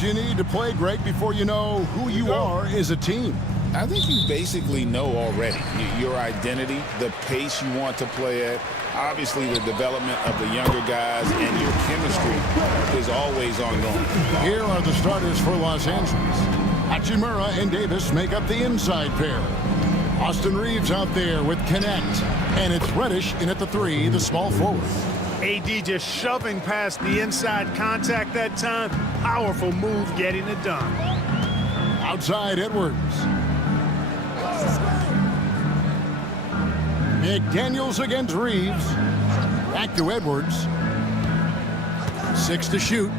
things you need to play, Greg, before you know who you are as a team? I think you basically know already your identity, the pace you want to play at, obviously the development of the younger guys, and your chemistry is always ongoing. Here are the starters for Los Angeles. Hachimura and Davis make up the inside pair. Austin Reeves out there with Connect. And it's Reddish in at the 3, the small forward. AD just shoving past the inside contact that time. Powerful move getting it done. Outside Edwards. McDaniels against Reeves. Back to Edwards. 6 to shoot.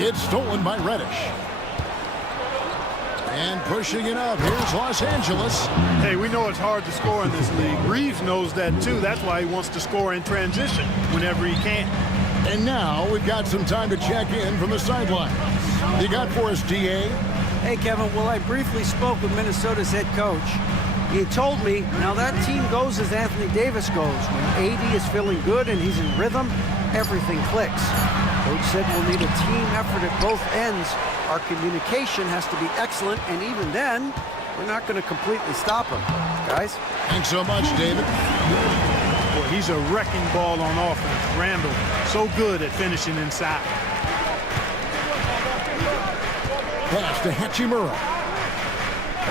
It's stolen by Reddish. And pushing it up, here's Los Angeles. Hey, we know it's hard to score in this league. Reeves knows that too. That's why he wants to score in transition whenever he can. And now we've got some time to check in from the sideline. You got for us, DA? Hey, Kevin. Well, I briefly spoke with Minnesota's head coach. He told me, now that team goes as Anthony Davis goes. When AD is feeling good and he's in rhythm, everything clicks. Coach said we'll need a team effort at both ends. Our communication has to be excellent, and even then, we're not going to completely stop him. Guys? Thanks so much, David. Boy, he's a wrecking ball on offense. Randall, so good at finishing inside. Pass to Hachimura.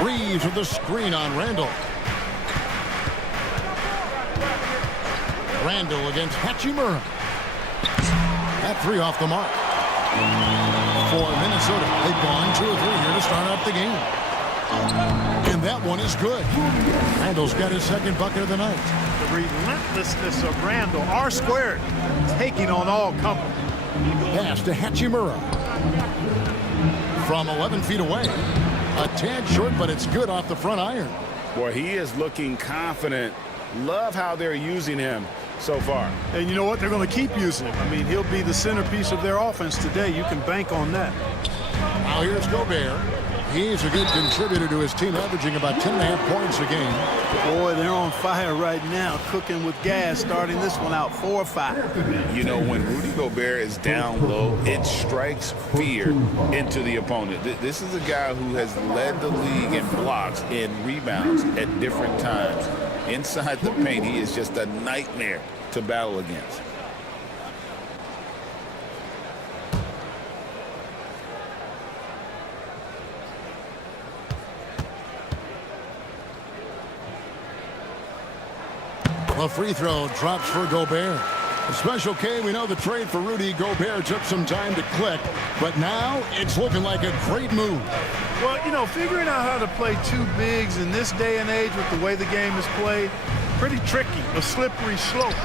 Reeves with the screen on Randall. Randall against Hachimura. That 3 off the mark. For Minnesota, they've gone 2 of 3 here to start out the game. And that one is good. Randall's got his second bucket of the night. The relentlessness of Randall, R squared, taking on all comers. Pass to Hachimura. From 11 feet away. A tad short, but it's good off the front iron. Boy, he is looking confident. Love how they're using him so far. And you know what? They're going to keep using him. I mean, he'll be the centerpiece of their offense today. You can bank on that. Now here's Gobert. He's a good contributor to his team, averaging about 10.5 points a game. Boy, they're on fire right now, cooking with gas, starting this one out 4 or 5. You know, when Rudy Gobert is down low, it strikes fear into the opponent. This is a guy who has led the league in blocks and rebounds at different times. Inside the paint, he is just a nightmare to battle against. A free throw drops for Gobert. A Special K, we know the trade for Rudy Gobert took some time to click, but now it's looking like a great move. Well, you know, figuring out how to play 2 bigs in this day and age with the way the game is played, pretty tricky, a slippery slope.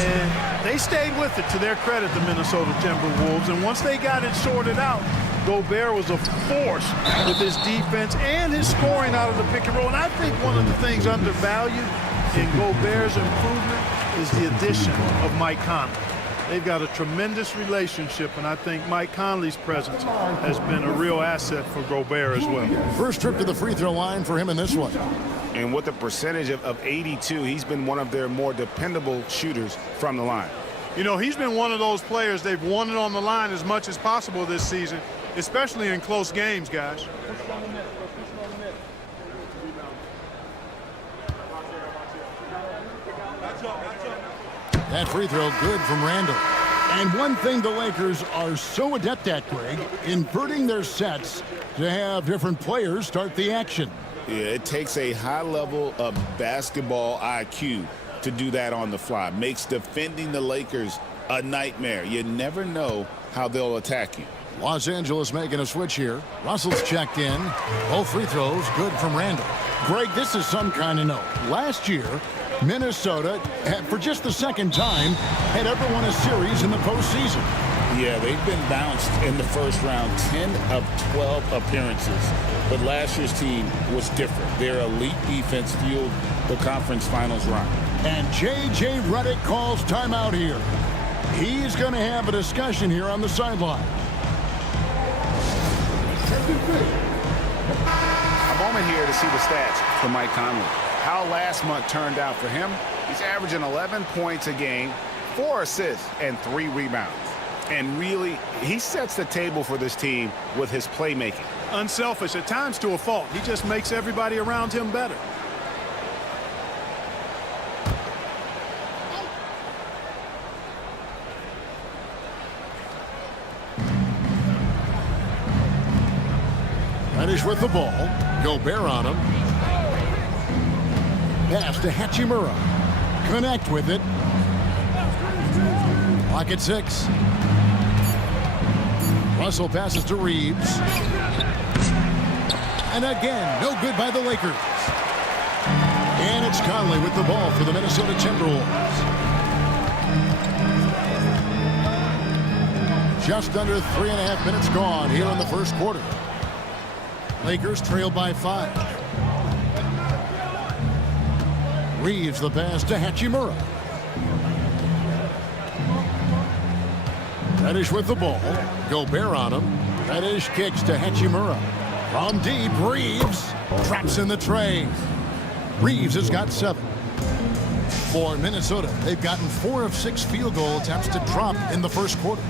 And they stayed with it, to their credit, the Minnesota Timberwolves. And once they got it sorted out, Gobert was a force with his defense and his scoring out of the pick and roll. And I think one of the things undervalued in Gobert's improvement is the addition of Mike Conley. They've got a tremendous relationship, and I think Mike Conley's presence has been a real asset for Gobert as well. First trip to the free throw line for him in this one. And with a percentage of 82, he's been one of their more dependable shooters from the line. You know, he's been one of those players they've wanted on the line as much as possible this season, especially in close games, guys. That free throw good from Randall. And one thing the Lakers are so adept at, Greg, inverting their sets to have different players start the action. Yeah, it takes a high level of basketball IQ to do that on the fly. Makes defending the Lakers a nightmare. You never know how they'll attack you. Los Angeles making a switch here. Russell's checked in. Both free throws good from Randall. Greg, this is some kind of note. Last year, Minnesota, for just the second time, had ever won a series in the postseason. Yeah, they've been bounced in the first round, 10 of 12 appearances. But last year's team was different. Their elite defense fueled the conference finals run. And J.J. Redick calls timeout here. He's going to have a discussion here on the sideline. A moment here to see the stats for Mike Conley. How last month turned out for him. He's averaging 11 points a game, 4 assists, and 3 rebounds. And really, he sets the table for this team with his playmaking. Unselfish, at times to a fault. He just makes everybody around him better. Reddish with the ball. Gobert on him. Pass to Hachimura. Connect with it. Lock at 6. Russell passes to Reeves. And again, no good by the Lakers. And it's Conley with the ball for the Minnesota Timberwolves. Just under 3.5 minutes gone here in the first quarter. Lakers trail by 5. Reeves the pass to Hachimura. Reddish with the ball. Gobert on him. Reddish kicks to Hachimura. From deep, Reeves traps in the tray. Reeves has got 7. For Minnesota, they've gotten 4 of 6 field goal attempts to drop in the first quarter.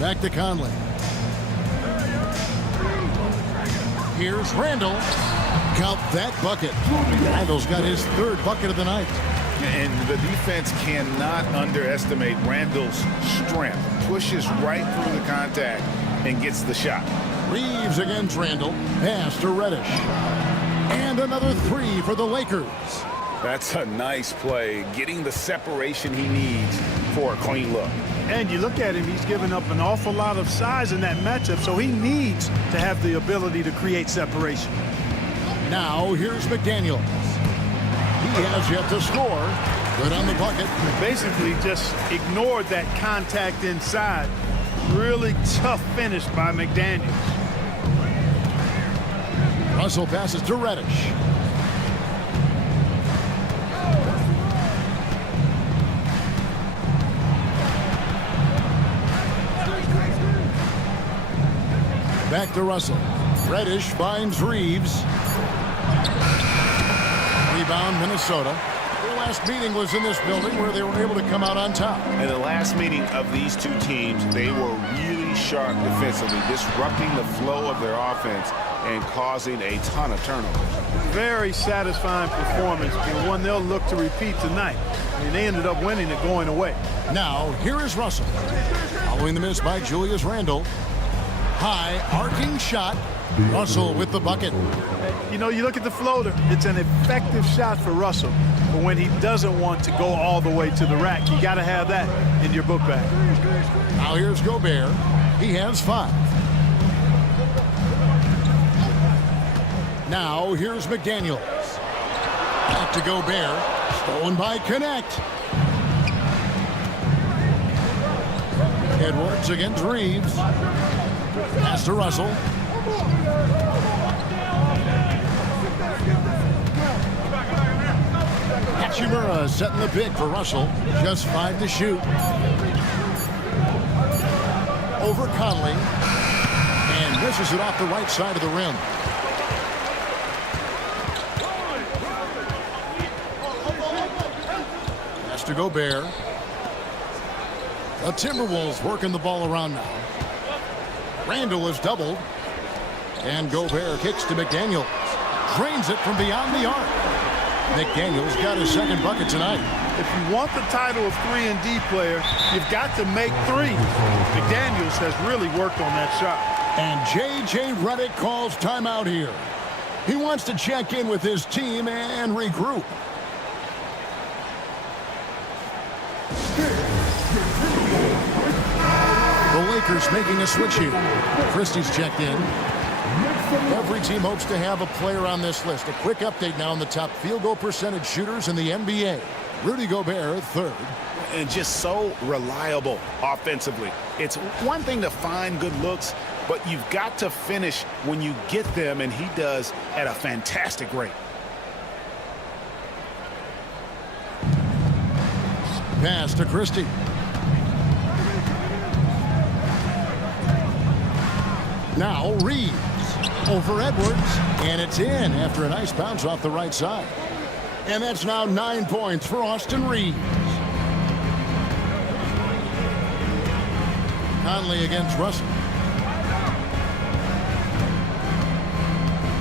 Back to Conley. Here's Randall. Count that bucket. Randall's got his 3rd bucket of the night. And the defense cannot underestimate Randall's strength. Pushes right through the contact and gets the shot. Reeves against Randall. Pass to Reddish. And another 3 for the Lakers. That's a nice play, getting the separation he needs for a clean look. And you look at him, he's given up an awful lot of size in that matchup, so he needs to have the ability to create separation. Now here's McDaniels. He has yet to score. Good on the bucket. Basically just ignored that contact inside. Really tough finish by McDaniels. Russell passes to Reddish. Back to Russell. Reddish finds Reeves. Rebound, Minnesota. Their last meeting was in this building where they were able to come out on top. In the last meeting of these two teams, they were really sharp defensively, disrupting the flow of their offense and causing a ton of turnovers. Very satisfying performance, and one they'll look to repeat tonight. I mean, they ended up winning it going away. Now, here is Russell. Following the miss by Julius Randle. High, arcing shot. Russell with the bucket. You know, you look at the floater. It's an effective shot for Russell. But when he doesn't want to go all the way to the rack, you got to have that in your book bag. Now here's Gobert. He has 5. Now here's McDaniels. Back to Gobert. Stolen by Connect. Edwards against Reeves. Pass to Russell. Hachimura setting the pick for Russell. Just 5 to shoot. Over Conley. And misses it off the right side of the rim. Pass to Gobert. The Timberwolves working the ball around now. Randall is doubled. And Gobert kicks to McDaniels. Drains it from beyond the arc. McDaniels got his 2nd bucket tonight. If you want the title of 3-and-D player, you've got to make 3. McDaniels has really worked on that shot. And J.J. Redick calls timeout here. He wants to check in with his team and regroup. The Lakers making a switch here. Christie's checked in. Every team hopes to have a player on this list. A quick update now on the top field goal percentage shooters in the NBA. Rudy Gobert, 3rd. And just so reliable offensively. It's one thing to find good looks, but you've got to finish when you get them, and he does at a fantastic rate. Pass to Christie. Now Reeves over Edwards, and it's in after a nice bounce off the right side. And that's now 9 points for Austin Reeves. Conley against Russell.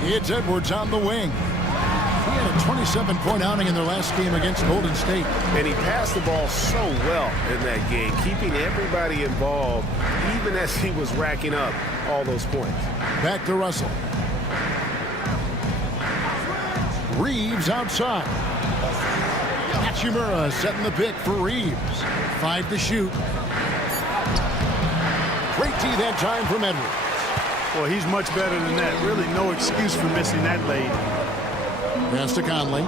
It's Edwards on the wing. He had a 27-point outing in their last game against Golden State. And he passed the ball so well in that game, keeping everybody involved, even as he was racking up all those points. Back to Russell. Reeves outside. Hachimura setting the pick for Reeves. 5 to shoot. Great D that time from Edwards. Well, he's much better than that. Really no excuse for missing that lead. Pass to Conley.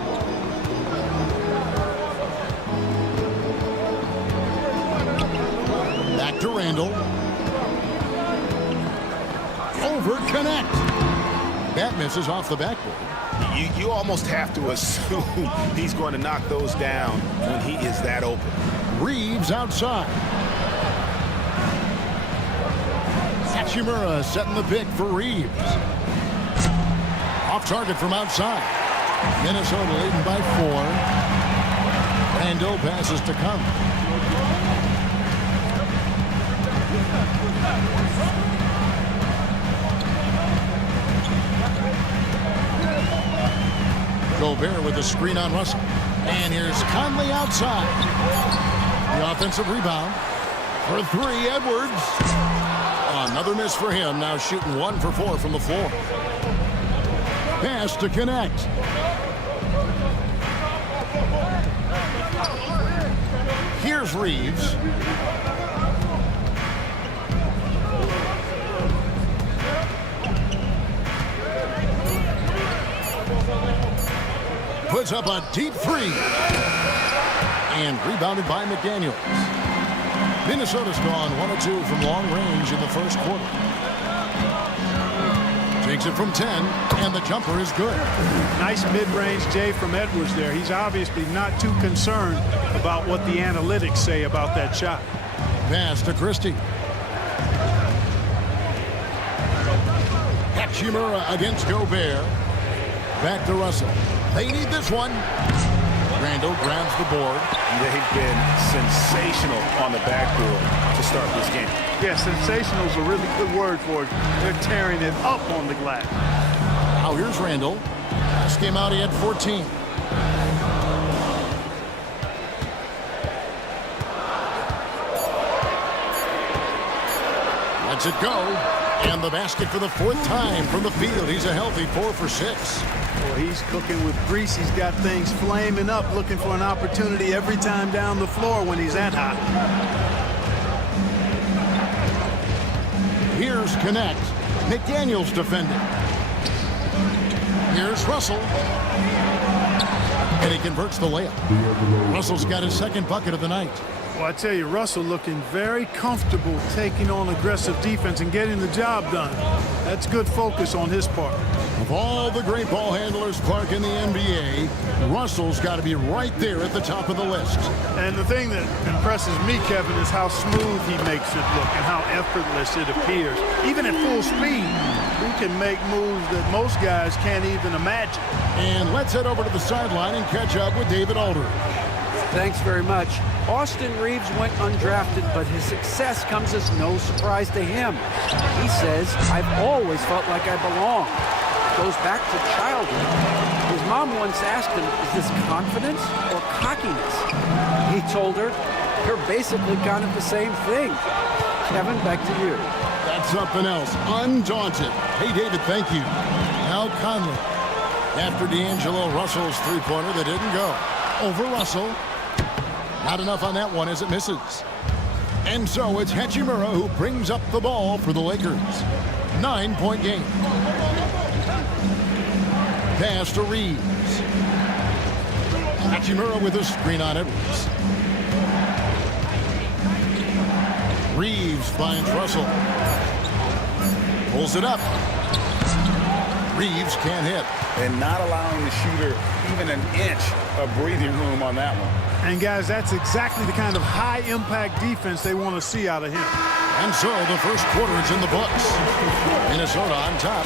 Back to Randall. Over connect. That misses off the backboard. You almost have to assume he's going to knock those down when he is that open. Reeves outside. Hachimura setting the pick for Reeves. Off target from outside. Minnesota leading by 4. Randall passes to Conley. Gobert with the screen on Russell. And here's Conley outside. The offensive rebound. For 3, Edwards. Another miss for him. Now shooting 1 for 4 from the floor. Pass to connect. Here's Reeves. Puts up a deep 3. And rebounded by McDaniels. Minnesota's gone 1 of 2 from long range in the first quarter. Takes it from 10, and the jumper is good. Nice mid-range J from Edwards there. He's obviously not too concerned about what the analytics say about that shot. Pass to Christie. Hachimura against Gobert. Back to Russell. They need this one. Randall grabs the board. They've been sensational on the backboard to start this game. Yeah, sensational is a really good word for it. They're tearing it up on the glass. Now here's Randall. Last game out, he had 14. Lets it go. And the basket for the 4th time from the field. He's a healthy 4 for 6. Well, he's cooking with grease. He's got things flaming up, looking for an opportunity every time down the floor when he's that hot. Here's Connect. McDaniels defending. Here's Russell. And he converts the layup. Russell's got his 2nd bucket of the night. Well, I tell you, Russell looking very comfortable taking on aggressive defense and getting the job done. That's good focus on his part. Of all the great ball handlers, Clark, in the NBA, Russell's got to be right there at the top of the list. And the thing that impresses me, Kevin, is how smooth he makes it look and how effortless it appears. Even at full speed, he can make moves that most guys can't even imagine. And let's head over to the sideline and catch up with David Aldridge. Thanks very much. Austin Reeves went undrafted, but his success comes as no surprise to him. He says, I've always felt like I belong. Goes back to childhood. His mom once asked him, is this confidence or cockiness? He told her, you're basically kind of the same thing. Kevin, back to you. That's something else. Undaunted. Hey, David, thank you. Now Conley. After D'Angelo Russell's 3-pointer that didn't go. Over Russell. Not enough on that one as it misses. And so it's Hachimura who brings up the ball for the Lakers. 9-point game. Pass to Reeves. Hachimura with a screen on Edwards. Reeves finds Russell. Pulls it up. Reeves can't hit. And not allowing the shooter even an inch of breathing room on that one. And, guys, that's exactly the kind of high-impact defense they want to see out of him. And so the first quarter is in the books. Minnesota on top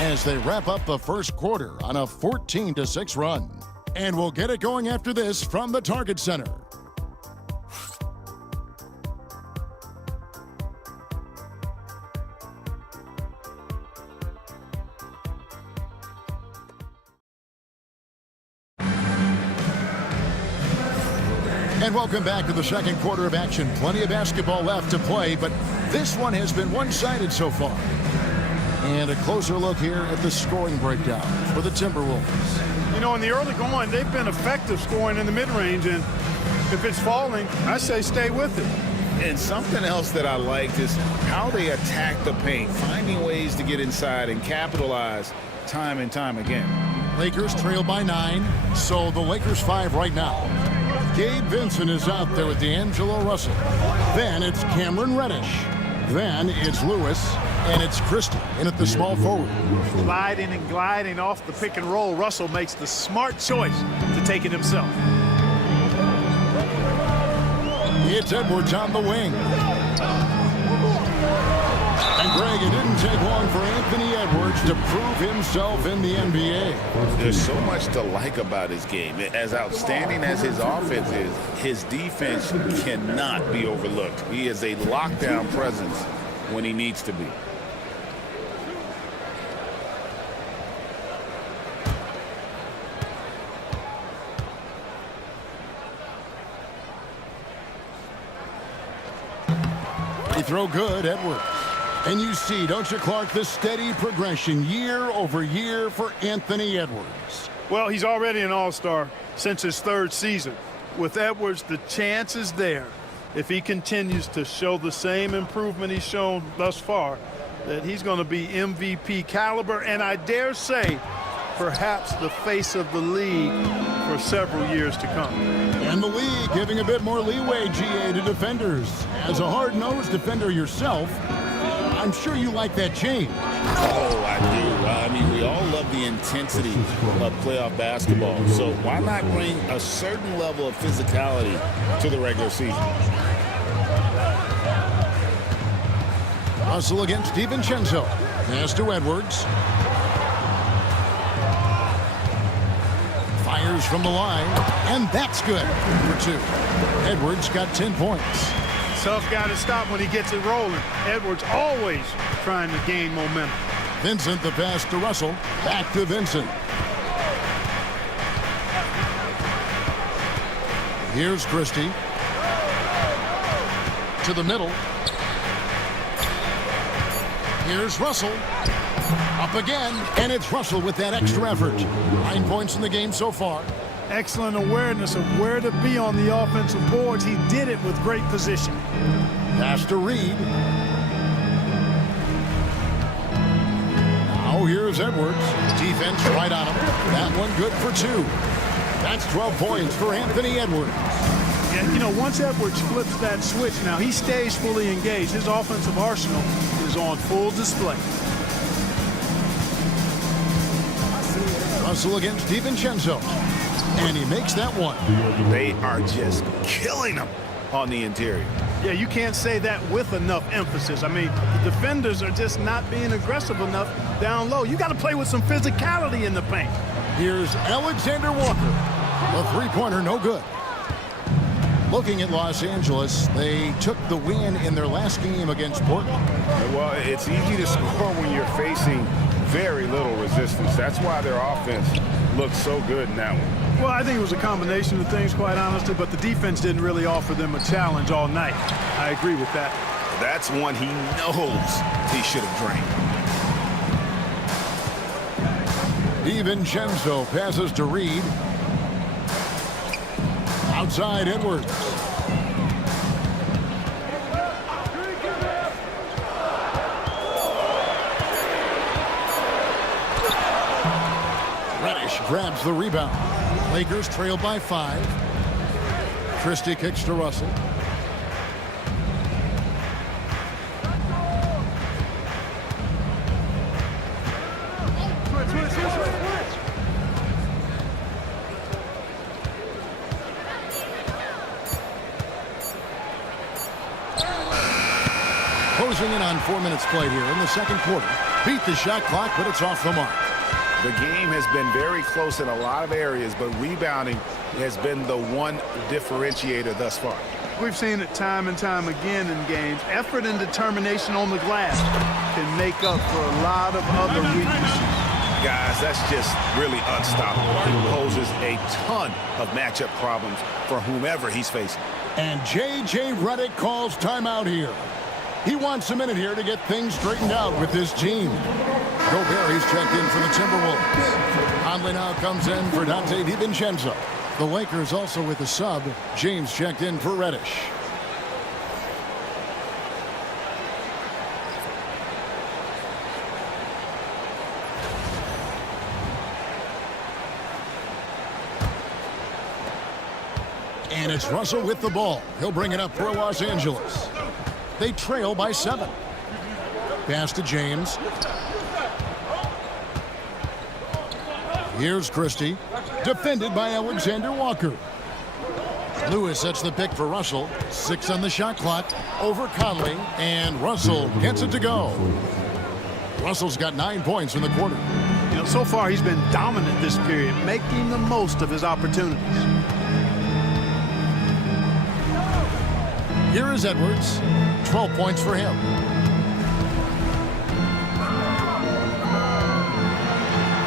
as they wrap up the first quarter on a 14-6 run. And we'll get it going after this from the Target Center. And welcome back to the second quarter of action. Plenty of basketball left to play, but this one has been one-sided so far. And a closer look here at the scoring breakdown for the Timberwolves. You know, in the early going, they've been effective scoring in the mid-range, and if it's falling, I say stay with it. And something else that I liked is how they attack the paint, finding ways to get inside and capitalize time and time again. Lakers trail by 9, so the Lakers 5 right now. Gabe Vincent is out there with D'Angelo Russell. Then it's Cameron Reddish. Then it's Lewis, and it's Christie in at the small forward. Sliding and gliding off the pick and roll, Russell makes the smart choice to take it himself. It's Edwards on the wing. And Greg, it didn't take long for Anthony Edwards to prove himself in the NBA. There's so much to like about his game. As outstanding as his offense is, his defense cannot be overlooked. He is a lockdown presence when he needs to be. They throw good, Edwards. And you see, don't you, Clark, the steady progression year over year for Anthony Edwards. Well, he's already an all-star since his 3rd season. With Edwards, the chance is there, if he continues to show the same improvement he's shown thus far, that he's going to be MVP caliber, and I dare say, perhaps the face of the league for several years to come. And the league giving a bit more leeway, GA, to defenders. As a hard-nosed defender yourself, I'm sure you like that change. Oh, I do. I mean, we all love the intensity of playoff basketball. So why not bring a certain level of physicality to the regular season? Russell against DiVincenzo. Pass to Edwards. Fires from the line, and that's good for 2. Edwards got 10 points. Tough guy to stop when he gets it rolling. Edwards always trying to gain momentum. Vincent, the pass to Russell. Back to Vincent. Here's Christie. To the middle. Here's Russell. Up again, and it's Russell with that extra effort. 9 points in the game so far. Excellent awareness of where to be on the offensive boards. He did it with great position. Pass to Reed. Now here's Edwards. Defense right on him. That one good for 2. That's 12 points for Anthony Edwards. And, you know, once Edwards flips that switch, now he stays fully engaged. His offensive arsenal is on full display. Russell against DiVincenzo. And he makes that one. They are just killing him on the interior. Yeah, you can't say that with enough emphasis. I mean, the defenders are just not being aggressive enough down low. You got to play with some physicality in the paint. Here's Alexander Walker. A three-pointer, no good. Looking at Los Angeles, they took the win in their last game against Portland. Well, it's easy to score when you're facing very little resistance. That's why their offense looks so good in that one. Well, I think it was a combination of things, quite honestly, but the defense didn't really offer them a challenge all night. I agree with that. That's one he knows he should have drained. DiVincenzo passes to Reed. Outside Edwards. Reddish grabs the rebound. Lakers trail by 5. Christie kicks to Russell. Closing in on 4 minutes played here in the second quarter. Beat the shot clock, but it's off the mark. The game has been very close in a lot of areas, but rebounding has been the one differentiator thus far. We've seen it time and time again in games. Effort and determination on the glass can make up for a lot of other weaknesses. Guys, that's just really unstoppable. He poses a ton of matchup problems for whomever he's facing. And J.J. Redick calls timeout here. He wants a minute here to get things straightened out with his team. Gobert, he's checked in for the Timberwolves. Conley now comes in for Dante DiVincenzo. The Lakers also with a sub. James checked in for Reddish. And it's Russell with the ball. He'll bring it up for Los Angeles. They trail by 7. Pass to James. Here's Christie. Defended by Alexander Walker. Lewis sets the pick for Russell. 6 on the shot clock. Over Conley. And Russell gets it to go. Russell's got 9 points in the quarter. You know, so far he's been dominant this period, making the most of his opportunities. Here is Edwards. 12 points for him.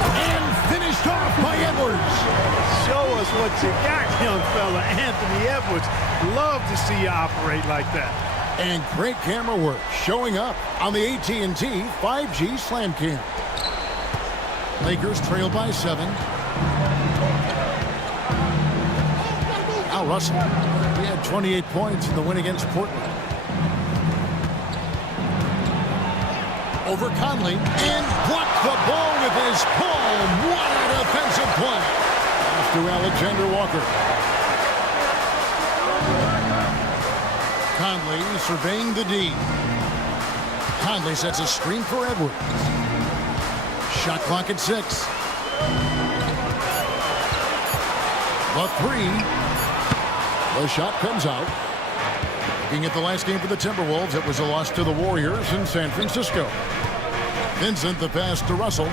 And finished off by Edwards. Show us what you got, young fella. Anthony Edwards. Love to see you operate like that. And great camera work showing up on the AT&T 5G Slam Cam. Lakers trail by 7. Now Russell. He had 28 points in the win against Portland. Over Conley and blocked the ball with his palm. What a defensive play. Off to Alexander Walker. Conley surveying the D. Conley sets a screen for Edwards. Shot clock at 6. The 3. The shot comes out. Looking at the last game for the Timberwolves, it was a loss to the Warriors in San Francisco. Vincent, the pass to Russell.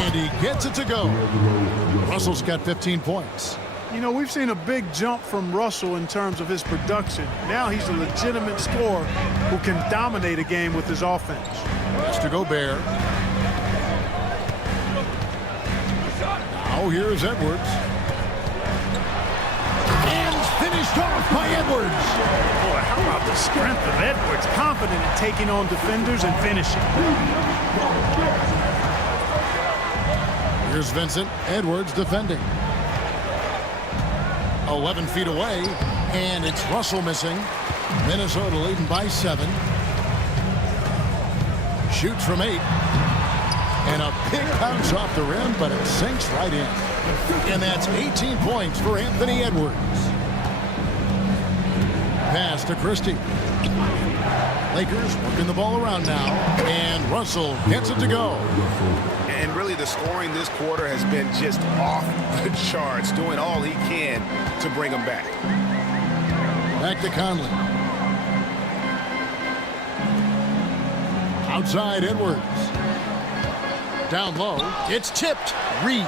And he gets it to go. Russell's got 15 points. You know, we've seen a big jump from Russell in terms of his production. Now he's a legitimate scorer who can dominate a game with his offense. Pass to Gobert. Now here's Edwards. And finished off by Edwards. Boy, how about the strength of Edwards? Confident in taking on defenders and finishing. Here's Vincent. Edwards defending. 11 feet away. And it's Russell missing. Minnesota leading by 7. Shoots from 8. And a big bounce off the rim, but it sinks right in. And that's 18 points for Anthony Edwards. Pass to Christie. Lakers working the ball around now. And Russell gets it to go. And really the scoring this quarter has been just off the charts, doing all he can to bring them back. Back to Conley. Outside Edwards. Down low. It's tipped. Reed.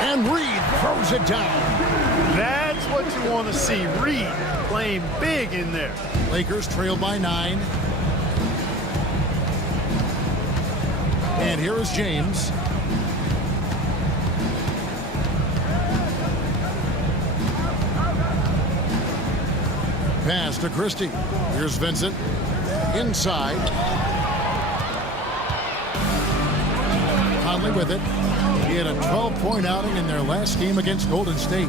And Reed throws it down. That's what you want to see. Reed playing big in there. Lakers trail by 9. And here is James. Pass to Christie. Here's Vincent. Inside. Conley with it. He had a 12-point outing in their last game against Golden State.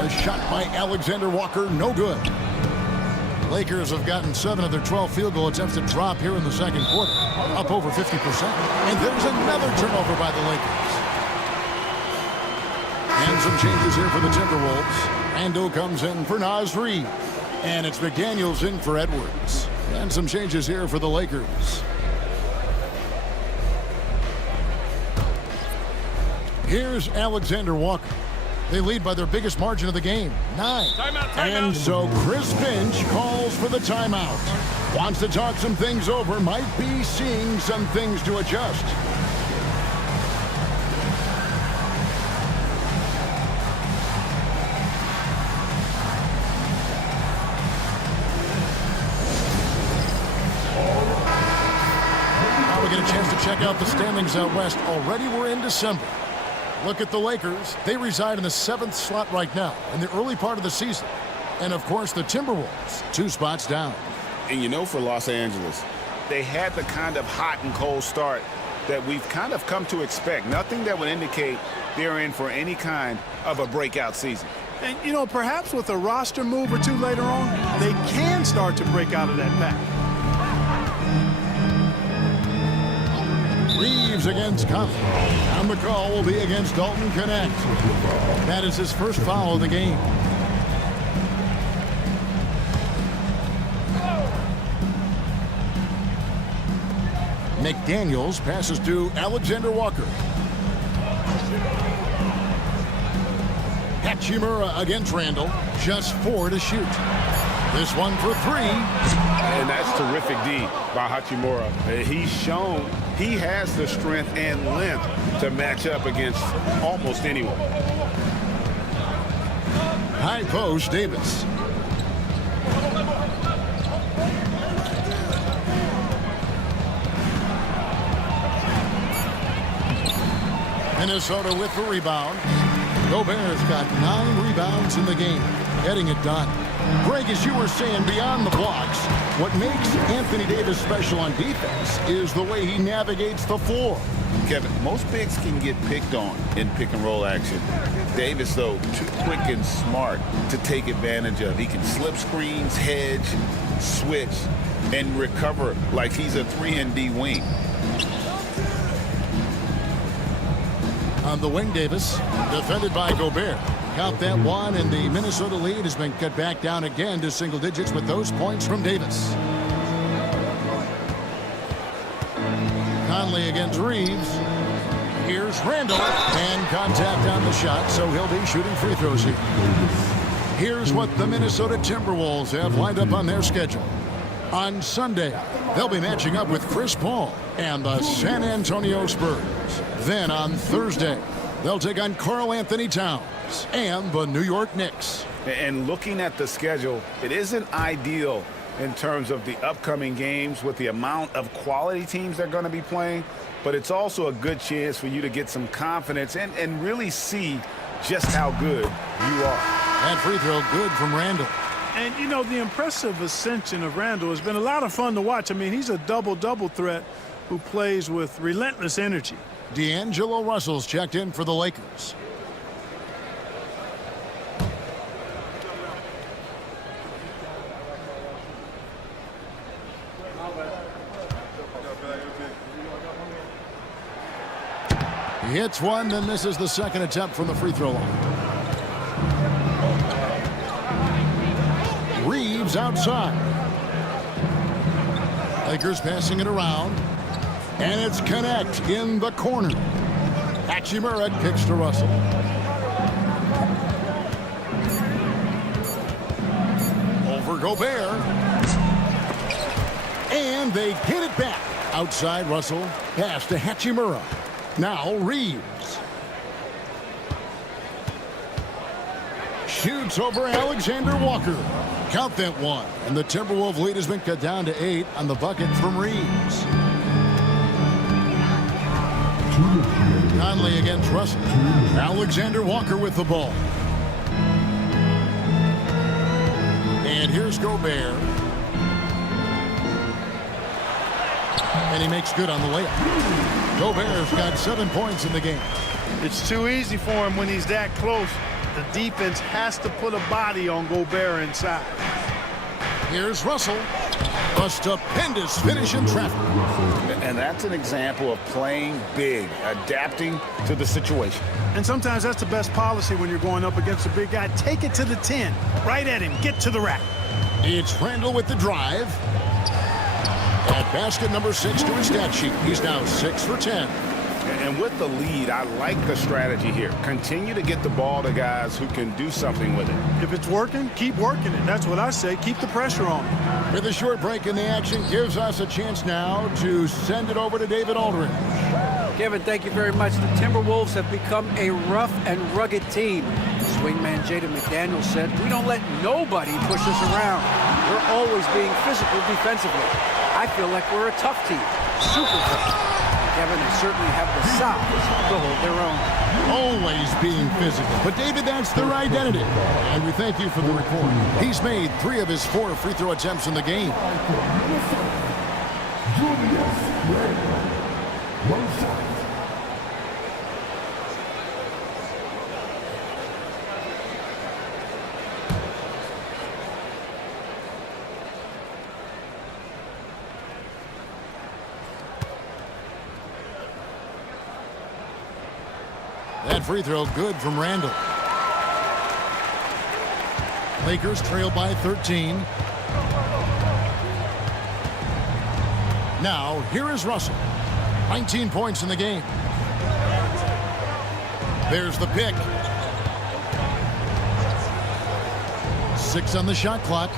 A shot by Alexander Walker, no good. Lakers have gotten 7 of their 12 field goal attempts to drop here in the second quarter, up over 50%. And there's another turnover by the Lakers. And some changes here for the Timberwolves. Randall comes in for Naz Reid. And it's McDaniels in for Edwards. And some changes here for the Lakers. Here's Alexander Walker. They lead by their biggest margin of the game, 9. Timeout. And so Chris Finch calls for the timeout. Wants to talk some things over, might be seeing some things to adjust. get a chance to check out the standings out west. Already we're in December. Look at the Lakers. They reside in the 7th slot right now in the early part of the season. And, of course, the Timberwolves, 2 spots down. And you know, for Los Angeles, they had the kind of hot and cold start that we've kind of come to expect. Nothing that would indicate they're in for any kind of a breakout season. And, you know, perhaps with a roster move or two later on, they can start to break out of that pack. Reeves against Conley. And the call will be against Dalton Connect. That is his first foul of the game. McDaniels passes to Alexander Walker. Hachimura against Randall. Just 4 to shoot. This one for 3. And that's terrific D by Hachimura. He's shown he has the strength and length to match up against almost anyone. High post, Davis. Minnesota with the rebound. Gobert's got 9 rebounds in the game, getting it done. Greg, as you were saying, beyond the blocks, what makes Anthony Davis special on defense is the way he navigates the floor. Kevin, most bigs can get picked on in pick-and-roll action. Davis, though, too quick and smart to take advantage of. He can slip screens, hedge, switch, and recover like he's a 3-and-D wing. On the wing, Davis, defended by Gobert. Count that one, and the Minnesota lead has been cut back down again to single digits with those points from Davis. Conley against Reeves. Here's Randall, and contact on the shot, so he'll be shooting free throws here. Here's what the Minnesota Timberwolves have lined up on their schedule. On Sunday, they'll be matching up with Chris Paul and the San Antonio Spurs. Then on Thursday, they'll take on Karl Anthony Towns and the New York Knicks. And looking at the schedule, it isn't ideal in terms of the upcoming games with the amount of quality teams they're going to be playing, but it's also a good chance for you to get some confidence and really see just how good you are. That free throw good from Randall. And, you know, the impressive ascension of Randall has been a lot of fun to watch. I mean, he's a double-double threat who plays with relentless energy. D'Angelo Russell's checked in for the Lakers. He hits one, then misses the second attempt from the free throw line. Reeves outside. Lakers passing it around. And it's Connect in the corner. Hachimura kicks to Russell. Over Gobert. And they get it back. Outside Russell. Pass to Hachimura. Now Reeves. Shoots over Alexander Walker. Count that one. And the Timberwolves lead has been cut down to 8 on the bucket from Reeves. Conley against Russell. Alexander Walker with the ball. And here's Gobert. And he makes good on the layup. Gobert's got 7 points in the game. It's too easy for him when he's that close. The defense has to put a body on Gobert inside. Here's Russell. A stupendous finish in traffic. And that's an example of playing big, adapting to the situation. And sometimes that's the best policy when you're going up against a big guy. Take it to the 10. Right at him. Get to the rack. It's Randall with the drive. At basket number 6 to his stat sheet. He's now 6 for 10. And with the lead, I like the strategy here. Continue to get the ball to guys who can do something with it. If it's working, keep working it. That's what I say. Keep the pressure on. With a short break in the action, gives us a chance now to send it over to David Aldridge. Kevin, thank you very much. The Timberwolves have become a rough and rugged team. Swingman Jaden McDaniels said, "We don't let nobody push us around. We're always being physical defensively." I feel like we're a tough team, super tough. Kevin, they certainly have the size to hold their own. Always being physical. But, David, that's their identity. And we thank you for the report. He's made 3 of his 4 free throw attempts in the game. That free throw good from Randall. Lakers trail by 13. Now, here is Russell. 19 points in the game. There's the pick. 6 on the shot clock.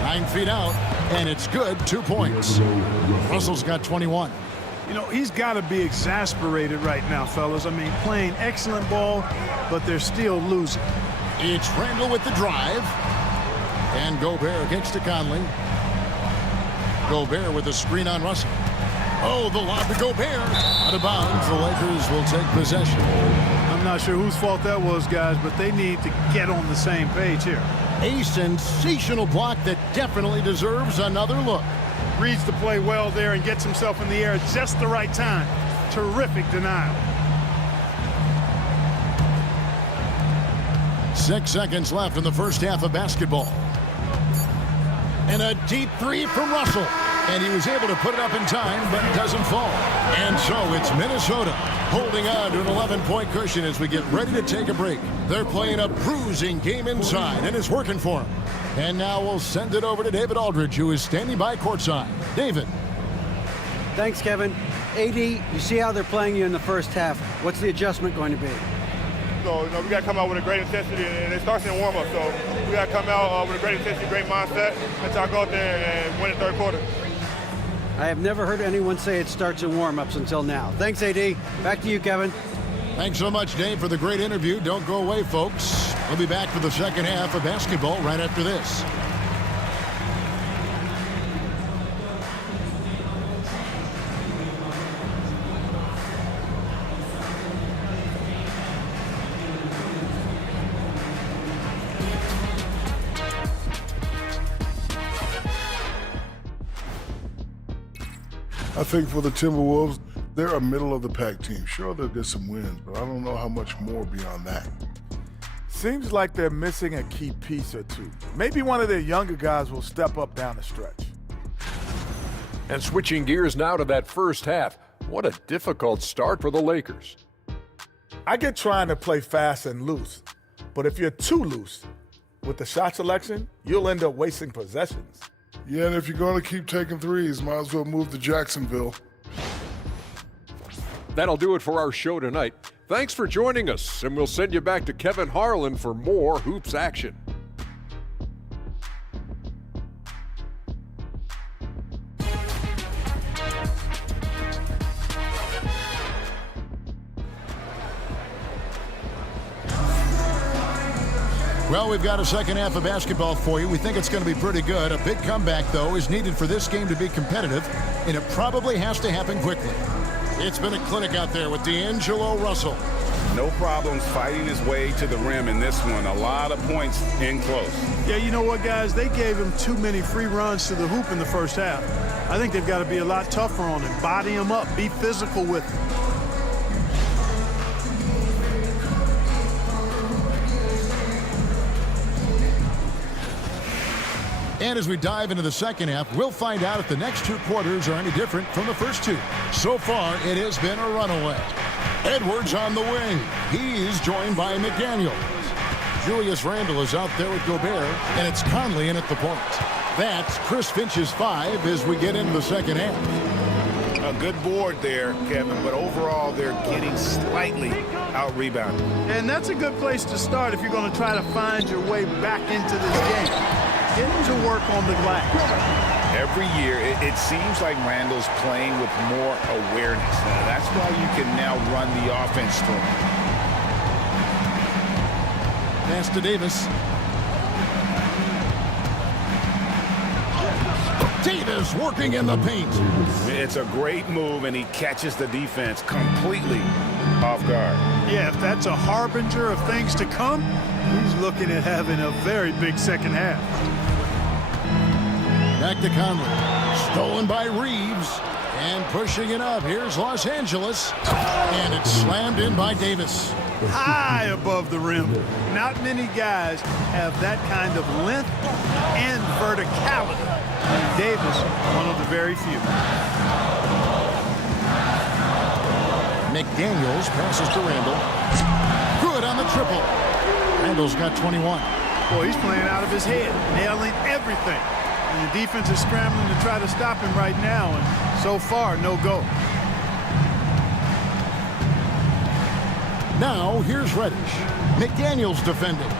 9 feet out, and it's good. 2 points. Russell's got 21. You know, he's got to be exasperated right now, fellas. I mean, playing excellent ball, but they're still losing. It's Randall with the drive. And Gobert kicks to Conley. Gobert with a screen on Russell. Oh, the lob to Gobert. Out of bounds, the Lakers will take possession. I'm not sure whose fault that was, guys, but they need to get on the same page here. A sensational block that definitely deserves another look. Reads the play well there and gets himself in the air at just the right time. Terrific denial. 6 seconds left in the first half of basketball. And a deep 3 from Russell. And he was able to put it up in time, but it doesn't fall. And so it's Minnesota holding on to an 11-point cushion as we get ready to take a break. They're playing a bruising game inside, and it's working for them. And now we'll send it over to David Aldridge, who is standing by courtside. David. Thanks, Kevin. AD, you see how they're playing you in the first half. What's the adjustment going to be? So, we got to come out with a great intensity, and it starts in warm-up. So we got to come out with a great intensity, great mindset, and try to go out there and win the third quarter. I have never heard anyone say it starts in warm-ups until now. Thanks, AD. Back to you, Kevin. Thanks so much, Dave, for the great interview. Don't go away, folks. We'll be back for the second half of basketball right after this. I think for the Timberwolves, they're a middle-of-the-pack team. Sure, they'll get some wins, but I don't know how much more beyond that. Seems like they're missing a key piece or two. Maybe one of their younger guys will step up down the stretch. And switching gears now to that first half, what a difficult start for the Lakers. I get trying to play fast and loose, but if you're too loose with the shot selection, you'll end up wasting possessions. Yeah, and if you're going to keep taking threes, might as well move to Jacksonville. That'll do it for our show tonight. Thanks for joining us, and we'll send you back to Kevin Harlan for more hoops action. Well, we've got a second half of basketball for you. We think it's going to be pretty good. A big comeback, though, is needed for this game to be competitive, and it probably has to happen quickly. It's been a clinic out there with D'Angelo Russell. No problems fighting his way to the rim in this one. A lot of points in close. Yeah, you know what, guys? They gave him too many free runs to the hoop in the first half. I think they've got to be a lot tougher on him. Body him up. Be physical with him. And as we dive into the second half, we'll find out if the next 2 quarters are any different from the first 2. So far, it has been a runaway. Edwards on the wing. He's joined by McDaniel. Julius Randle is out there with Gobert, and it's Conley in at the point. That's Chris Finch's 5 as we get into the second half. A good board there, Kevin, but overall they're getting slightly out-rebounded. And that's a good place to start if you're going to try to find your way back into this game. Get to work on the glass. Every year, it seems like Randall's playing with more awareness. That's why you can now run the offense through him. Pass to Davis. Davis working in the paint. It's a great move, and he catches the defense completely off guard. Yeah, if that's a harbinger of things to come, he's looking at having a very big second half. Back to Conley. Stolen by Reeves. And pushing it up. Here's Los Angeles. And it's slammed in by Davis. High above the rim. Not many guys have that kind of length and verticality. And Davis, one of the very few. McDaniels passes to Randall. Good on the triple. Randall's got 21. Boy, he's playing out of his head, nailing everything. And the defense is scrambling to try to stop him right now, and so far, no go. Now, here's Reddish. McDaniels defending.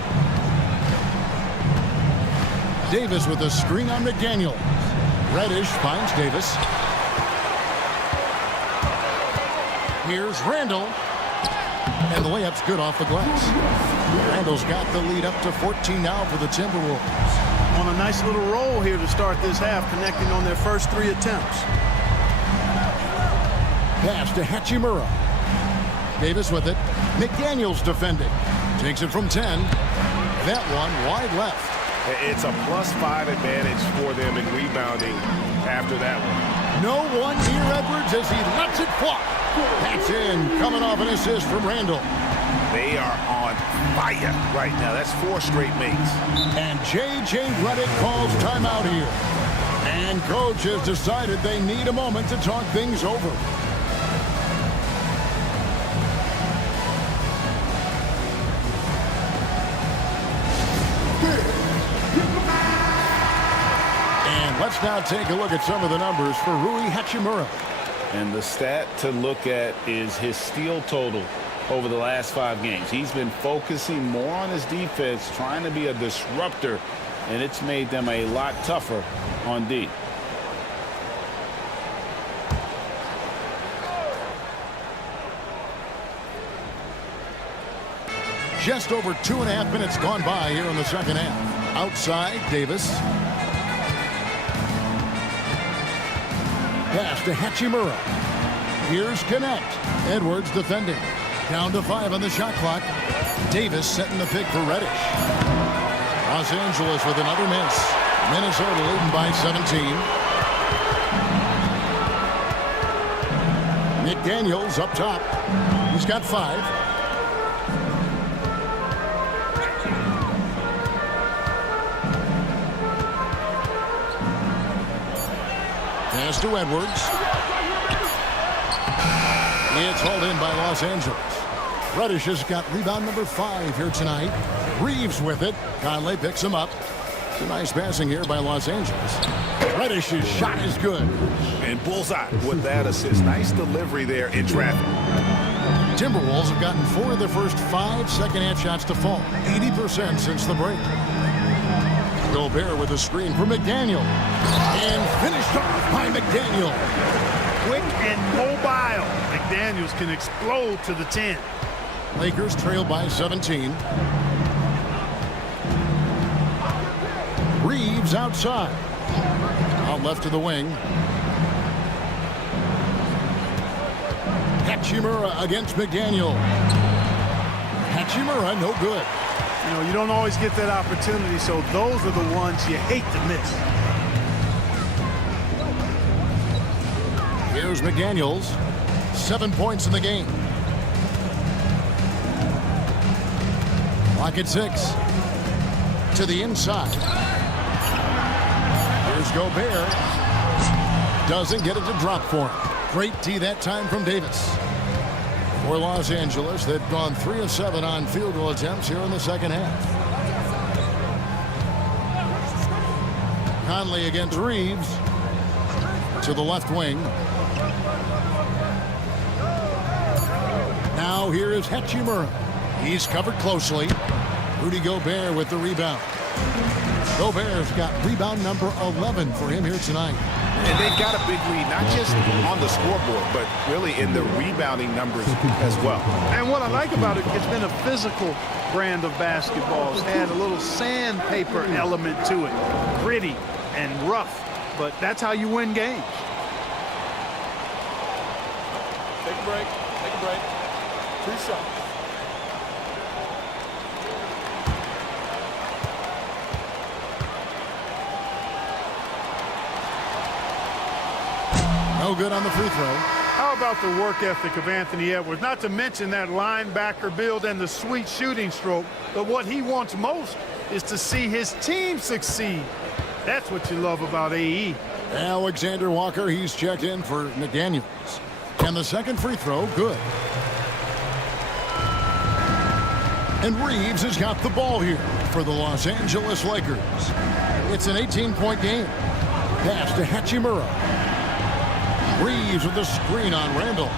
Davis with a screen on McDaniels. Reddish finds Davis. Here's Randall. And the layup's good off the glass. Randall's got the lead up to 14 now for the Timberwolves. On a nice little roll here to start this half, connecting on their first 3 attempts. Pass to Hachimura. Davis with it. McDaniels defending. Takes it from 10. That one wide left. It's a +5 advantage for them in rebounding after that one. No one near Edwards as he lets it fly. That's in, coming off an assist from Randall. They are on fire right now. That's 4 straight makes. And J.J. Redick calls timeout here. And coach has decided they need a moment to talk things over. And let's now take a look at some of the numbers for Rui Hachimura. And the stat to look at is his steal total over the last 5 games. He's been focusing more on his defense, trying to be a disruptor, and it's made them a lot tougher on D. Just over 2.5 minutes gone by here in the second half. Outside, Davis. Pass to Hachimura. Here's Connect. Edwards defending. Down to 5 on the shot clock. Davis setting the pick for Reddish. Los Angeles with another miss. Minnesota leading by 17. McDaniels up top. He's got 5. Pass to Edwards. It's hauled in by Los Angeles. Reddish has got rebound number 5 here tonight. Reeves with it. Conley picks him up. It's a nice passing here by Los Angeles. Reddish's shot is good. And bullseye with that assist. Nice delivery there in traffic. Timberwolves have gotten 4 of their first 5 second-half shots to fall. 80% since the break. Gobert with a screen for McDaniel. And finished off by McDaniel. Quick and mobile. McDaniels can explode to the 10. Lakers trail by 17. Reeves outside. Out left to the wing. Hachimura against McDaniel. Hachimura no good. You know, you don't always get that opportunity, so those are the ones you hate to miss. Here's McDaniels. 7 points in the game. Lock at 6. To the inside. Here's Gobert. Doesn't get it to drop for him. Great D that time from Davis. For Los Angeles, they've gone 3 of 7 on field goal attempts here in the second half. Conley against Reeves. To the left wing. Now here is Hachimura. He's covered closely. Rudy Gobert with the rebound. Gobert's got rebound number 11 for him here tonight. And they've got a big lead, not just on the scoreboard, but really in the rebounding numbers as well. And what I like about it, it's been a physical brand of basketball. It's had a little sandpaper element to it. Gritty and rough. but that's how you win games. Take a break. Take a break. 2 shots. No good on the free throw. How about the work ethic of Anthony Edwards? Not to mention that linebacker build and the sweet shooting stroke, but what he wants most is to see his team succeed. That's what you love about AE. Alexander Walker, he's checked in for McDaniels. And the second free throw, good. And Reeves has got the ball here for the Los Angeles Lakers. It's an 18-point game. Pass to Hachimura. Reeves with the screen on Randall.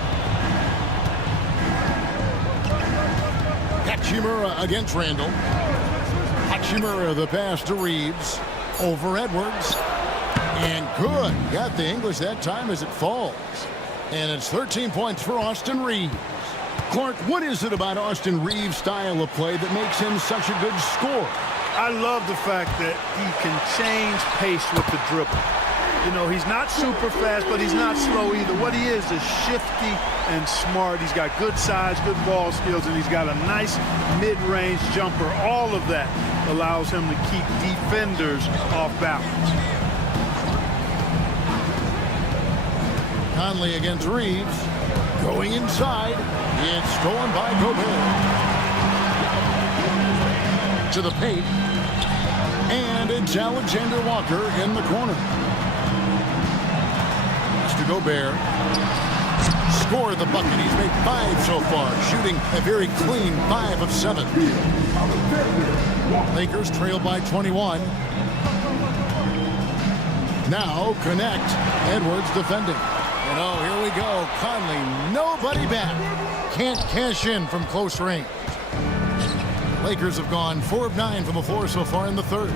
Hachimura against Randall. Hachimura the pass to Reeves. Over Edwards. And good. Got the English that time as it falls. And it's 13 points for Austin Reeves. Clark, what is it about Austin Reeves' style of play that makes him such a good scorer? I love the fact that he can change pace with the dribble. You know, he's not super fast, but he's not slow either. What he is shifty and smart. He's got good size, good ball skills, and he's got a nice mid-range jumper. All of that allows him to keep defenders off balance. Conley against Reeves. Going inside. It's stolen by Gobert. To the paint. And it's Alexander Walker in the corner. To Gobert. Scored the bucket. He's made 5 so far. Shooting a very clean 5 of 7. Lakers trail by 21. Now connect. Edwards defending. And oh, here we go. Conley, nobody back. Can't cash in from close range. Lakers have gone 4 of 9 from the floor so far in the third.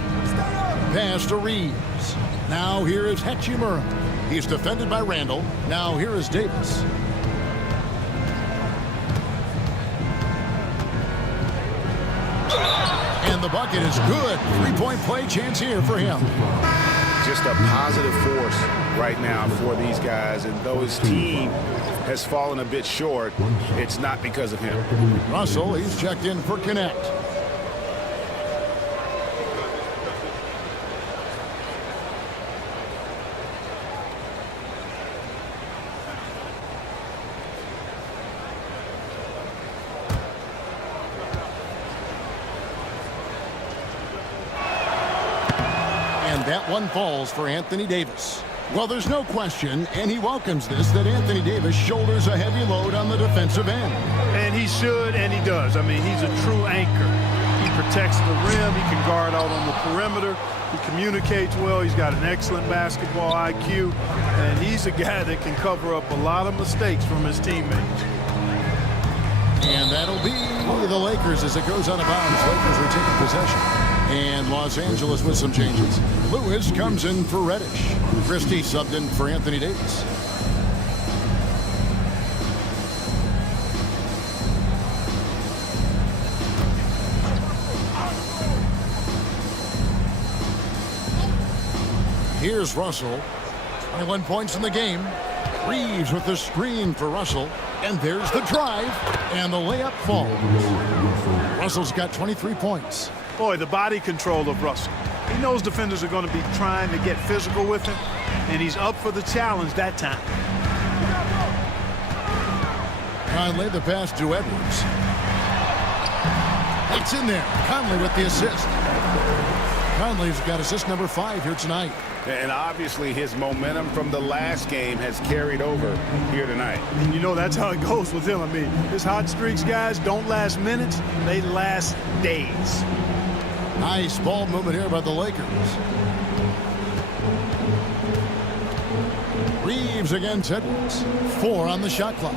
Pass to Reeves. Now here is Hachimura. He's defended by Randall. Now here is Davis. And the bucket is good. 3-point play chance here for him. Just a positive force right now for these guys. And though his team has fallen a bit short, it's not because of him. Russell, he's checked in for Connect. That one falls for Anthony Davis. Well, there's no question, and he welcomes this, that Anthony Davis shoulders a heavy load on the defensive end. And he should, and he does. I mean, he's a true anchor. He protects the rim. He can guard out on the perimeter. He communicates well. He's got an excellent basketball IQ. And he's a guy that can cover up a lot of mistakes from his teammates. And that'll be the Lakers as it goes out of bounds. Lakers retaking possession. And Los Angeles with some changes. Lewis comes in for Reddish. Christie subbed in for Anthony Davis. Here's Russell. 21 points in the game. Reeves with the screen for Russell. And there's the drive. And the layup falls. Russell's got 23 points. Boy, the body control of Russell. He knows defenders are going to be trying to get physical with him, and he's up for the challenge that time. Conley, the pass to Edwards. It's in there. Conley with the assist. Conley's got assist number 5 here tonight. And obviously his momentum from the last game has carried over here tonight. And you know that's how it goes with him. I mean, his hot streaks, guys, don't last minutes. They last days. Nice ball movement here by the Lakers. Reeves against Edwards. 4 on the shot clock.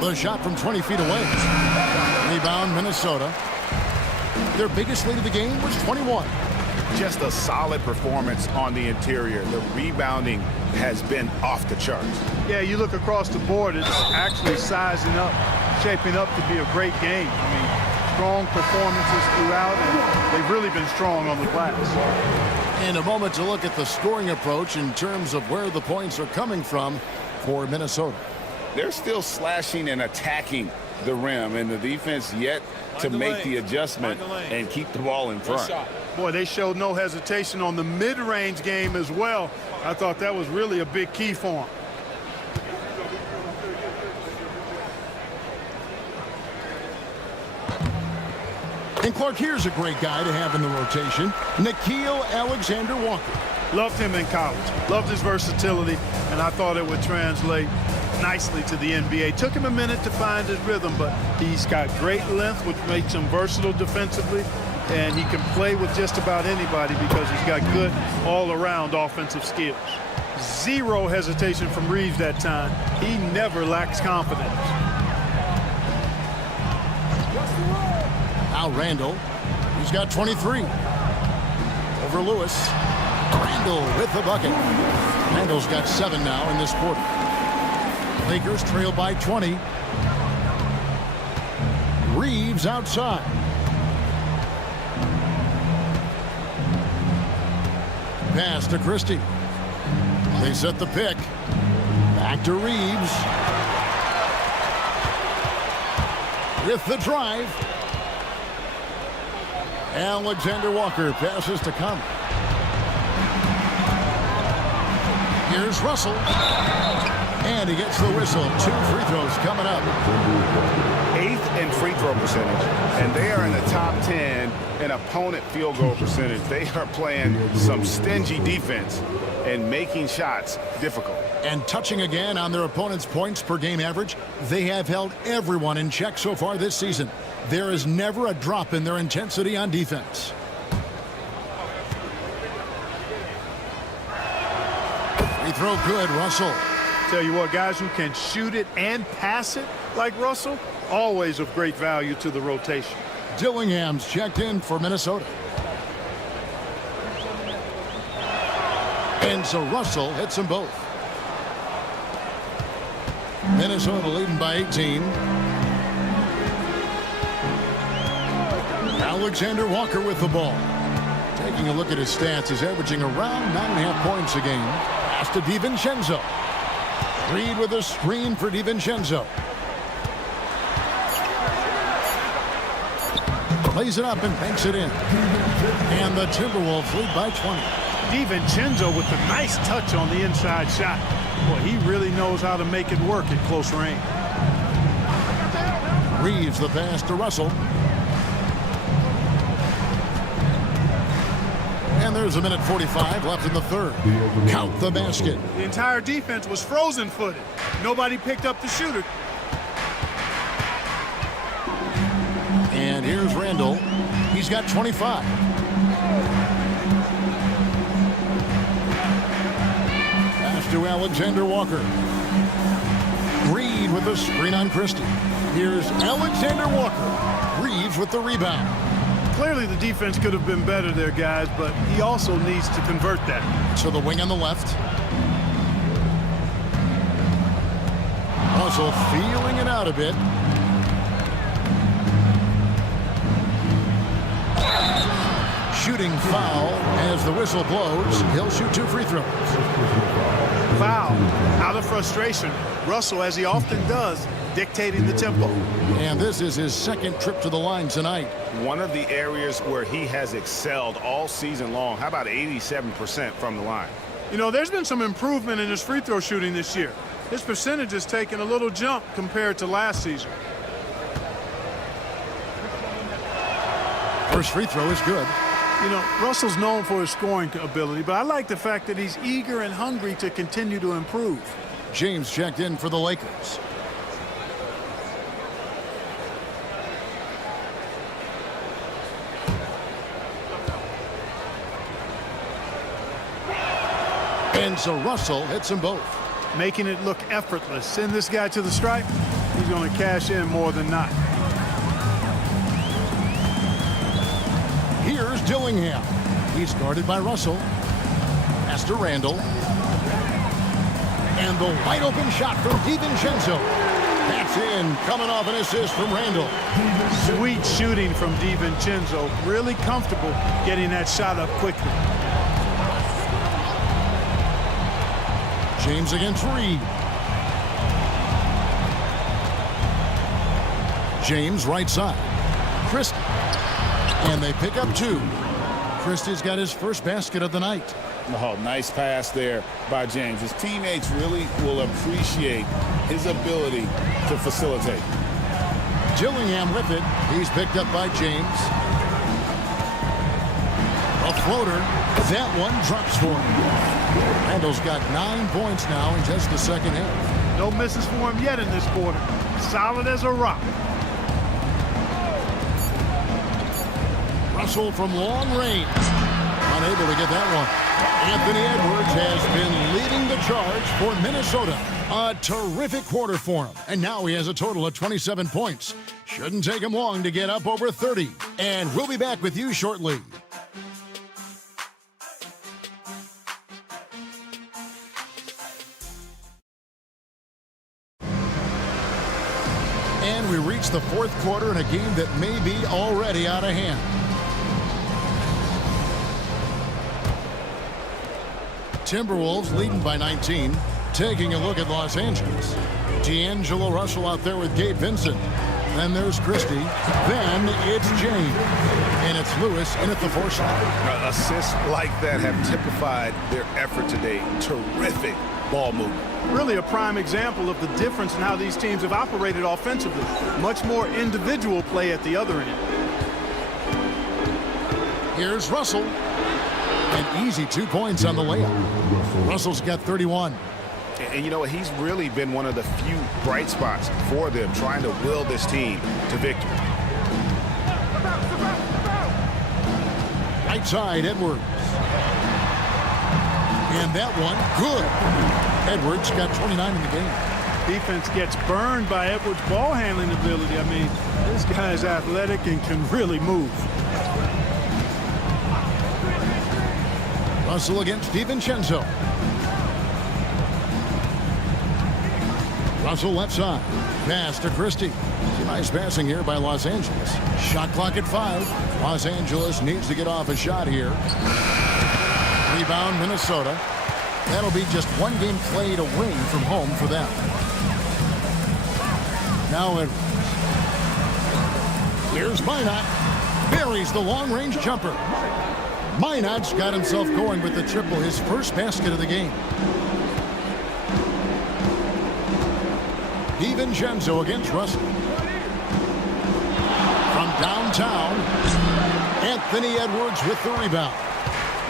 The shot from 20 feet away. Rebound, Minnesota. Their biggest lead of the game was 21. Just a solid performance on the interior. The rebounding has been off the charts. Yeah, you look across the board, it's actually sizing up, shaping up to be a great game. I mean, strong performances throughout, and they've really been strong on the glass. And a moment to look at the scoring approach in terms of where the points are coming from for Minnesota. They're still slashing and attacking the rim, and the defense yet to make the adjustment and keep the ball in front. Boy, they showed no hesitation on the mid-range game as well. I thought that was really a big key for them. And Clark, here's a great guy to have in the rotation, Nickeil Alexander-Walker. Loved him in college. Loved his versatility, and I thought it would translate nicely to the NBA. Took him a minute to find his rhythm, but he's got great length, which makes him versatile defensively, and he can play with just about anybody because he's got good all-around offensive skills. Zero hesitation from Reeves that time. He never lacks confidence. Now Randall, he's got 23. Over Lewis. Randall with the bucket. Randall's got 7 now in this quarter. Lakers trail by 20. Reeves outside. Pass to Christie. They set the pick. Back to Reeves. With the drive. Alexander Walker passes to Conley. Here's Russell. And he gets the whistle. 2 free throws coming up. 8th in free throw percentage, and they are in the top 10 in opponent field goal percentage. They are playing some stingy defense and making shots difficult. And touching again on their opponent's points per game average, they have held everyone in check so far this season. There is never a drop in their intensity on defense. Free throw good, Russell. Tell you what, guys who can shoot it and pass it like Russell, always of great value to the rotation. Dillingham's checked in for Minnesota. And so Russell hits them both. Minnesota leading by 18. Alexander Walker with the ball. Taking a look at his stats, he's averaging around 9.5 points a game. Pass to DiVincenzo. Reed with a screen for DiVincenzo. Plays it up and banks it in. And the Timberwolves lead by 20. DiVincenzo with a nice touch on the inside shot. Boy, he really knows how to make it work at close range. Reeves the pass to Russell. And there's a minute 45 left in the third. Count the basket. The entire defense was frozen-footed. Nobody picked up the shooter. And here's Randall. He's got 25. Pass to Alexander Walker. Reed with the screen on Christie. Here's Alexander Walker. Reeves with the rebound. Clearly the defense could have been better there, guys, but he also needs to convert that. To the wing on the left. Russell feeling it out a bit. Shooting foul as the whistle blows. He'll shoot 2 free throws. Foul. Out of frustration. Russell, as he often does, dictating the tempo. And this is his second trip to the line tonight. One of the areas where he has excelled all season long. How about 87% from the line? You know, there's been some improvement in his free throw shooting this year. His percentage has taken a little jump compared to last season. First free throw is good. You know, Russell's known for his scoring ability, but I like the fact that he's eager and hungry to continue to improve. James checked in for the Lakers. And so Russell hits them both. Making it look effortless. Send this guy to the stripe. He's going to cash in more than not. Here's Dillingham. He's guarded by Russell. Pass to Randall. And the wide open shot from DiVincenzo. That's in, coming off an assist from Randall. Sweet shooting from DiVincenzo. Really comfortable getting that shot up quickly. James against Reed. James right side. Christie. And they pick up 2. Christie's got his first basket of the night. Oh, nice pass there by James. His teammates really will appreciate his ability to facilitate. Gillingham with it. He's picked up by James. A floater. That one drops for him. Randall's got 9 points now in just the second half. No misses for him yet in this quarter. Solid as a rock. Russell from long range. Unable to get that one. Anthony Edwards has been leading the charge for Minnesota. A terrific quarter for him. And now he has a total of 27 points. Shouldn't take him long to get up over 30. And we'll be back with you shortly. And we reach the fourth quarter in a game that may be already out of hand. Timberwolves leading by 19. Taking a look at Los Angeles. D'Angelo Russell out there with Gabe Vincent. Then there's Christie. Then it's James. And it's Lewis in at the 4 slot. Assists like that have typified their effort today. Terrific ball movement. Really a prime example of the difference in how these teams have operated offensively. Much more individual play at the other end. Here's Russell. An easy 2 points on the layup. Russell's got 31. And you know what? He's really been one of the few bright spots for them, trying to will this team to victory. Right side, Edwards. And that one, good. Edwards got 29 in the game. Defense gets burned by Edwards' ball handling ability. I mean, this guy's athletic and can really move. Russell against DiVincenzo. Russell left side. Pass to Christie. Nice passing here by Los Angeles. Shot clock at 5. Los Angeles needs to get off a shot here. Rebound Minnesota. That'll be just one game played away from home for them. Now Edwards. Here's Minot. Buries the long-range jumper. Minot's got himself going with the triple, his first basket of the game. DiVincenzo against Russell. From downtown, Anthony Edwards with the rebound.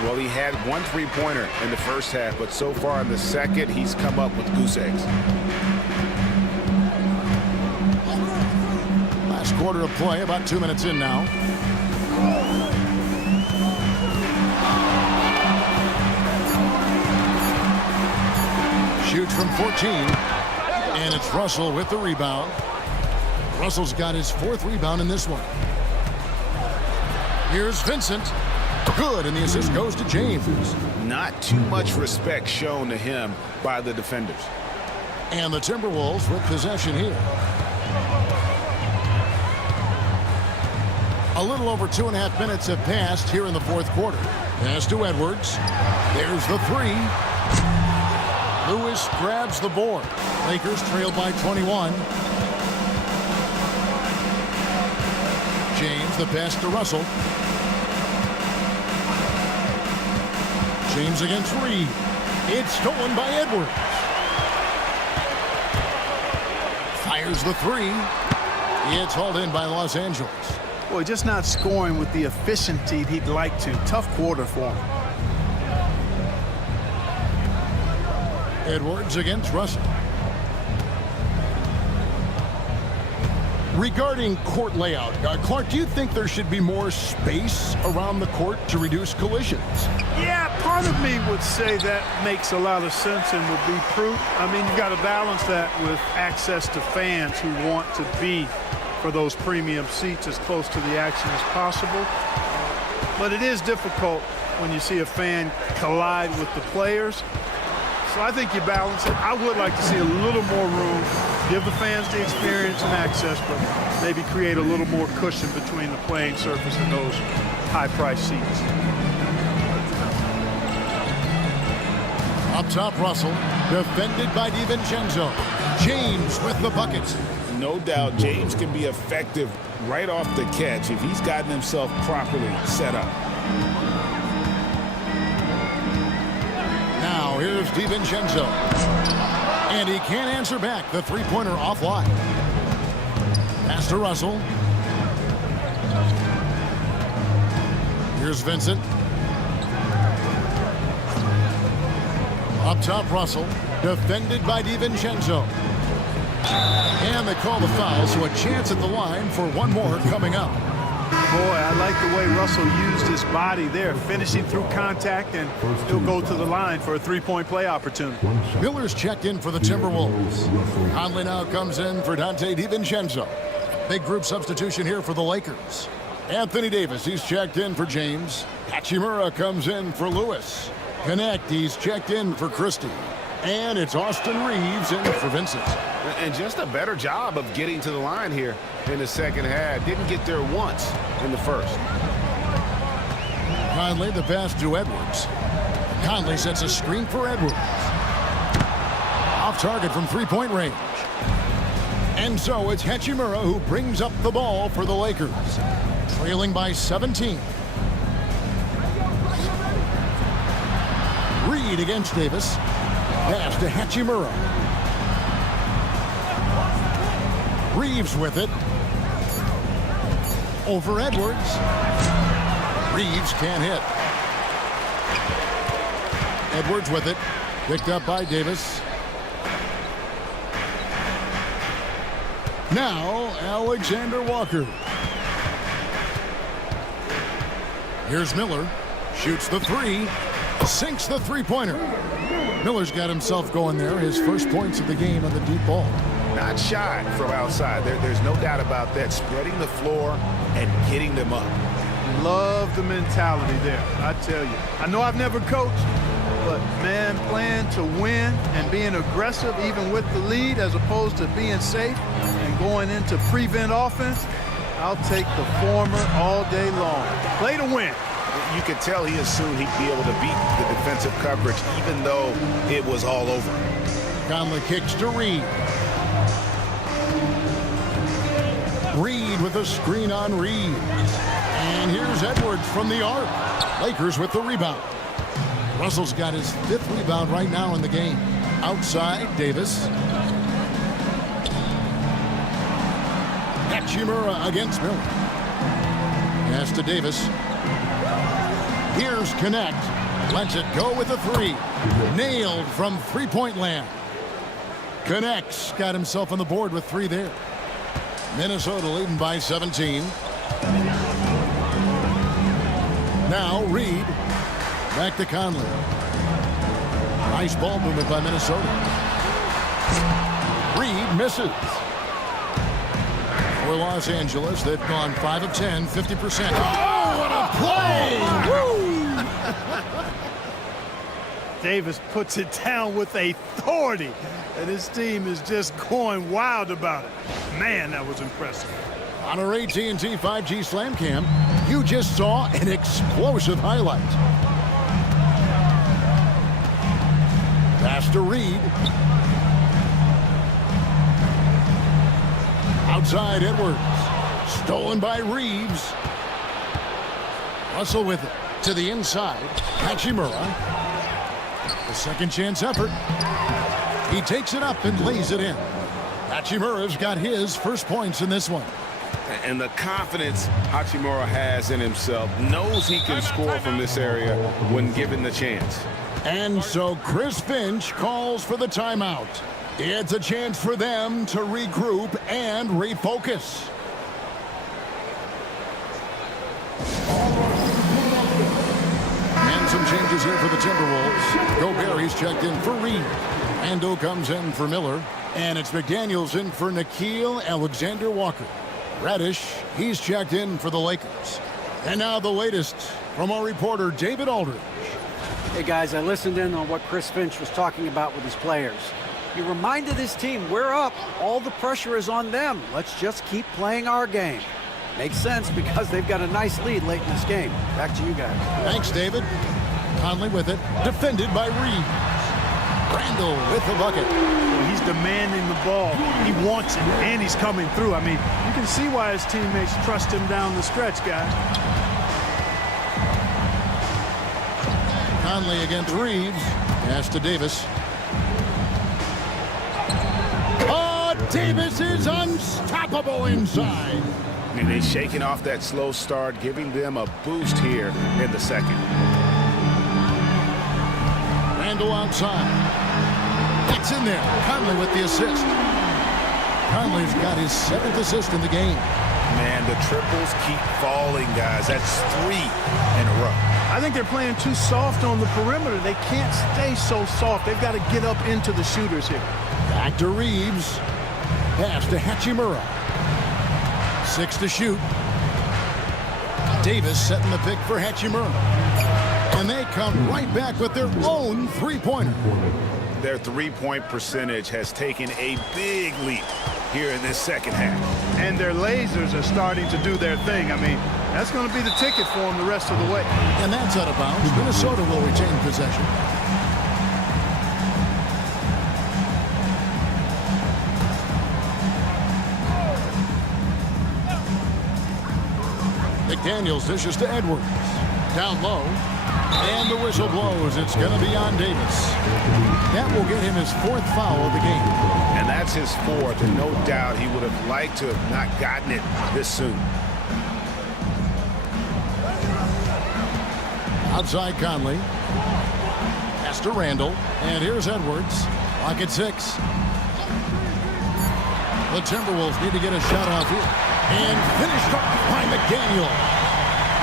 Well, he had 1 3-pointer in the first half, but so far in the second, he's come up with goose eggs. Last quarter of play, about 2 minutes in now. Shoots from 14. And it's Russell with the rebound. Russell's got his 4th rebound in this one. Here's Vincent. Good, and the assist goes to James. Not too much respect shown to him by the defenders. And the Timberwolves with possession here. A little over 2.5 minutes have passed here in the fourth quarter. Pass to Edwards. There's the 3. Lewis grabs the board. Lakers trail by 21. James, the pass to Russell. James against Reed. It's stolen by Edwards. Fires the 3. It's hauled in by Los Angeles. Boy, just not scoring with the efficiency he'd like to. Tough quarter for him. Edwards against Russell. Regarding court layout, Clark, do you think there should be more space around the court to reduce collisions? Yeah, part of me would say that makes a lot of sense and would be proof. I mean, you've got to balance that with access to fans who want to be for those premium seats as close to the action as possible. But it is difficult when you see a fan collide with the players. So I think you balance it. I would like to see a little more room, give the fans the experience and access, but maybe create a little more cushion between the playing surface and those high-priced seats. Up top, Russell. Defended by DiVincenzo. James with the bucket. No doubt James can be effective right off the catch if he's gotten himself properly set up. Now here's DiVincenzo. And he can't answer back. The three-pointer offline. Pass to Russell. Here's Vincent. Up top, Russell. Defended by DiVincenzo. And they call the foul, so a chance at the line for one more coming up. Boy, I like the way Russell used his body there, finishing through contact, and he'll go to the line for a three-point play opportunity. Miller's checked in for the Timberwolves. Conley now comes in for Dante DiVincenzo. Big group substitution here for the Lakers. Anthony Davis, he's checked in for James. Hachimura comes in for Lewis. Connect, he's checked in for Christie. And it's Austin Reeves in for Vincent. And just a better job of getting to the line here in the second half. Didn't get there once in the first. Conley, the pass to Edwards. Conley sets a screen for Edwards. Off target from three-point range. And so it's Hachimura who brings up the ball for the Lakers. Trailing by 17. Reed against Davis. Pass to Hachimura. Reeves with it. Over Edwards. Reeves can't hit. Edwards with it. Picked up by Davis. Now, Alexander Walker. Here's Miller. Shoots the three. Sinks the three-pointer. Miller's got himself going there. His first points of the game on the deep ball. Not shy from outside. There's no doubt about that. Spreading the floor and getting them up. Love the mentality there, I tell you. I know I've never coached, but, man, playing to win and being aggressive even with the lead as opposed to being safe and going into prevent offense, I'll take the former all day long. Play to win. You could tell he assumed he'd be able to beat the defensive coverage even though it was all over. Conley kicks to Reed. Reed with a screen on Reed. And here's Edwards from the arc. Lakers with the rebound. Russell's got his fifth rebound right now in the game. Outside, Davis. Hachimura against Miller. Pass to Davis. Here's Connect. Lets it go with a three. Nailed from three-point land. Connect's got himself on the board with three there. Minnesota leading by 17. Now Reed. Back to Conley. Nice ball movement by Minnesota. Reed misses. For Los Angeles, they've gone 5 of 10, 50%. Oh, what a play! Woo! Davis puts it down with authority, and his team is just going wild about it. Man, that was impressive. On our AT&T 5G Slam Cam, you just saw an explosive highlight. Pass to Reed. Outside Edwards. Stolen by Reeves. Russell with it. To the inside. Hachimura. The second chance effort. He takes it up and lays it in. Hachimura's got his first points in this one. And the confidence Hachimura has in himself, knows he can score from this area when given the chance. And so Chris Finch calls for the timeout. It's a chance for them to regroup and refocus. And some changes here for the Timberwolves. Gobert's checked in for Reed. Ando comes in for Miller. And it's McDaniels in for Nickeil Alexander-Walker. Reddish, he's checked in for the Lakers. And now the latest from our reporter, David Aldridge. Hey, guys, I listened in on what Chris Finch was talking about with his players. He reminded his team, we're up. All the pressure is on them. Let's just keep playing our game. Makes sense because they've got a nice lead late in this game. Back to you guys. Thanks, David. Conley with it. Defended by Reed. Randall with the bucket. Well, he's demanding the ball. He wants it, and he's coming through. I mean, you can see why his teammates trust him down the stretch, guys. Conley against Reeves. Pass to Davis. Oh, Davis is unstoppable inside. And he's shaking off that slow start, giving them a boost here in the second. Randall outside. That's in there. Conley with the assist. Conley's got his 7th assist in the game. Man, the triples keep falling, guys. That's 3 in a row. I think they're playing too soft on the perimeter. They can't stay so soft. They've got to get up into the shooters here. Back to Reeves. Pass to Hachimura. 6 to shoot. Davis setting the pick for Hachimura. And they come right back with their own three-pointer. Their three-point percentage has taken a big leap here in this second half. And their lasers are starting to do their thing. I mean, that's going to be the ticket for them the rest of the way. And that's out of bounds. Minnesota will retain possession. McDaniels dishes to Edwards. Down low. And the whistle blows. It's going to be on Davis. That will get him his 4th foul of the game. And that's his 4th, and no doubt he would have liked to have not gotten it this soon. Outside Conley. Pass to Randall. And here's Edwards. Lock at 6. The Timberwolves need to get a shot off here. And finished off by McDaniel.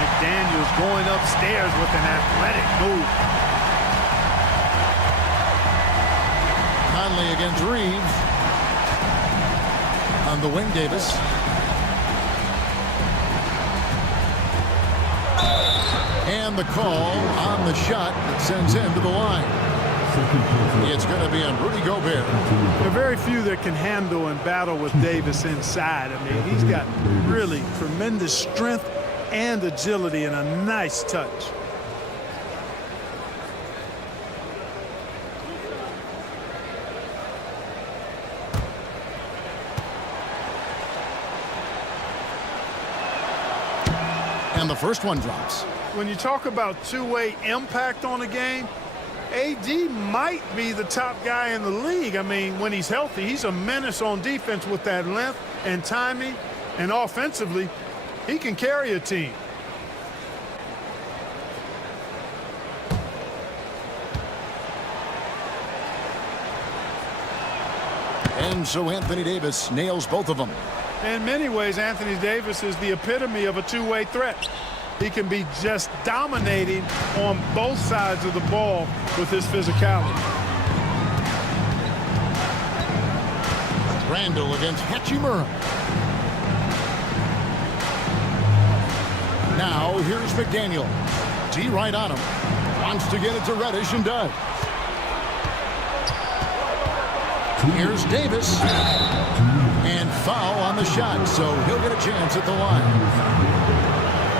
McDaniels going upstairs with an athletic move. Conley against Reeves. On the wing, Davis. And the call on the shot that sends him to the line. It's going to be on Rudy Gobert. There are very few that can handle and battle with Davis inside. I mean, he's got really tremendous strength and agility and a nice touch. And the first one drops. When you talk about two-way impact on a game, AD might be the top guy in the league. I mean, when he's healthy, he's a menace on defense with that length and timing, and offensively, he can carry a team. And so Anthony Davis nails both of them. In many ways, Anthony Davis is the epitome of a two-way threat. He can be just dominating on both sides of the ball with his physicality. Randall against Hachimura. Now here's McDaniel. D right on him. Wants to get it to Reddish and does. Here's Davis. And foul on the shot, so he'll get a chance at the line.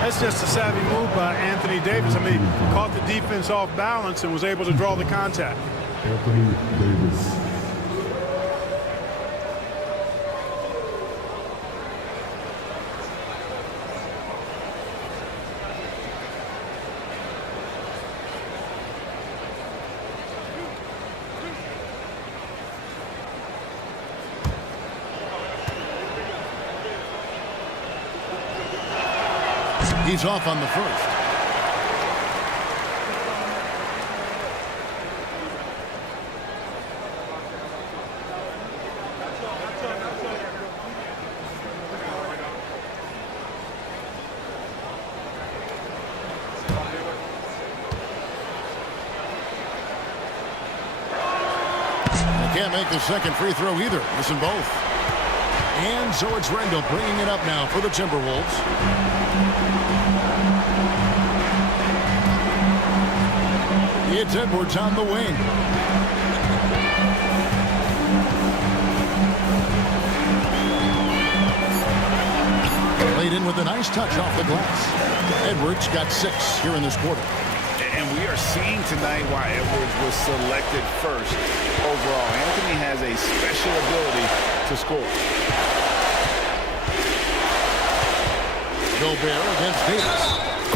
That's just a savvy move by Anthony Davis. I mean, caught the defense off balance and was able to draw the contact. Anthony Davis. He's off on the first. They can't make the second free throw either. Listen both. And so it's Randall bringing it up now for the Timberwolves. It's Edwards on the wing. Laid in with a nice touch off the glass. Edwards got 6 here in this quarter. And we are seeing tonight why Edwards was selected first overall. Anthony has a special ability to score. Gobert against Davis.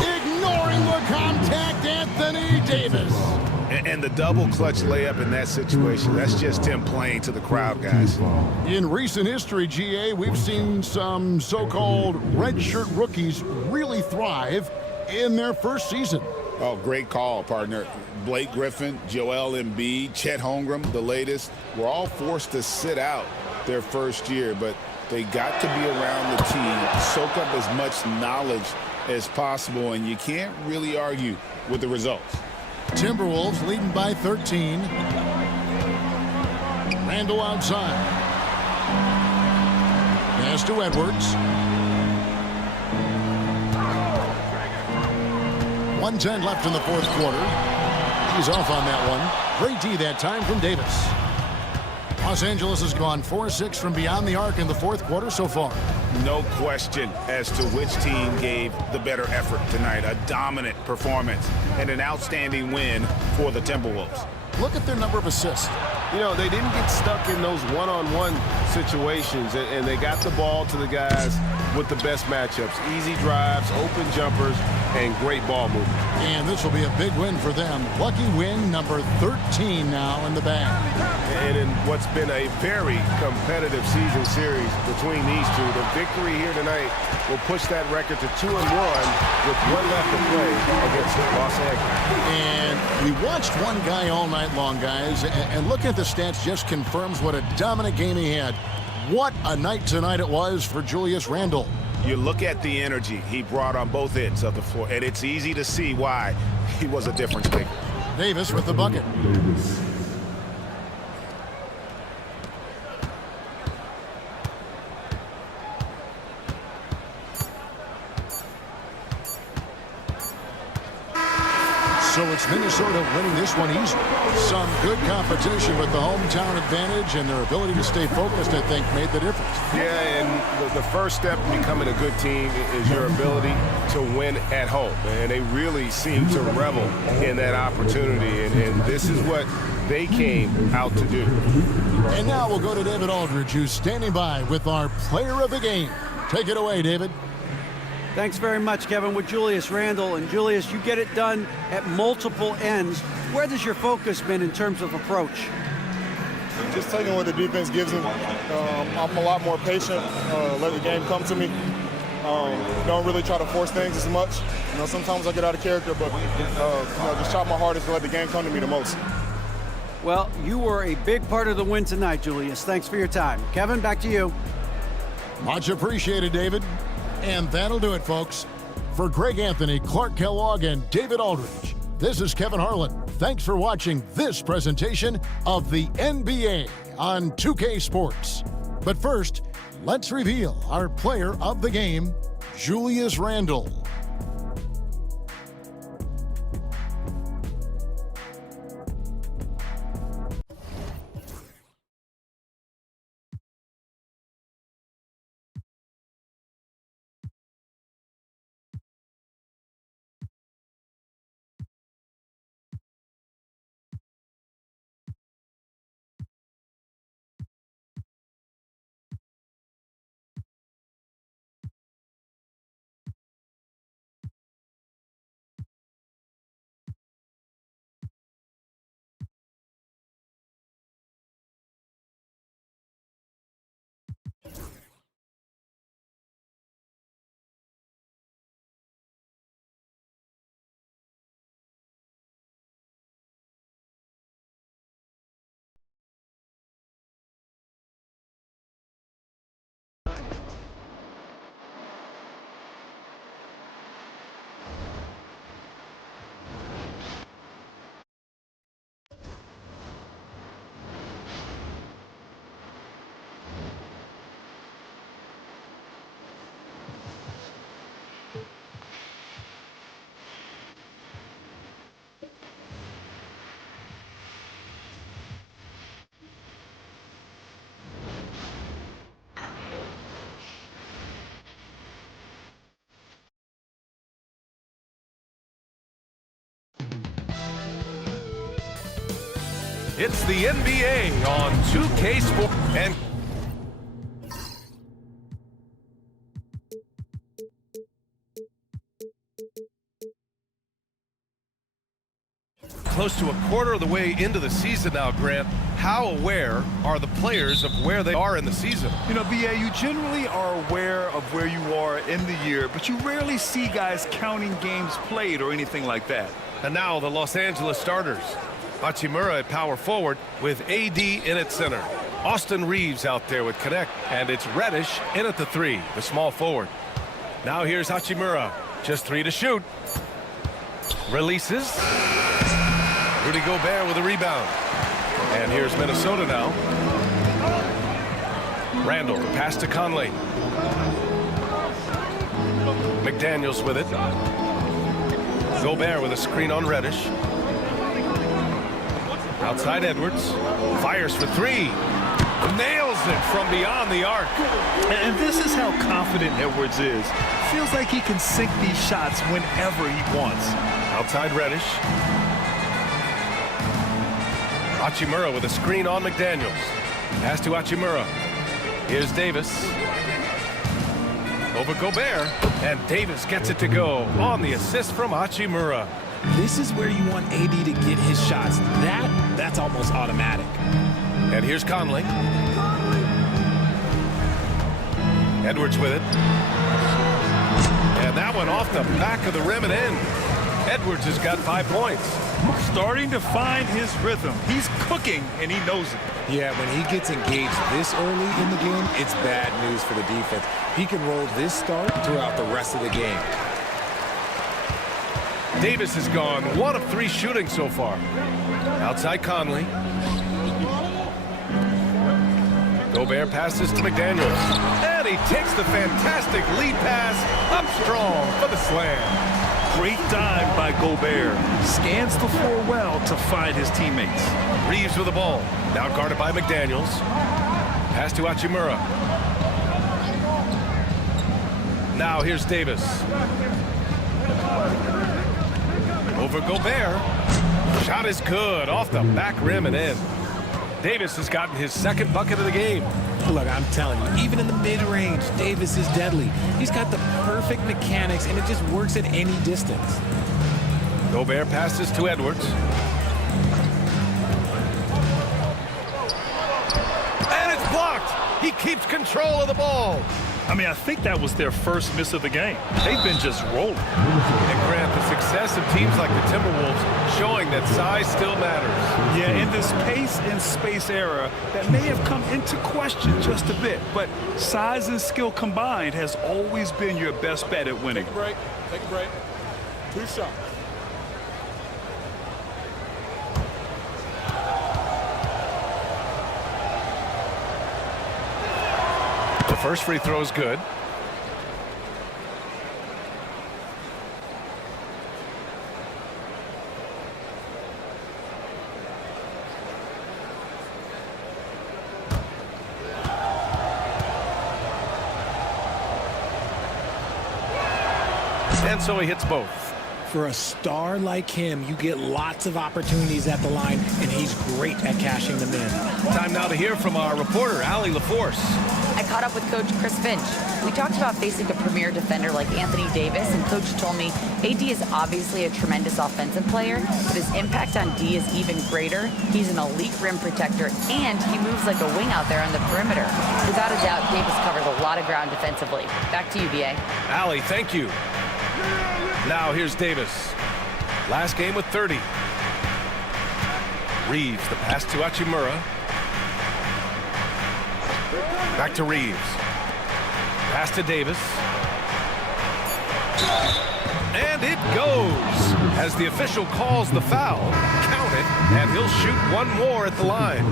Ignoring the contact, Anthony Davis. And the double clutch layup in that situation, that's just him playing to the crowd, guys. In recent history, GA, we've seen some so-called redshirt rookies really thrive in their first season. Oh, great call, partner. Blake Griffin, Joel Embiid, Chet Holmgren, the latest, were all forced to sit out their first year, but they got to be around the team, soak up as much knowledge as possible, and you can't really argue with the results. Timberwolves leading by 13. Randall outside. Pass to Edwards. 1:10 left in the fourth quarter. He's off on that one. Great D that time from Davis. Los Angeles has gone 4-6 from beyond the arc in the fourth quarter so far. No question as to which team gave the better effort tonight. A dominant performance and an outstanding win for the Timberwolves. Look at their number of assists. You know, they didn't get stuck in those one-on-one situations, and they got the ball to the guys with the best matchups. Easy drives, open jumpers, and great ball movement. And this will be a big win for them. Lucky win number 13 now in the bag. And in what's been a very competitive season series between these two, the victory here tonight will push that record to 2-1 with one left to play against Los Angeles. And we watched one guy all night long, guys, and looking at the stats just confirms what a dominant game he had. What a night tonight it was for Julius Randle. You look at the energy he brought on both ends of the floor, and it's easy to see why he was a difference maker. Davis with the bucket. Davis. So it's Minnesota winning this one easily. Some good competition with the hometown advantage, and their ability to stay focused, I think, made the difference. Yeah, and the first step in becoming a good team is your ability to win at home. And they really seem to revel in that opportunity, and this is what they came out to do. And now we'll go to David Aldridge, who's standing by with our player of the game. Take it away, David. Thanks very much, Kevin, with Julius Randle. And Julius, you get it done at multiple ends. Where does your focus been in terms of approach? Just taking what the defense gives me. I'm a lot more patient, let the game come to me. Don't really try to force things as much. You know, sometimes I get out of character, but just try my hardest to let the game come to me the most. Well, you were a big part of the win tonight, Julius. Thanks for your time. Kevin, back to you. Much appreciated, David. And that'll do it, folks. For Greg Anthony, Clark Kellogg, and David Aldridge, this is Kevin Harlan. Thanks for watching this presentation of the NBA on 2K Sports. But first, let's reveal our player of the game, Julius Randle. It's the NBA on 2K Sports. And close to a quarter of the way into the season now, Grant. How aware are the players of where they are in the season? You know, BA, you generally are aware of where you are in the year, but you rarely see guys counting games played or anything like that. And now the Los Angeles starters. Hachimura at power forward with AD in at center. Austin Reeves out there with Connect, and it's Reddish in at the 3, the small forward. Now here's Hachimura, just 3 to shoot. Releases. Rudy Gobert with a rebound. And here's Minnesota now. Randall, pass to Conley. McDaniels with it. Gobert with a screen on Reddish. Outside Edwards. Fires for 3. Nails it from beyond the arc. And this is how confident Edwards is. Feels like he can sink these shots whenever he wants. Outside Reddish. Hachimura with a screen on McDaniels. Pass to Hachimura. Here's Davis. Over Gobert. And Davis gets it to go on the assist from Hachimura. This is where you want AD to get his shots. That's almost automatic. And here's Conley. Edwards with it. And that one off the back of the rim and in. Edwards has got 5 points. Starting to find his rhythm. He's cooking, and he knows it. Yeah, when he gets engaged this early in the game, it's bad news for the defense. He can roll this start throughout the rest of the game. Davis has gone 1 of 3 shooting so far. Outside Conley. Gobert passes to McDaniels. And he takes the fantastic lead pass up strong for the slam. Great dive by Gobert. Scans the floor well to find his teammates. Reeves with the ball. Now guarded by McDaniels. Pass to Hachimura. Now here's Davis. Over Gobert. Shot is good. Off the back rim and in. Davis has gotten his 2nd bucket of the game. Look, I'm telling you, even in the mid-range, Davis is deadly. He's got the perfect mechanics, and it just works at any distance. Gobert passes to Edwards. And it's blocked. He keeps control of the ball. I mean, I think that was their first miss of the game. They've been just rolling. And Grant, the success of teams like the Timberwolves showing that size still matters. Yeah, in this pace and space era, that may have come into question just a bit, but size and skill combined has always been your best bet at winning. Take a break. Take a break. 2 shots. The first free throw is good. And so he hits both. For a star like him, you get lots of opportunities at the line, and he's great at cashing them in. Time now to hear from our reporter, Allie LaForce. I caught up with Coach Chris Finch. We talked about facing a premier defender like Anthony Davis, and Coach told me AD is obviously a tremendous offensive player, but his impact on D is even greater. He's an elite rim protector, and he moves like a wing out there on the perimeter. Without a doubt, Davis covers a lot of ground defensively. Back to you, B.A. Allie, thank you. Now here's Davis. Last game with 30. Reeves, the pass to Hachimura. Back to Reeves. Pass to Davis. And it goes. As the official calls the foul, count it, and he'll shoot 1 more at the line.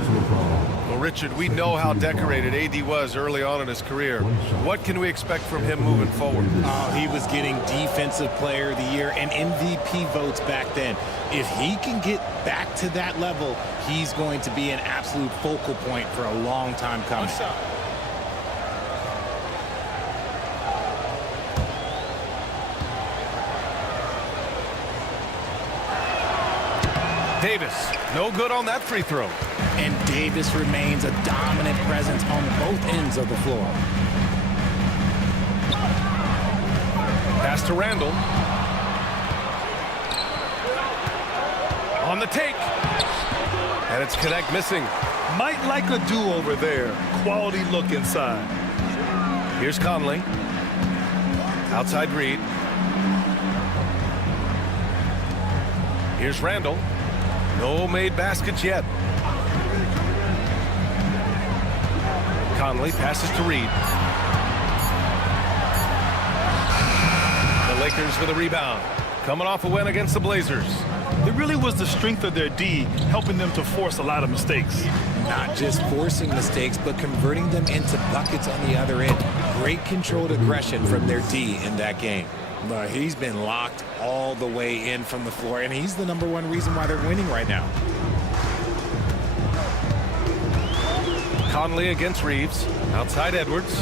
Well, Richard, we know how decorated AD was early on in his career. What can we expect from him moving forward? Oh, he was getting Defensive Player of the Year and MVP votes back then. If he can get back to that level, he's going to be an absolute focal point for a long time coming. Davis, no good on that free throw. And Davis remains a dominant presence on both ends of the floor. Pass to Randall. On the take. And it's Connect missing. Might like a do-over there. Quality look inside. Here's Conley. Outside Reed. Here's Randall. No made baskets yet. Conley passes to Reed. The Lakers with a rebound. Coming off a win against the Blazers. It really was the strength of their D helping them to force a lot of mistakes. Not just forcing mistakes, but converting them into buckets on the other end. Great controlled aggression from their D in that game. But he's been locked all the way in from the floor, and he's the #1 reason why they're winning right now. Conley against Reeves. Outside Edwards.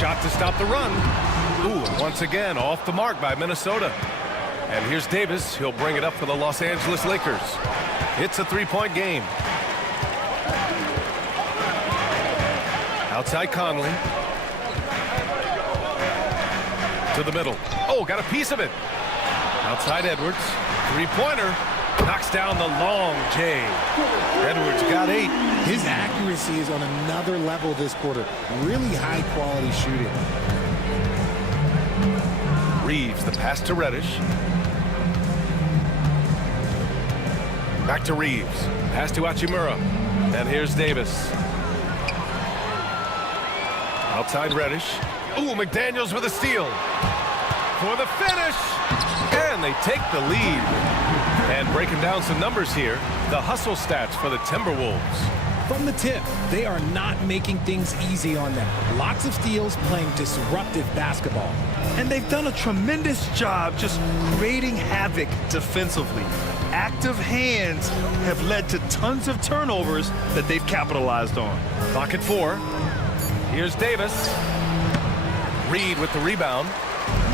Shot to stop the run. Ooh, and once again off the mark by Minnesota. And here's Davis. He'll bring it up for the Los Angeles Lakers. It's a three-point game. Outside Conley. To the middle. Oh, got a piece of it. Outside Edwards. Three-pointer. Knocks down the long J. Edwards got 8. His accuracy is on another level this quarter. Really high-quality shooting. Reeves, the pass to Reddish. Back to Reeves. Pass to Hachimura. And here's Davis. Outside Reddish. Ooh, McDaniels with a steal. For the finish. And they take the lead. And breaking down some numbers here, the hustle stats for the Timberwolves. From the tip, they are not making things easy on them. Lots of steals, playing disruptive basketball. And they've done a tremendous job just creating havoc defensively. Active hands have led to tons of turnovers that they've capitalized on. Clock at 4. Here's Davis. Reed with the rebound.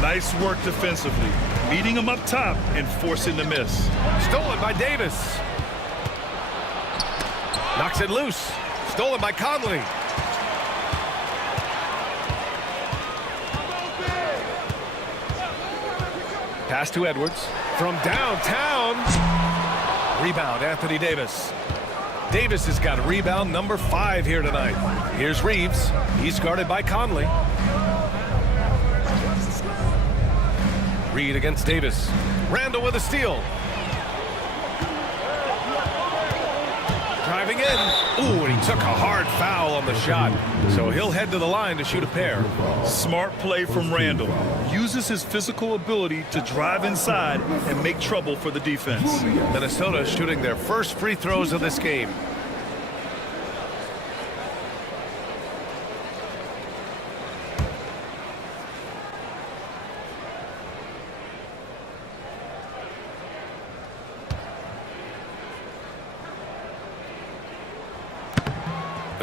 Nice work defensively. Meeting him up top and forcing the miss. Stolen by Davis. Knocks it loose. Stolen by Conley. Pass to Edwards. From downtown. Rebound, Anthony Davis. Davis has got rebound number 5 here tonight. Here's Reeves. He's guarded by Conley. Reed against Davis. Randall with a steal. Driving in. Ooh, and he took a hard foul on the shot. So he'll head to the line to shoot a pair. Smart play from Randall. Uses his physical ability to drive inside and make trouble for the defense. Minnesota shooting their first free throws of this game.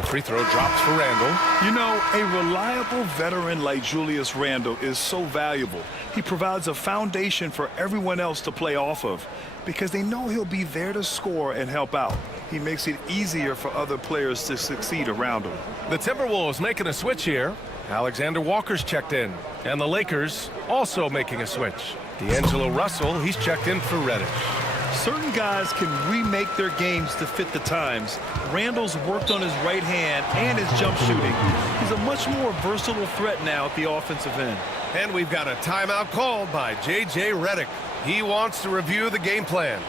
Free throw drops for Randall. You know, a reliable veteran like Julius Randle is so valuable. He provides a foundation for everyone else to play off of because they know he'll be there to score and help out. He makes it easier for other players to succeed around him. The Timberwolves making a switch here. Alexander Walker's checked in. And the Lakers also making a switch. D'Angelo Russell, he's checked in for Reddish. Certain guys can remake their games to fit the times. Randall's worked on his right hand and his jump shooting. He's a much more versatile threat now at the offensive end. And we've got a timeout called by J.J. Redick. He wants to review the game plan.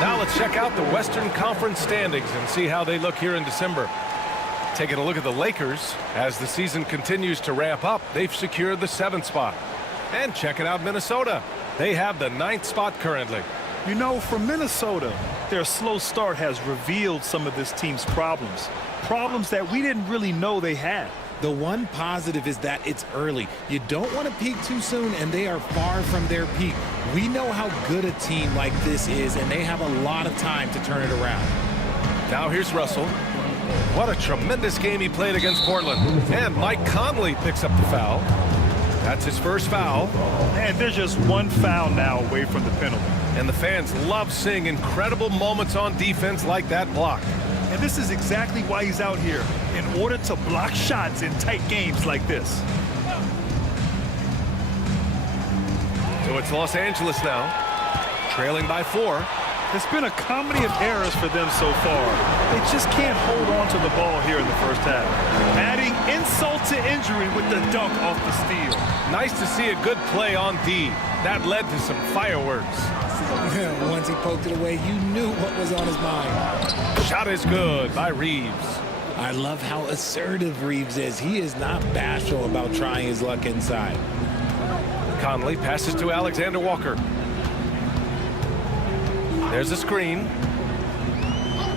Now let's check out the Western Conference standings and see how they look here in December. Taking a look at the Lakers, as the season continues to ramp up, they've secured the 7th spot. And checking out Minnesota. They have the 9th spot currently. You know, for Minnesota, their slow start has revealed some of this team's problems. Problems that we didn't really know they had. The one positive is that it's early. You don't want to peak too soon, and they are far from their peak. We know how good a team like this is, and they have a lot of time to turn it around. Now here's Russell. What a tremendous game he played against Portland. And Mike Conley picks up the foul. That's his first foul. And there's just one foul now away from the penalty. And the fans love seeing incredible moments on defense like that block. And this is exactly why he's out here, in order to block shots in tight games like this. So it's Los Angeles now, trailing by 4. It's been a comedy of errors for them so far. They just can't hold on to the ball here in the first half. Adding insult to injury with the dunk off the steal. Nice to see a good play on D. That led to some fireworks. Once he poked it away, you knew what was on his mind. Shot is good by Reeves. I love how assertive Reeves is. He is not bashful about trying his luck inside. Conley passes to Alexander Walker. There's a screen.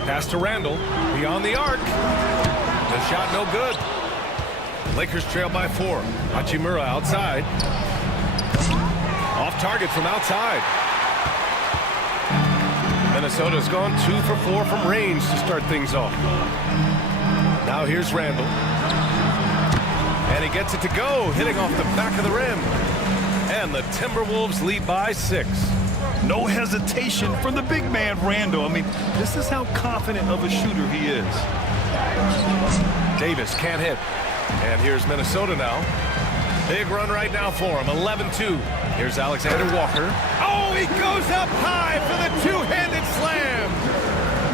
Pass to Randall. Beyond the arc. The shot no good. Lakers trail by 4. Hachimura outside. Off target from outside. Minnesota's gone 2 for 4 from range to start things off. Now here's Randall. And he gets it to go, hitting off the back of the rim. And the Timberwolves lead by 6. No hesitation from the big man, Randall. I mean, this is how confident of a shooter he is. Davis can't hit. And here's Minnesota now. Big run right now for him, 11-2. Here's Alexander Walker. Oh, he goes up high for the two-handed slam.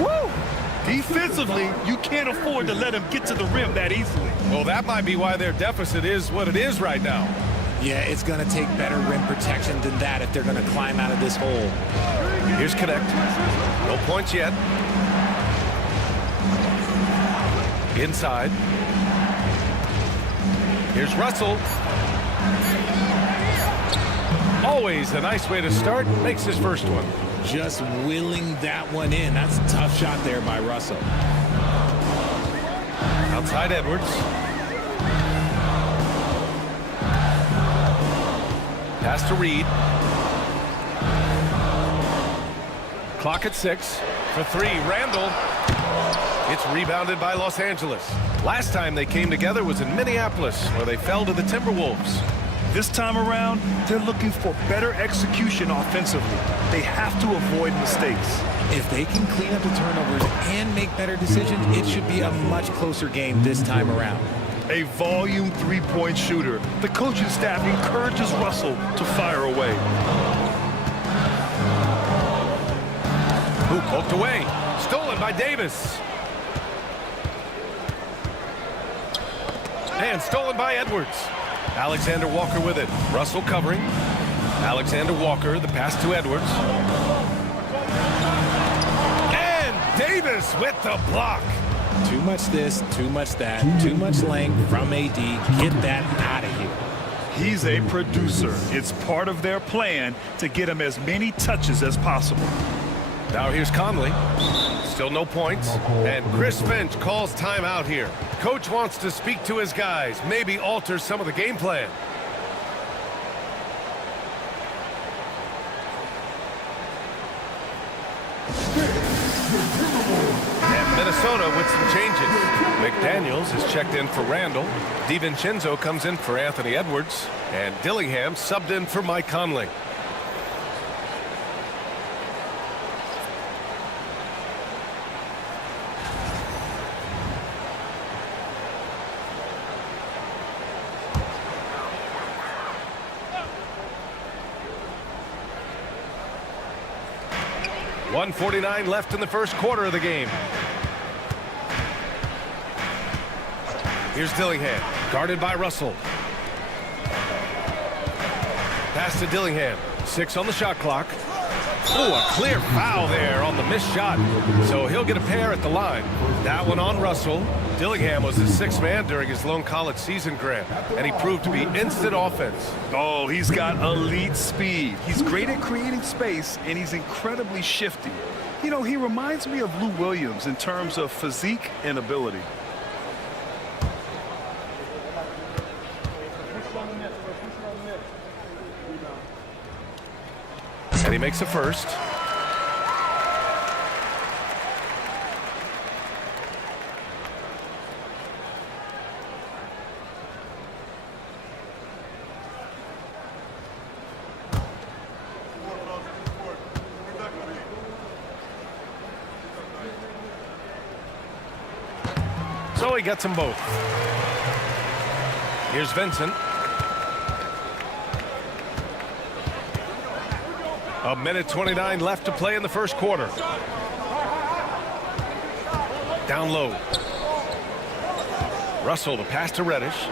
Woo! Defensively, you can't afford to let him get to the rim that easily. Well, that might be why their deficit is what it is right now. Yeah, it's going to take better rim protection than that if they're going to climb out of this hole. Here's Connect. No points yet. Inside. Here's Russell. Always a nice way to start. Makes his first one. Just willing that one in. That's a tough shot there by Russell. Outside Edwards. Pass to Reed. Clock at 6. For 3, Randall. It's rebounded by Los Angeles. Last time they came together was in Minneapolis, where they fell to the Timberwolves. This time around, they're looking for better execution offensively. They have to avoid mistakes. If they can clean up the turnovers and make better decisions, it should be a much closer game this time around. A volume three-point shooter. The coaching staff encourages Russell to fire away. Who poked away. Stolen by Davis. And stolen by Edwards. Alexander Walker with it. Russell covering. Alexander Walker, the pass to Edwards. And Davis with the block. Too much this, too much that, too much length from AD. Get that out of here. He's a producer. It's part of their plan to get him as many touches as possible. Now here's Conley. Still no points. And Chris Finch calls timeout here. Coach wants to speak to his guys, maybe alter some of the game plan. And Minnesota with some changes. McDaniels is checked in for Randall. DiVincenzo comes in for Anthony Edwards. And Dillingham subbed in for Mike Conley. .149 left in the first quarter of the game. Here's Dillingham, guarded by Russell. Pass to Dillingham. 6 on the shot clock. Oh, a clear foul there on the missed shot. So he'll get a pair at the line. That one on Russell. Dillingham was the 6th man during his lone college season, Grant, and he proved to be instant offense. Oh, he's got elite speed. He's great at creating space, and he's incredibly shifty. You know, he reminds me of Lou Williams in terms of physique and ability. And he makes a first. So he gets them both. Here's Vincent. A minute 29 left to play in the first quarter. Down low. Russell, the pass to Reddish.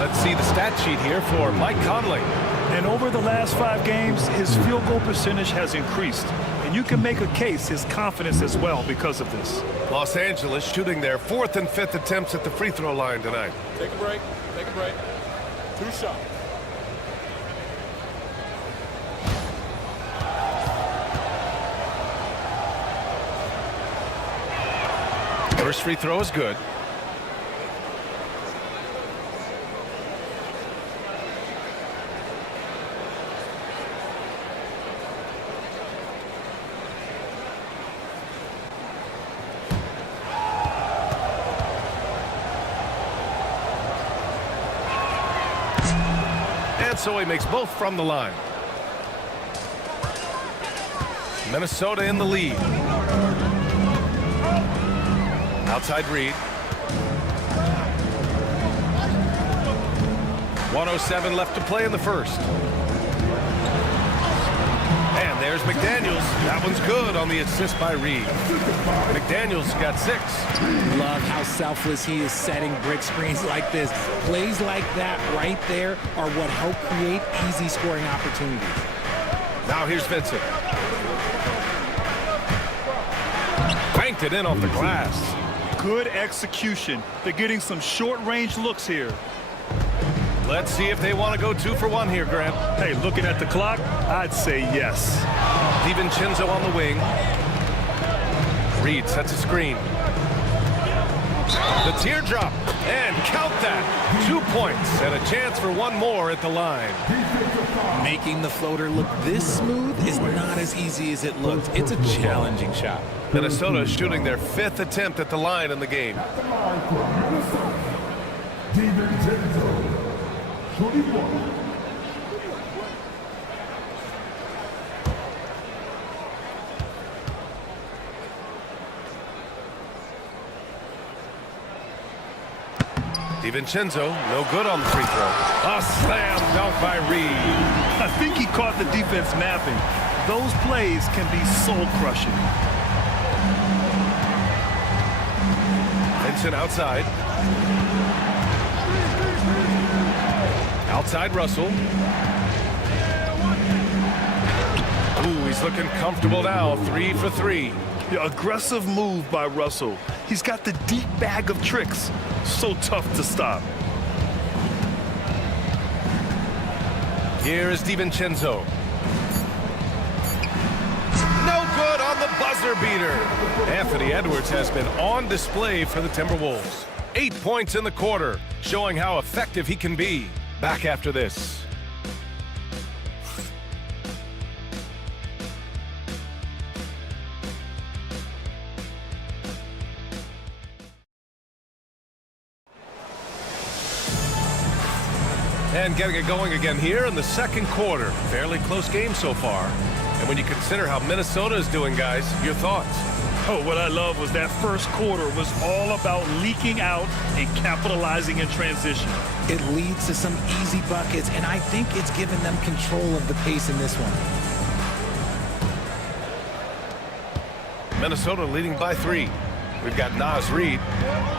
Let's see the stat sheet here for Mike Conley. And over the last 5 games, his field goal percentage has increased. And you can make a case his confidence as well because of this. Los Angeles shooting their 4th and 5th attempts at the free throw line tonight. Take a break. Take a break. 2 shots. First free throw is good. And so he makes both from the line. Minnesota in the lead. Outside Reed. 1:07 left to play in the first. And there's McDaniels. That one's good on the assist by Reed. McDaniels got 6. Love how selfless he is setting brick screens like this. Plays like that right there are what help create easy scoring opportunities. Now here's Vincent. Banked it in off the glass. Good execution. They're getting some short-range looks here. Let's see if they want to go 2 for 1 here, Grant. Hey, looking at the clock, I'd say yes. DiVincenzo on the wing. Reed sets a screen. The teardrop, and count that. 2 points and a chance for 1 more at the line. Making the floater look this smooth is not as easy as it looks. It's a challenging shot. Minnesota shooting their 5th attempt at the line in the game. DiVincenzo, no good on the free throw. A slam dunk by Reed. I think he caught the defense napping. Those plays can be soul-crushing. Vincent outside. Outside Russell. Ooh, he's looking comfortable now. 3 for 3. The aggressive move by Russell. He's got the deep bag of tricks. So tough to stop. Here is DiVincenzo. No good on the buzzer beater. Anthony Edwards has been on display for the Timberwolves. 8 points in the quarter, showing how effective he can be. Back after this. And getting it going again here in the second quarter. Fairly close game so far. And when you consider how Minnesota is doing, guys, your thoughts? Oh, what I love was that first quarter was all about leaking out and capitalizing in transition. It leads to some easy buckets, and I think it's given them control of the pace in this one. Minnesota leading by 3. We've got Naz Reid,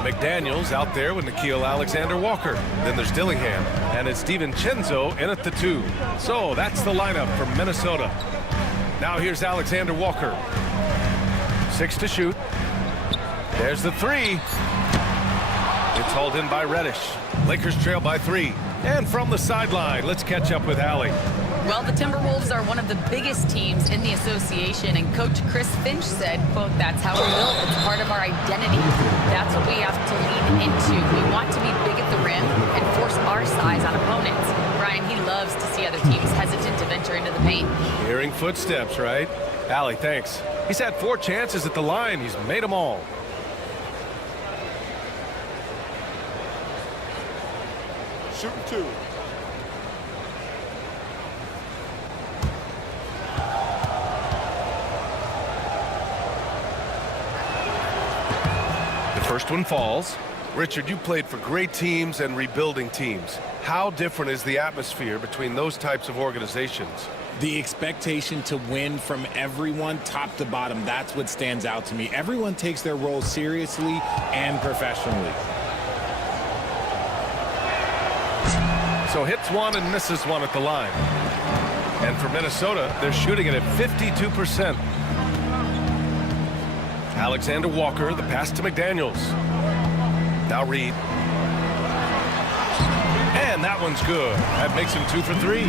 McDaniels out there with Nickeil Alexander-Walker. Then there's Dillingham, and it's DiVincenzo in at the 2. So that's the lineup from Minnesota. Now here's Alexander-Walker. 6 to shoot. There's the 3. It's hauled in by Reddish. Lakers trail by 3. And from the sideline, let's catch up with Allie. Well, the Timberwolves are one of the biggest teams in the association, and Coach Chris Finch said, quote, "That's how we're built. It's part of our identity. That's what we have to lean into. We want to be big at the rim and force our size on opponents. Brian, he loves to see other teams hesitant to venture into the paint. Hearing footsteps, right? Allie, thanks. He's had 4 chances at the line. He's made them all. Shooting 2. The first one falls. Richard, you played for great teams and rebuilding teams. How different is the atmosphere between those types of organizations? The expectation to win from everyone, top to bottom, that's what stands out to me. Everyone takes their role seriously and professionally. So hits one and misses one at the line. And for Minnesota, they're shooting it at 52%. Alexander Walker, the pass to McDaniels. Now Reed. And that one's good. That makes him 2 for 3.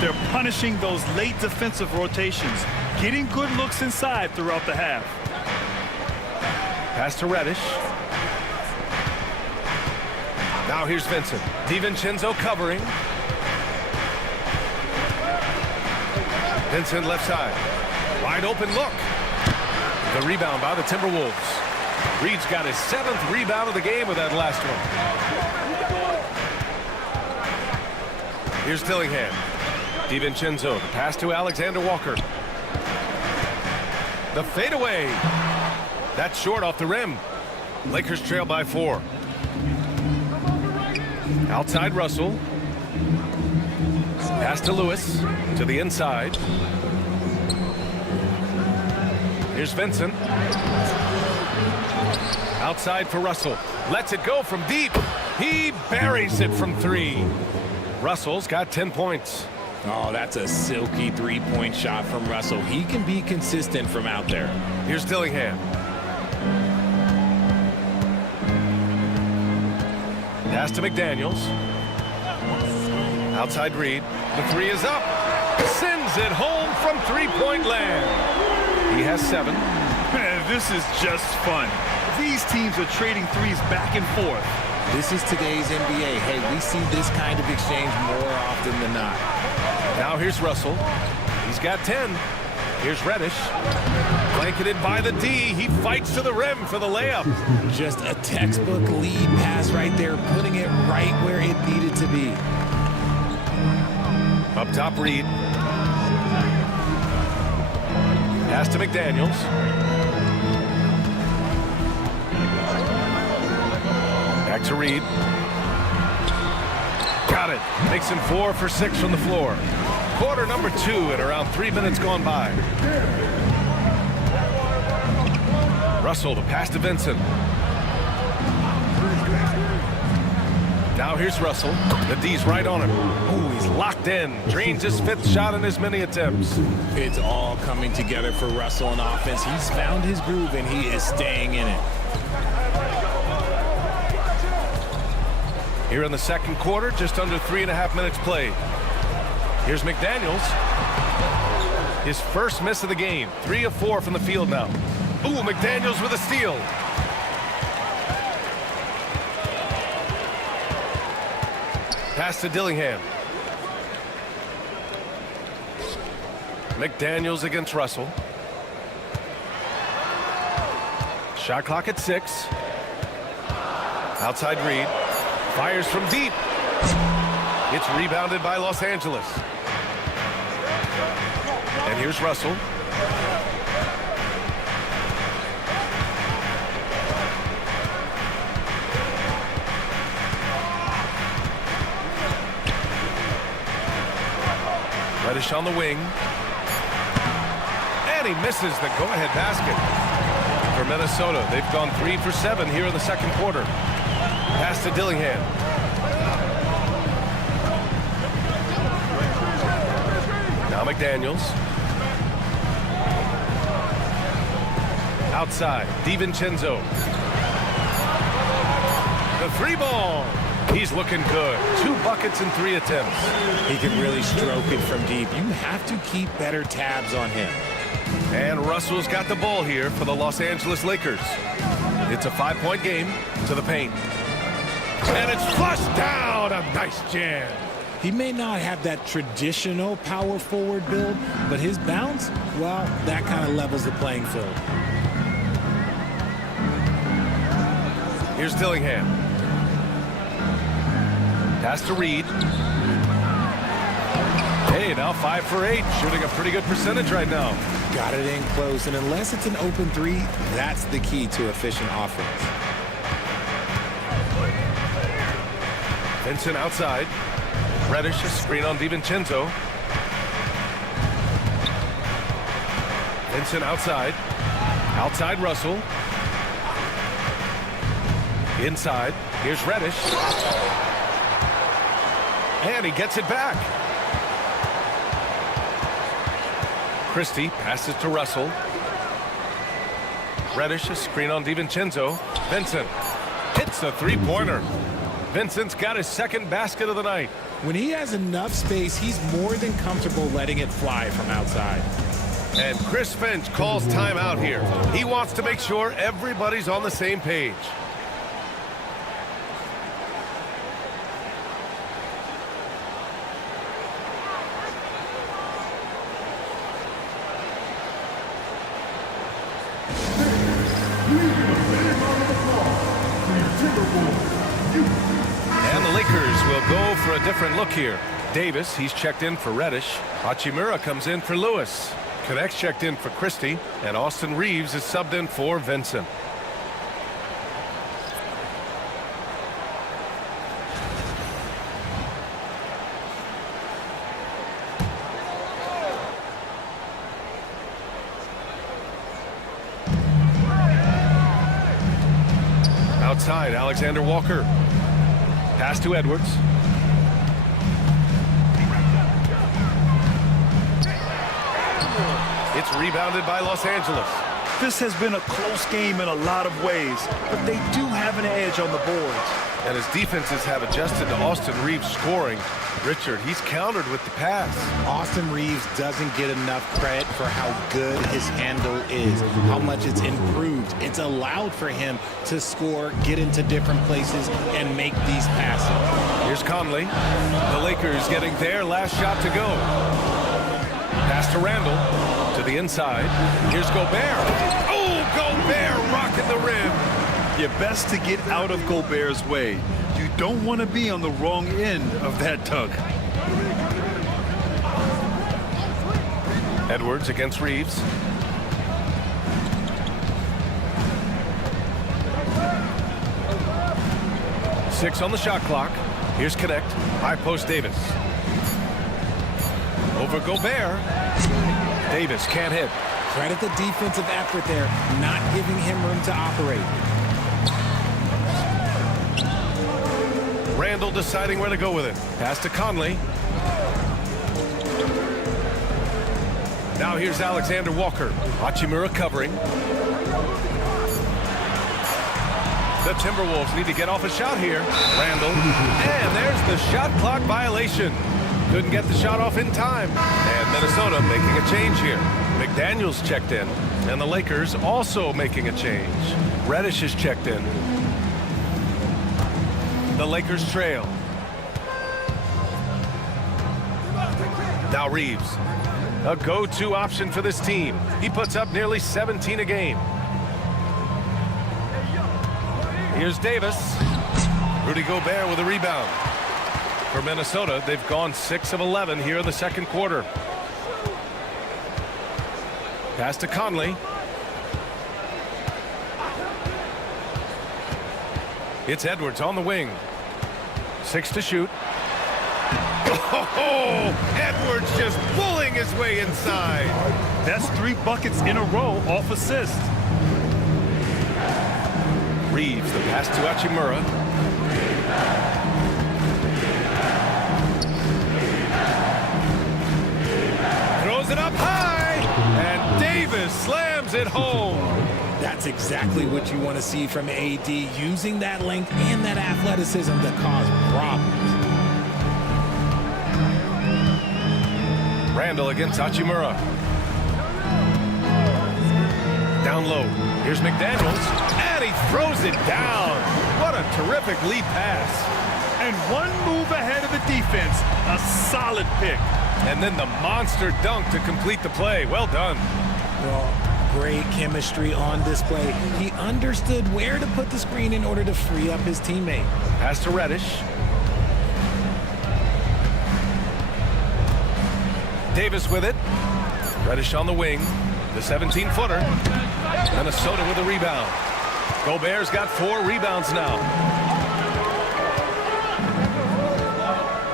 They're punishing those late defensive rotations, getting good looks inside throughout the half. Pass to Reddish. Now here's Vincent. DiVincenzo covering. Vincent left side. Wide open look. The rebound by the Timberwolves. Reed's got his 7th rebound of the game with that last one. Here's Dillingham. DiVincenzo, the pass to Alexander Walker. The fadeaway. That's short off the rim. Lakers trail by 4. Outside Russell. Pass to Lewis. To the inside. Here's Vincent. Outside for Russell. Lets it go from deep. He buries it from 3. Russell's got 10 points. Oh, that's a silky 3-point shot from Russell. He can be consistent from out there. Here's Dillingham. Pass to McDaniels. Outside Reed. The 3 is up. Sends it home from 3-point land. He has 7. Man, this is just fun. These teams are trading threes back and forth. This is today's NBA. Hey, we see this kind of exchange more often than not. Now here's Russell. He's got 10. Here's Reddish. Blanketed by the D. He fights to the rim for the layup. Just a textbook lead pass right there, putting it right where it needed to be. Up top, Reed. Pass to McDaniels. Back to Reed. Got it. Makes him 4 for 6 from the floor. Quarter number 2 and around 3 minutes gone by. Russell, the pass to Vincent. Now here's Russell. The D's right on him. Ooh, he's locked in. Drains his 5th shot in as many attempts. It's all coming together for Russell on offense. He's found his groove and he is staying in it. Here in the second quarter, just under 3.5 minutes played. Here's McDaniels. His first miss of the game. 3 of 4 from the field now. Ooh, McDaniels with a steal. Pass to Dillingham. McDaniels against Russell. Shot clock at 6. Outside Reed. Fires from deep. It's rebounded by Los Angeles. And here's Russell. Reddish on the wing. And he misses the go-ahead basket. For Minnesota, they've gone 3 for 7 here in the second quarter. Pass to Dillingham. Now McDaniels. Outside, DiVincenzo. The 3 ball. He's looking good. 2 buckets in 3 attempts. He can really stroke it from deep. You have to keep better tabs on him. And Russell's got the ball here for the Los Angeles Lakers. It's a 5-point game to the paint. And it's flushed down. A nice jam. He may not have that traditional power forward build, but his bounce, well, that kind of levels the playing field. Here's Dillingham. Pass to Reed. Hey, now 5 for 8, shooting a pretty good percentage right now. Got it in close, and unless it's an open three, that's the key to efficient offense. Vincent outside. Reddish, a screen on DiVincenzo. Vincent outside. Outside Russell. Inside. Here's Reddish. And he gets it back. Christie passes to Russell. Reddish, a screen on DiVincenzo. Vincent hits a three-pointer. Vincent's got his second basket of the night. When he has enough space, he's more than comfortable letting it fly from outside. And Chris Finch calls timeout here. He wants to make sure everybody's on the same page. And the Lakers will go for a different look here. Davis, he's checked in for Reddish. Hachimura comes in for Lewis. Connect's checked in for Christie. And Austin Reeves is subbed in for Vincent. Outside, Alexander Walker. Pass to Edwards. It's rebounded by Los Angeles. This has been a close game in a lot of ways, but they do have an edge on the boards. And as defenses have adjusted to Austin Reeves scoring, Richard, he's countered with the pass. Austin Reeves doesn't get enough credit for how good his handle is, how much it's improved. It's allowed for him to score, get into different places, and make these passes. Here's Conley. The Lakers getting their last shot to go. Pass to Randall. To the inside. Here's Gobert. Oh, Gobert rocking the rim. You're best to get out of Gobert's way. You don't want to be on the wrong end of that tug. Edwards against Reeves. Six on the shot clock. Here's Connect. High post Davis. Over Gobert. Davis can't hit. Credit the defensive effort there, not giving him room to operate. Randall deciding where to go with it. Pass to Conley. Now here's Alexander Walker. Hachimura covering. The Timberwolves need to get off a shot here. Randall. And there's the shot clock violation. Couldn't get the shot off in time. And Minnesota making a change here. McDaniels checked in. And the Lakers also making a change. Reddish is checked in. The Lakers trail. Now Reeves. A go-to option for this team. He puts up nearly 17 a game. Here's Davis. Rudy Gobert with a rebound. For Minnesota, they've gone 6 of 11 here in the second quarter. Pass to Conley. It's Edwards on the wing. 6 to shoot. Oh, Edwards just pulling his way inside. That's 3 buckets in a row off assist. Reeves, the pass to Hachimura. Throws it up high, and Davis slams it home. That's exactly what you want to see from AD, using that length and that athleticism to cause problems. Randall against Hachimura. Down low. Here's McDaniels, and he throws it down. What a terrific lead pass. And one move ahead of the defense. A solid pick. And then the monster dunk to complete the play. Well done. Well, great chemistry on display. He understood where to put the screen in order to free up his teammate. Pass to Reddish. Davis with it. Reddish on the wing. The 17-footer. Minnesota with a rebound. Gobert's got 4 rebounds now.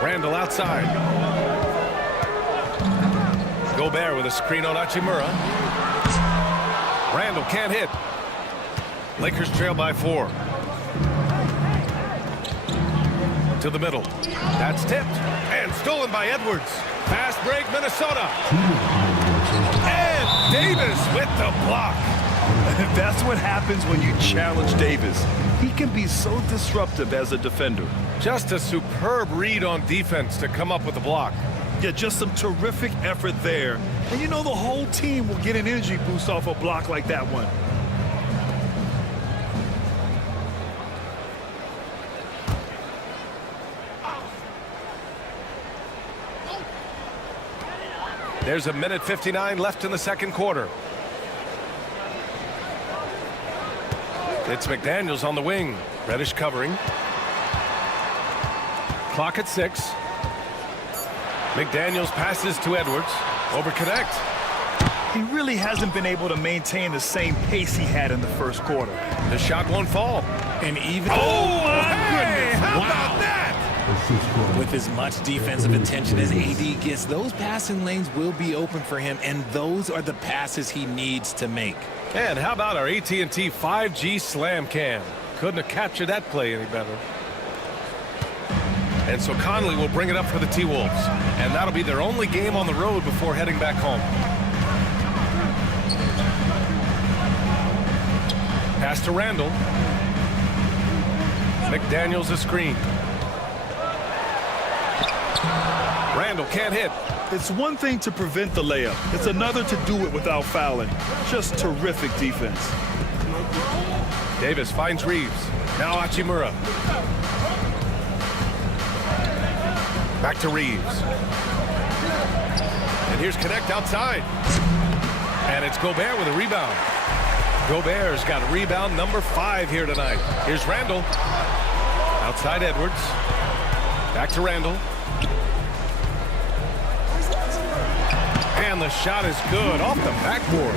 Randall outside. Gobert with a screen on Hachimura. Randall can't hit. Lakers trail by 4. To the middle. That's tipped and stolen by Edwards. Fast break, Minnesota. And Davis with the block. That's what happens when you challenge Davis. He can be so disruptive as a defender. Just a superb read on defense to come up with the block. Yeah, just some terrific effort there. And you know the whole team will get an energy boost off a block like that one. There's a minute 59 left in the second quarter. It's McDaniels on the wing. Reddish covering. Clock at 6. McDaniels passes to Edwards. Over connect. He really hasn't been able to maintain the same pace he had in the first quarter. The shot won't fall. And even... Oh, my goodness. How Wow. about that? With as much defensive attention as AD gets, those passing lanes will be open for him, and those are the passes he needs to make. And how about our AT&T 5G Slam Cam? Couldn't have captured that play any better. And so Conley will bring it up for the T-Wolves. And that'll be their only game on the road before heading back home. Pass to Randall. McDaniels a screen. Randall can't hit. It's one thing to prevent the layup. It's another to do it without fouling. Just terrific defense. Davis finds Reeves. Now Hachimura. Back to Reeves. And here's Connect outside. And it's Gobert with a rebound. Gobert's got a rebound number 5 here tonight. Here's Randall. Outside Edwards. Back to Randall. And the shot is good off the backboard.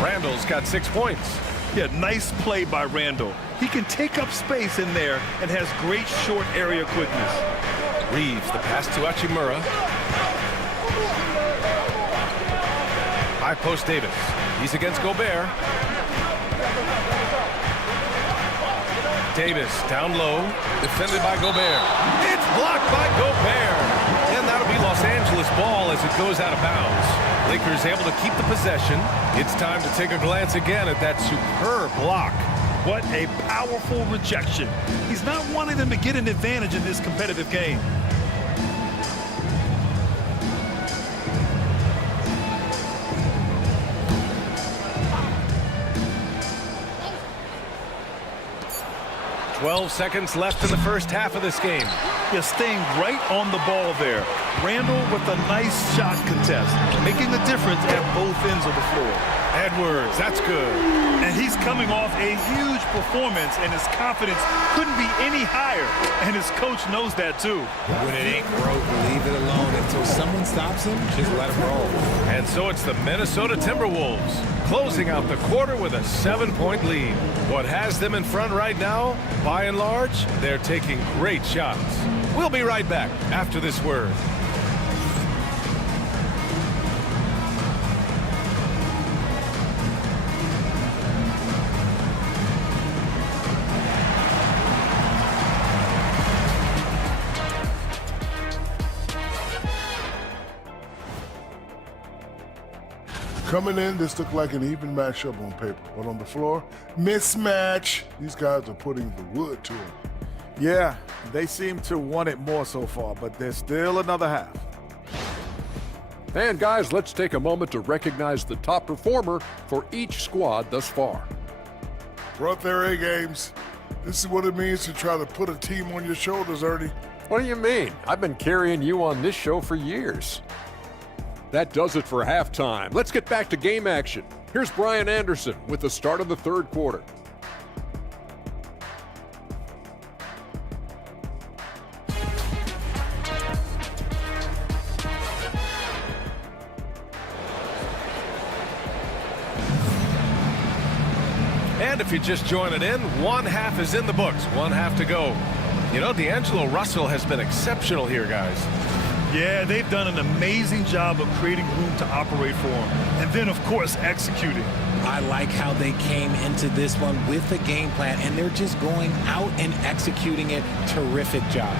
Randall's got 6 points. Yeah, nice play by Randall. He can take up space in there and has great short area quickness. Reeves, the pass to Hachimura. High post Davis. He's against Gobert. Davis down low, defended by Gobert. It's blocked by Gobert. And that'll be Los Angeles ball as it goes out of bounds. Lakers able to keep the possession. It's time to take a glance again at that superb block. What a powerful rejection. He's not wanting them to get an advantage in this competitive game. "12 seconds left in the first half of this game. Yeah, staying right on the ball there. Randall with a nice shot contest, making the difference at both ends of the floor. Edwards, that's good. And he's coming off a huge performance, and his confidence couldn't be any higher. And his coach knows that, too. When it ain't broke, leave it alone. Until someone stops him, just let him roll. And so it's the Minnesota Timberwolves closing out the quarter with a 7-point lead. What has them in front right now, by and large, they're taking great shots. We'll be right back after this word. Coming in, this looked like an even matchup on paper, but on the floor, mismatch. These guys are putting the wood to it. Yeah, they seem to want it more so far, but there's still another half. And guys, let's take a moment to recognize the top performer for each squad thus far. Brought their A games. This is what it means to try to put a team on your shoulders, Ernie. What do you mean? I've been carrying you on this show for years. That does it for halftime. Let's get back to game action. Here's Brian Anderson with the start of the third quarter. And if you're just joining in, one half is in the books, one half to go. You know, D'Angelo Russell has been exceptional here, guys. Yeah, they've done an amazing job of creating room to operate for him. And then, of course, executing. I like how they came into this one with a game plan, and they're just going out and executing it. Terrific job.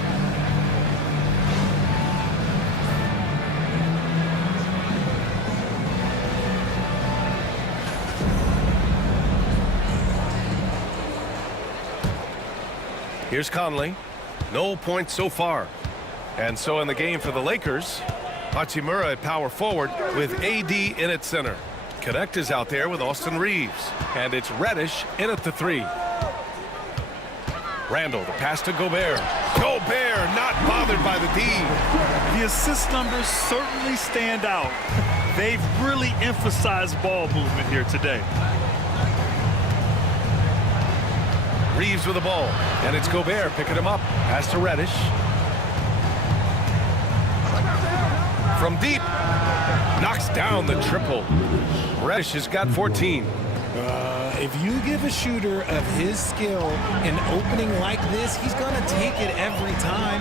Here's Conley. No points so far. And so in the game for the Lakers, Hachimura at power forward with AD in at center. Connect is out there with Austin Reeves. And it's Reddish in at the 3. Randall, the pass to Gobert. Gobert not bothered by the D. The assist numbers certainly stand out. They've really emphasized ball movement here today. Reeves with the ball. And it's Gobert picking him up. Pass to Reddish. From deep. Knocks down the triple. Reddish has got 14. If you give a shooter of his skill an opening like this, he's going to take it every time.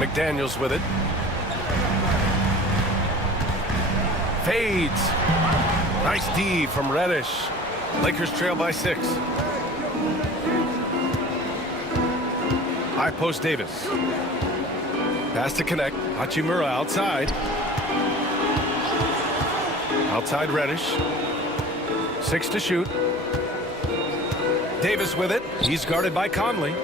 McDaniels with it. Fades. Nice D from Reddish. Lakers trail by 6. High post Davis. Pass to connect. Hachimura outside. Outside Reddish. 6 to shoot. Davis with it. He's guarded by Conley.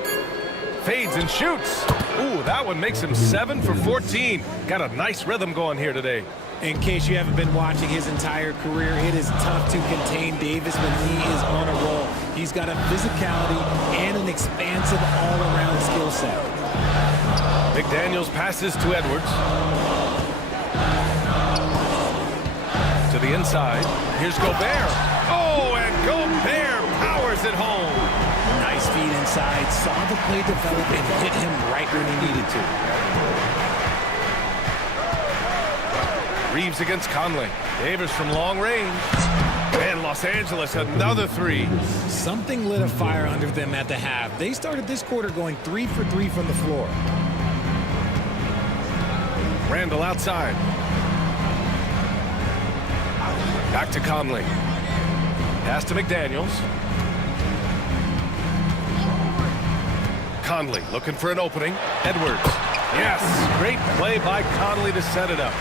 Fades and shoots. Ooh, that one makes him 7 for 14. Got a nice rhythm going here today. In case you haven't been watching his entire career, it is tough to contain Davis when he is on a roll. He's got a physicality and an expansive all-around skill set. McDaniels passes to Edwards. To the inside. Here's Gobert. Oh, and Gobert powers it home. Nice feed inside. Saw the play develop and hit him right when he needed to. Reeves against Conley. Davis from long range. And Los Angeles, another 3. Something lit a fire under them at the half. They started this quarter going 3 for 3 from the floor. Randall outside. Back to Conley. Pass to McDaniels. Conley looking for an opening. Edwards. Yes, great play by Conley to set it up.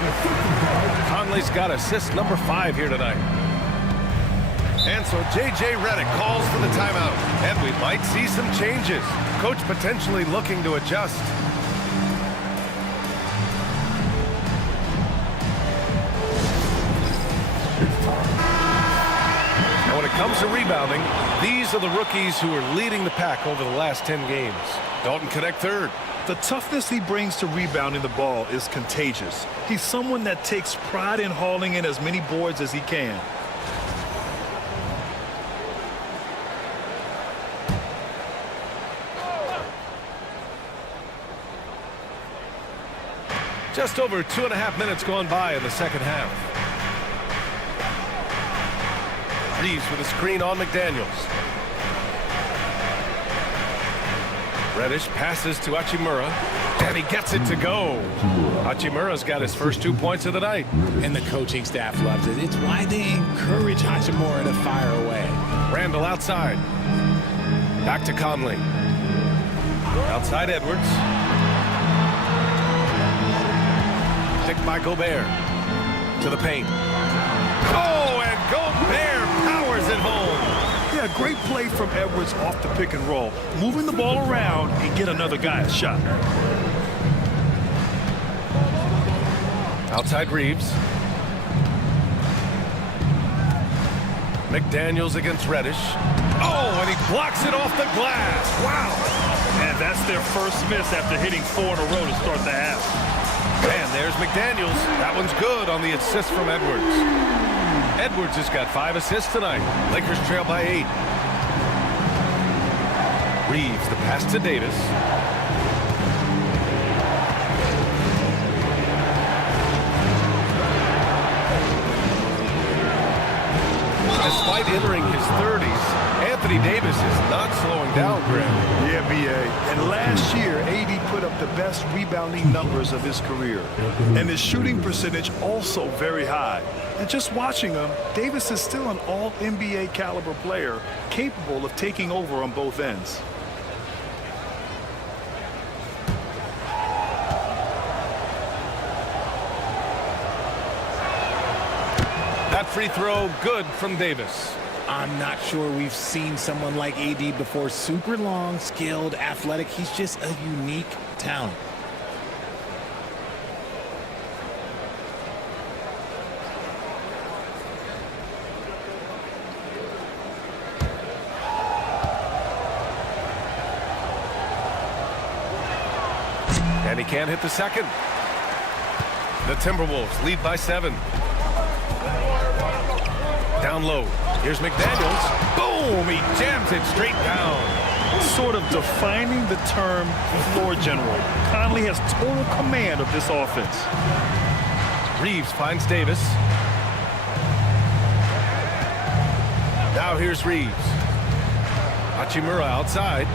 Conley's got assist number 5 here tonight. And so J.J. Redick calls for the timeout. And we might see some changes. Coach potentially looking to adjust. And when it comes to rebounding, these are the rookies who are leading the pack over the last 10 games. Dalton Connect third. The toughness he brings to rebounding the ball is contagious. He's someone that takes pride in hauling in as many boards as he can. Just over 2.5 minutes gone by in the second half. Reeves with a screen on McDaniels. Reddish passes to Hachimura, and he gets it to go. Hachimura's got his first 2 points of the night. And the coaching staff loves it. It's why they encourage Hachimura to fire away. Randall outside. Back to Conley. Outside Edwards. Picked by Gobert. To the paint. Oh, and Gobert powers it home. Yeah, great play from Edwards off the pick and roll. Moving the ball around and get another guy a shot. Outside Reeves. McDaniels against Reddish. Oh, and he blocks it off the glass. Wow. And that's their first miss after hitting 4 in a row to start the half. And there's McDaniels. That one's good on the assist from Edwards. Edwards has got 5 assists tonight. Lakers trail by 8. Reeves, the pass to Davis. Despite entering his 30s, Anthony Davis is not slowing down, Graham. Yeah, B.A. And last year, AD put up the best rebounding numbers of his career. And his shooting percentage also very high. And just watching him, Davis is still an all-NBA caliber player, capable of taking over on both ends. That free throw, good from Davis. I'm not sure we've seen someone like AD before. Super long, skilled, athletic. He's just a unique talent. And he can't hit the second. The Timberwolves lead by 7. Down low. Here's McDaniels. Boom! He jams it straight down. Sort of defining the term floor general. Conley has total command of this offense. Reeves finds Davis. Now here's Reeves. Hachimura outside.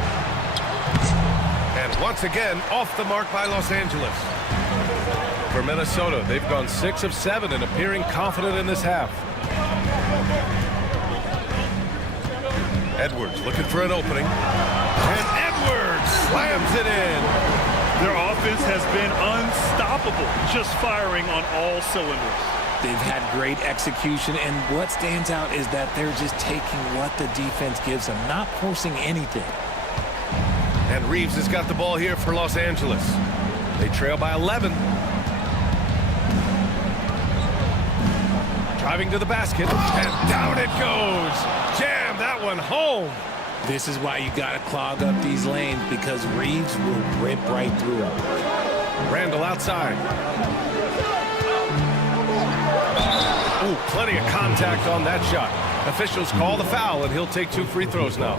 And once again, off the mark by Los Angeles. For Minnesota, they've gone 6 of 7 and appearing confident in this half. Edwards looking for an opening. And Edwards slams it in. Their offense has been unstoppable, just firing on all cylinders. They've had great execution, and what stands out is that they're just taking what the defense gives them, not forcing anything. And Reeves has got the ball here for Los Angeles. They trail by 11. Driving to the basket, and down it goes. Jam that one home. This is why you got to clog up these lanes, because Reeves will rip right through them. Randall outside. Ooh, plenty of contact on that shot. Officials call the foul, and he'll take 2 free throws now.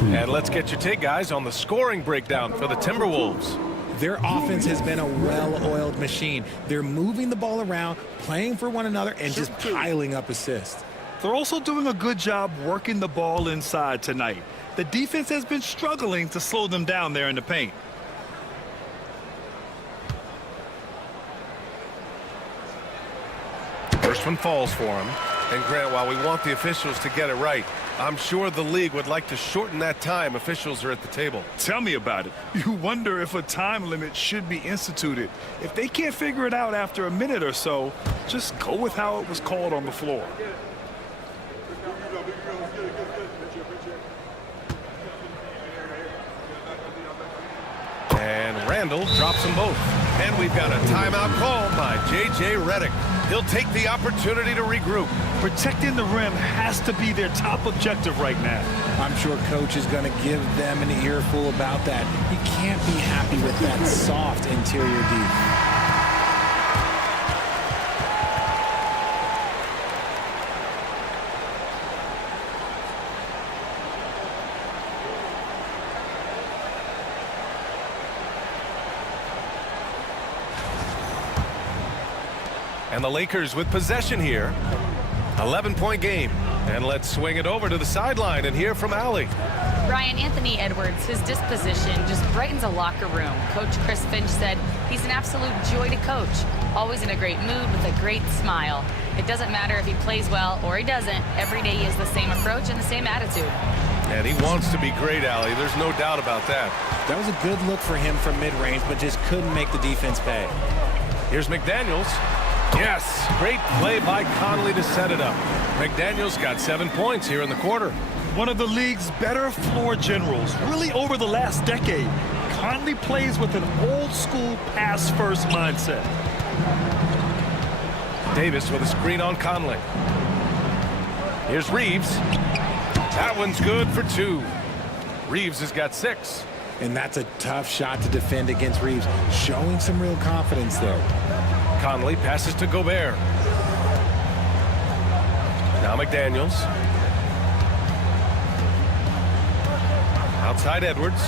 And let's get your take, guys, on the scoring breakdown for the Timberwolves. Their offense has been a well-oiled machine. They're moving the ball around, playing for one another, and just piling up assists. They're also doing a good job working the ball inside tonight. The defense has been struggling to slow them down there in the paint. First one falls for him. And Grant, while we want the officials to get it right, I'm sure the league would like to shorten that time officials are at the table. Tell me about it. You wonder if a time limit should be instituted. If they can't figure it out after a minute or so, just go with how it was called on the floor. And Randall drops them both. And we've got a timeout called by J.J. Redick. He'll take the opportunity to regroup. Protecting the rim has to be their top objective right now. I'm sure Coach is going to give them an earful about that. You can't be happy with that soft interior D. And the Lakers with possession here. 11-point game. And let's swing it over to the sideline and hear from Allie. Brian, Anthony Edwards, his disposition just brightens a locker room. Coach Chris Finch said he's an absolute joy to coach. Always in a great mood with a great smile. It doesn't matter if he plays well or he doesn't. Every day he has the same approach and the same attitude. And he wants to be great, Allie. There's no doubt about that. That was a good look for him from mid-range, but just couldn't make the defense pay. Here's McDaniels. Yes, great play by Conley to set it up. McDaniels got 7 points here in the quarter. One of the league's better floor generals, really over the last decade. Conley plays with an old-school pass-first mindset. Davis with a screen on Conley. Here's Reeves. That one's good for 2. Reeves has got 6. And that's a tough shot to defend against Reeves, showing some real confidence there. Conley passes to Gobert. Now McDaniels. Outside Edwards.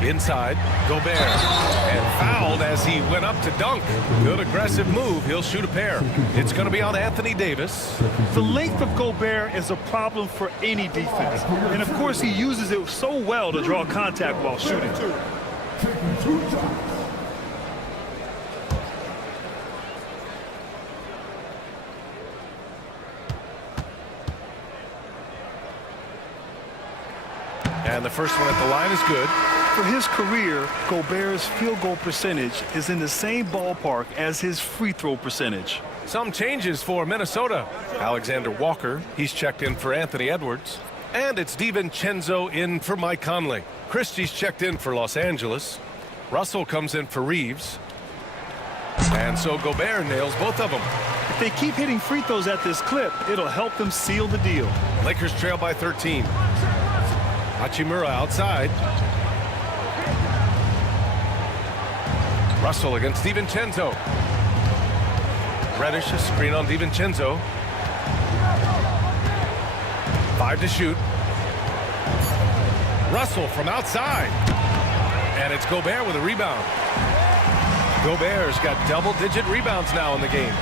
Inside, Gobert. And fouled as he went up to dunk. Good aggressive move. He'll shoot a pair. It's going to be on Anthony Davis. The length of Gobert is a problem for any defense. And of course, he uses it so well to draw contact while shooting. And the first one at the line is good. For his career, Gobert's field goal percentage is in the same ballpark as his free throw percentage. Some changes for Minnesota. Alexander Walker, he's checked in for Anthony Edwards. And it's DiVincenzo in for Mike Conley. Christie's checked in for Los Angeles. Russell comes in for Reeves. And so Gobert nails both of them. If they keep hitting free throws at this clip, it'll help them seal the deal. Lakers trail by 13. Hachimura outside. Russell against DiVincenzo. Reddish, a screen on DiVincenzo. 5 to shoot. Russell from outside. And it's Gobert with a rebound. Gobert's got double-digit rebounds now in the game.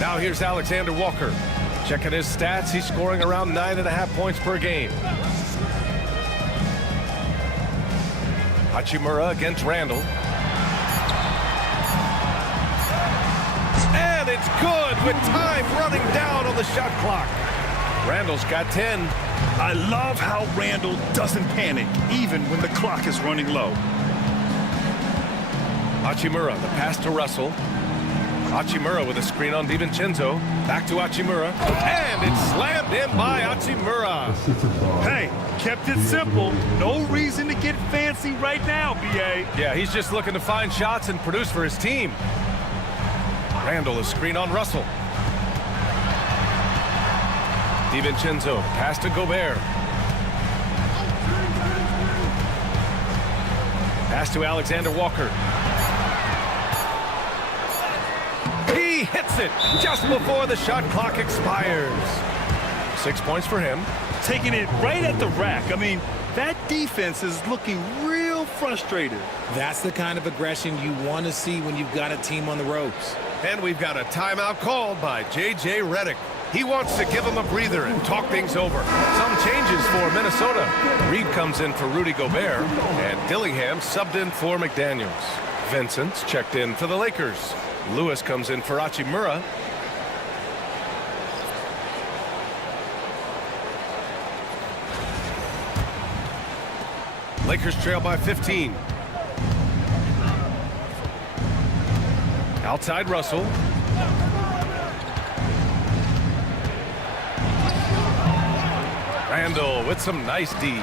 Now here's Alexander Walker. Checking his stats, he's scoring around 9.5 points per game. Hachimura against Randall. And it's good with time running down on the shot clock. Randall's got 10. I love how Randall doesn't panic, even when the clock is running low. Hachimura, the pass to Russell. Hachimura with a screen on DiVincenzo. Back to Hachimura. And it's slammed in by Hachimura. Hey, kept it simple. No reason to get fancy right now, B.A. Yeah, he's just looking to find shots and produce for his team. Randall, a screen on Russell. DiVincenzo, pass to Gobert. Pass to Alexander Walker. He hits it just before the shot clock expires. 6 points for him. Taking it right at the rack. I mean, that defense is looking real frustrated. That's the kind of aggression you want to see when you've got a team on the ropes. And we've got a timeout called by J.J. Redick. He wants to give them a breather and talk things over. Some changes for Minnesota. Reed comes in for Rudy Gobert, and Dillingham subbed in for McDaniels. Vincent's checked in for the Lakers. Lewis comes in for Hachimura. Lakers trail by 15. Outside Russell. Randall with some nice D.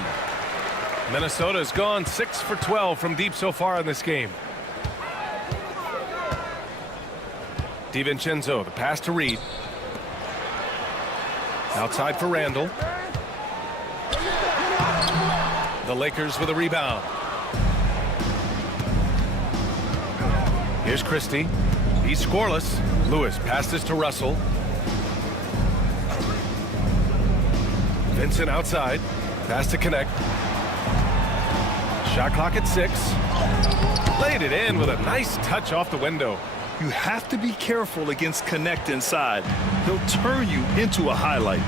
Minnesota's gone 6 for 12 from deep so far in this game. DiVincenzo, the pass to Reed. Outside for Randall. The Lakers with a rebound. Here's Christie. He's scoreless. Lewis passes to Russell. Vincent outside. Pass to connect. Shot clock at 6. Laid it in with a nice touch off the window. You have to be careful against Connect inside. He'll turn you into a highlight.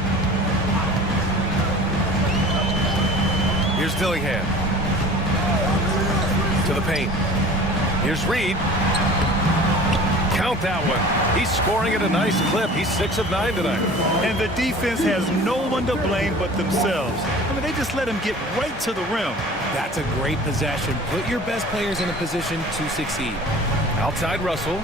Here's Dillingham. To the paint. Here's Reed. Count that one. He's scoring at a nice clip. He's 6 of 9 tonight. And the defense has no one to blame but themselves. I mean, they just let him get right to the rim. That's a great possession. Put your best players in a position to succeed. Outside Russell.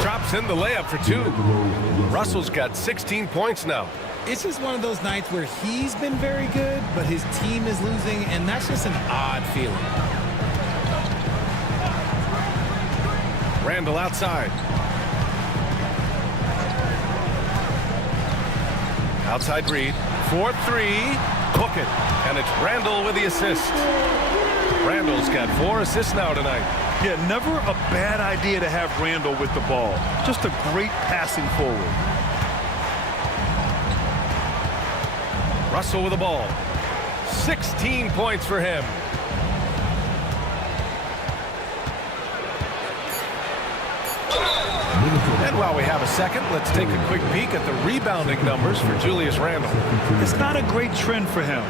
Drops in the layup for 2. Russell's got 16 points now. It's just one of those nights where he's been very good, but his team is losing, and that's just an odd feeling. Randall outside. Outside Reed. 4-3. Hook it. And it's Randall with the assist. Randall's got 4 assists now tonight. Yeah, never a bad idea to have Randall with the ball. Just a great passing forward. Russell with the ball. 16 points for him. And while we have a second, let's take a quick peek at the rebounding numbers for Julius Randle. It's not a great trend for him.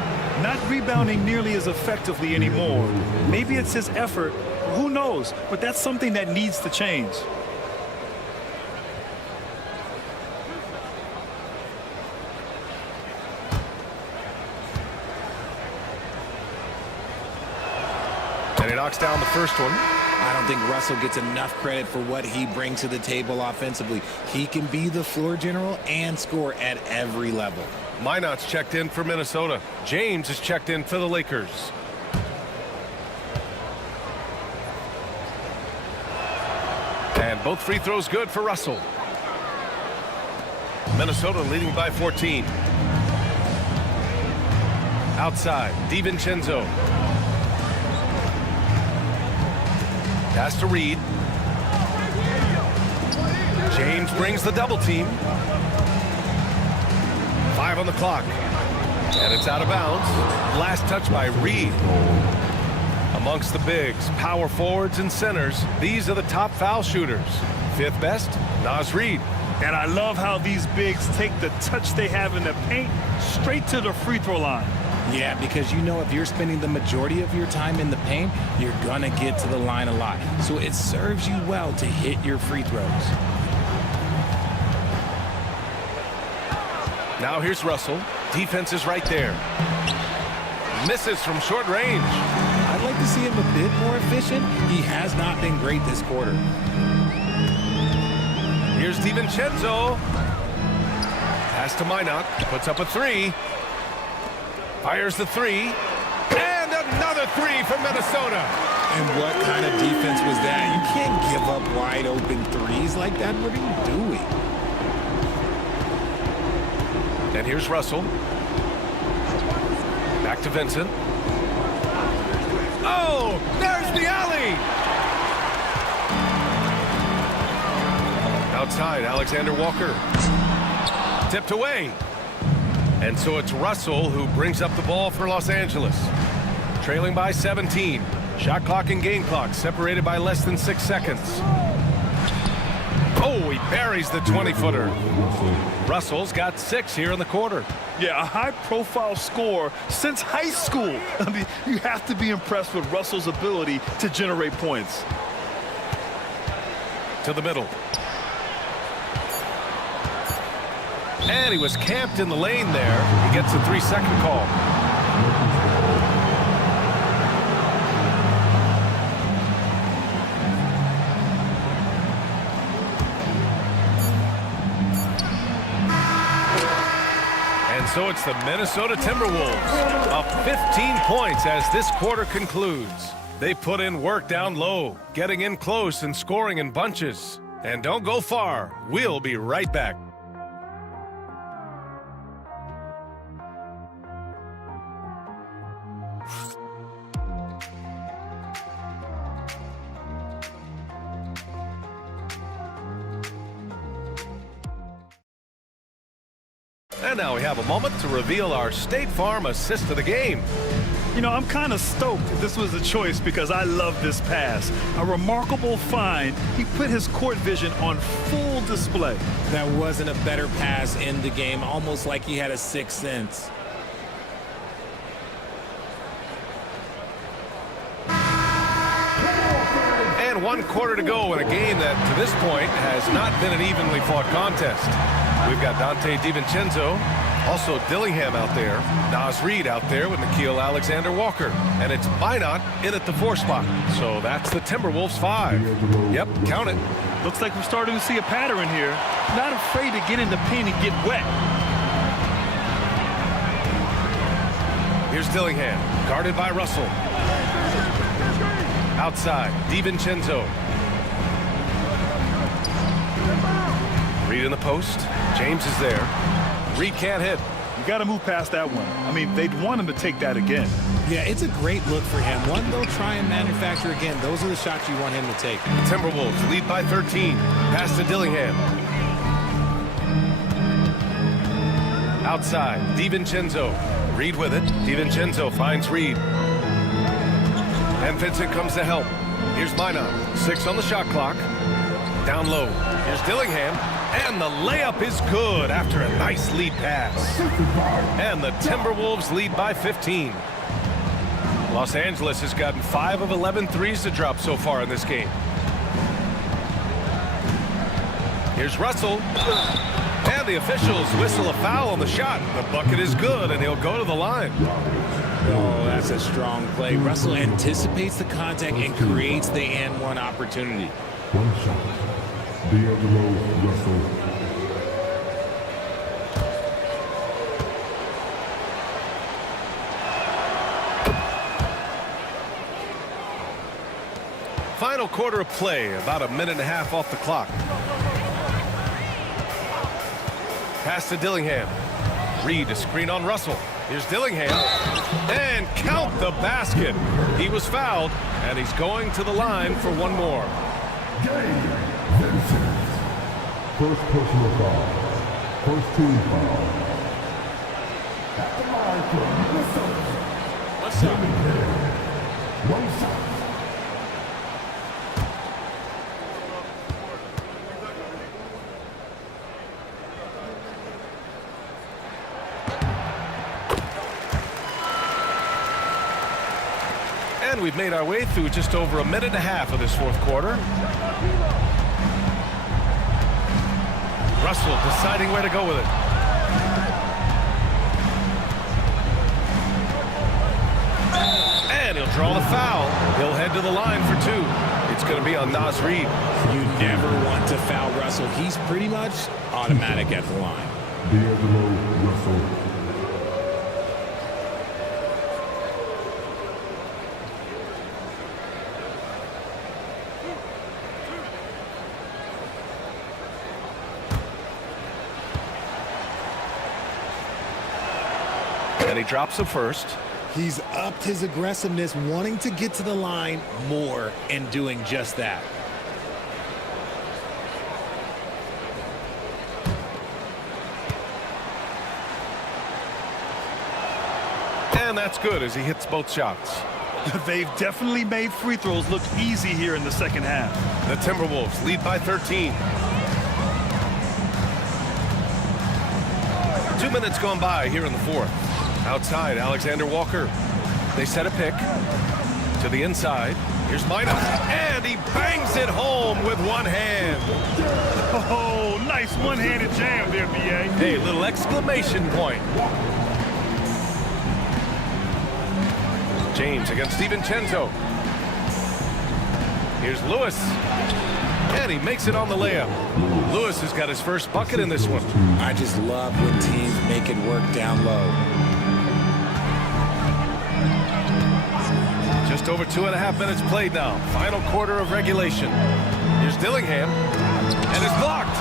Not rebounding nearly as effectively anymore. Maybe it's his effort. Who knows? But that's something that needs to change. And he knocks down the first one. I don't think Russell gets enough credit for what he brings to the table offensively. He can be the floor general and score at every level. Minot's checked in for Minnesota. James is checked in for the Lakers. And both free throws good for Russell. Minnesota leading by 14. Outside, DiVincenzo. Pass to Reed. James brings the double team. 5 on the clock. And it's out of bounds. Last touch by Reed. Amongst the bigs, power forwards, and centers, these are the top foul shooters. 5th best, Naz Reid. And I love how these bigs take the touch they have in the paint straight to the free throw line. Yeah, because you know if you're spending the majority of your time in the paint, you're going to get to the line a lot. So it serves you well to hit your free throws. Now here's Russell. Defense is right there. Misses from short range. I'd like to see him a bit more efficient. He has not been great this quarter. Here's DiVincenzo. Pass to Minot. Puts up a 3. Fires the 3. And another 3 from Minnesota. And what kind of defense was that? You can't give up wide open threes like that. What are you doing? And here's Russell. Back to Vincent. Oh, there's the alley. Outside, Alexander Walker. Tipped away. And so it's Russell who brings up the ball for Los Angeles. Trailing by 17. Shot clock and game clock separated by less than 6 seconds. Oh, he buries the 20-footer. Russell's got 6 here in the quarter. Yeah, a high-profile score since high school. I mean, you have to be impressed with Russell's ability to generate points. To the middle. And he was camped in the lane there. He gets a 3-second call. So it's the Minnesota Timberwolves up 15 points as this quarter concludes. They put in work down low, getting in close and scoring in bunches. And don't go far. We'll be right back. And now we have a moment to reveal our State Farm assist of the game. You know, I'm kind of stoked this was a choice because I love this pass. A remarkable find. He put his court vision on full display. That wasn't a better pass in the game, almost like he had a 6th sense. And 1 quarter to go in a game that, to this point, has not been an evenly fought contest. We've got Dante DiVincenzo, also Dillingham out there, Naz Reid out there with Nickeil Alexander-Walker, and it's Minot in at the 4 spot. So that's the Timberwolves 5. Yep, count it. Looks like we're starting to see a pattern here. Not afraid to get in the paint and get wet. Here's Dillingham, guarded by Russell. Outside, DiVincenzo. Reed in the post. James is there. Reed can't hit. You got to move past that one. I mean, they'd want him to take that again. Yeah, it's a great look for him. One they'll try and manufacture again. Those are the shots you want him to take. The Timberwolves lead by 13. Pass to Dillingham. Outside, DiVincenzo. Reed with it. DiVincenzo finds Reed. And Vincent comes to help. Here's Minot. 6 on the shot clock. Down low. Here's Dillingham. And the layup is good after a nice lead pass. And the Timberwolves lead by 15. Los Angeles has gotten 5 of 11 threes to drop so far in this game. Here's Russell. And the officials whistle a foul on the shot. The bucket is good, and he'll go to the line. Oh, that's a strong play. Russell anticipates the contact and creates the and-one opportunity. One shot. D'Angelo Russell. Final quarter of play, about a minute and a half off the clock. Pass to Dillingham. Reed, a screen on Russell. Here's Dillingham. And count the basket. He was fouled, and he's going to the line for one more. Game. Vincent. First personal foul. First team foul. At the line for Minnesota. What's up? One shot. And we've made our way through just over a minute and a half of this fourth quarter. Russell deciding where to go with it. And he'll draw the foul. He'll head to the line for 2. It's going to be on Naz Reid. You never want to foul Russell. He's pretty much automatic at the line. D'Angelo Russell. And he drops the first. He's upped his aggressiveness, wanting to get to the line more and doing just that. And that's good as he hits both shots. They've definitely made free throws look easy here in the second half. The Timberwolves lead by 13. 2 minutes gone by here in the fourth. Outside, Alexander Walker. They set a pick to the inside. Here's Minot, and he bangs it home with one hand. Oh, nice one-handed jam there, B.A. Hey, little exclamation point. James against DiVincenzo. Here's Lewis. And he makes it on the layup. Lewis has got his first bucket in this one. I just love when teams make it work down low. Just over 2.5 minutes played now. Final quarter of regulation. Here's Dillingham. And it's blocked.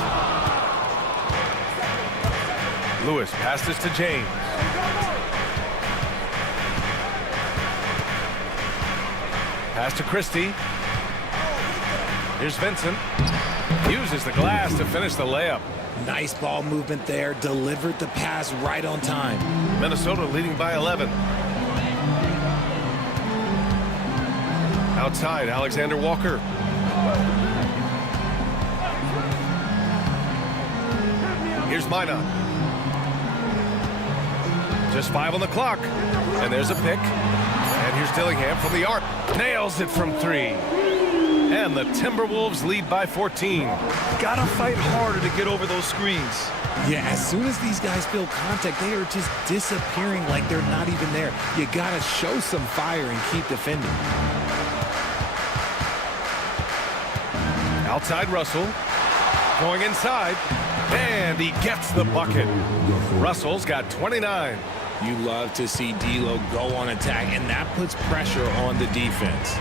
Lewis passes to James. Pass to Christie. Here's Vincent. Uses the glass to finish the layup. Nice ball movement there. Delivered the pass right on time. Minnesota leading by 11. Outside, Alexander Walker. Here's Minot. Just 5 on the clock. And there's a pick. And here's Dillingham from the arc. Nails it from 3. And the Timberwolves lead by 14. Gotta fight harder to get over those screens. Yeah, as soon as these guys feel contact, they are just disappearing like they're not even there. You gotta show some fire and keep defending. Outside Russell. Going inside. And he gets the bucket. Russell's got 29. You love to see D'Lo go on attack, and that puts pressure on the defense.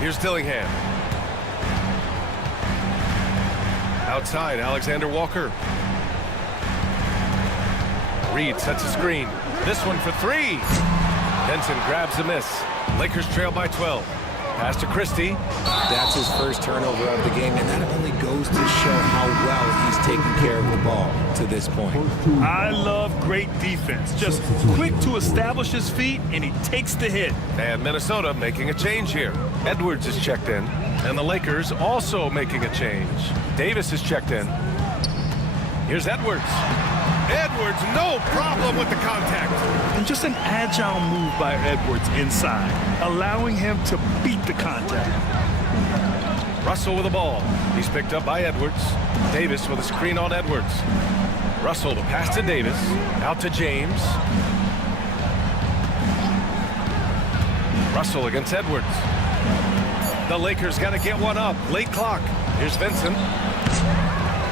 Here's Dillingham. Outside, Alexander Walker. Reed sets a screen. This one for three. Benson grabs a miss. Lakers trail by 12. Pass to Christie. That's his first turnover of the game, and that only goes to show how well he's taken care of the ball to this point. I love great defense. Just quick to establish his feet, and he takes the hit. And Minnesota making a change here. Edwards is checked in, and the Lakers also making a change. Davis is checked in. Here's Edwards. Edwards, no problem with the contact. And just an agile move by Edwards inside, allowing him to beat the contact. Russell with the ball. He's picked up by Edwards. Davis with a screen on Edwards. Russell to pass to Davis. Out to James. Russell against Edwards. The Lakers got to get one up. Late clock. Here's Vincent.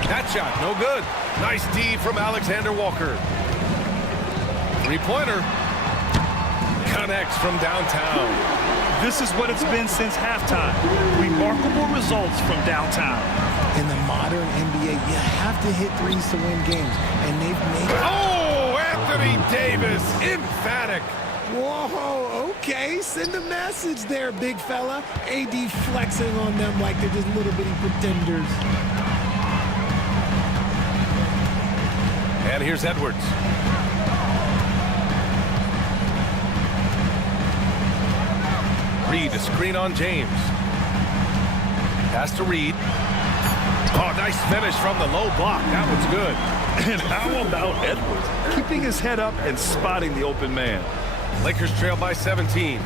That shot, no good. Nice D from Alexander Walker. Three-pointer. Connects from downtown. This is what it's been since halftime. Remarkable results from downtown. In the modern NBA, you have to hit threes to win games, and they've made it. Oh, Anthony Davis, emphatic. Whoa, okay, send a message there, big fella. AD flexing on them like they're just little bitty pretenders. And here's Edwards. Reed, a screen on James. Pass to Reed. Oh, nice finish from the low block. That one's good. And how about Edwards keeping his head up and spotting the open man? Lakers trail by 17.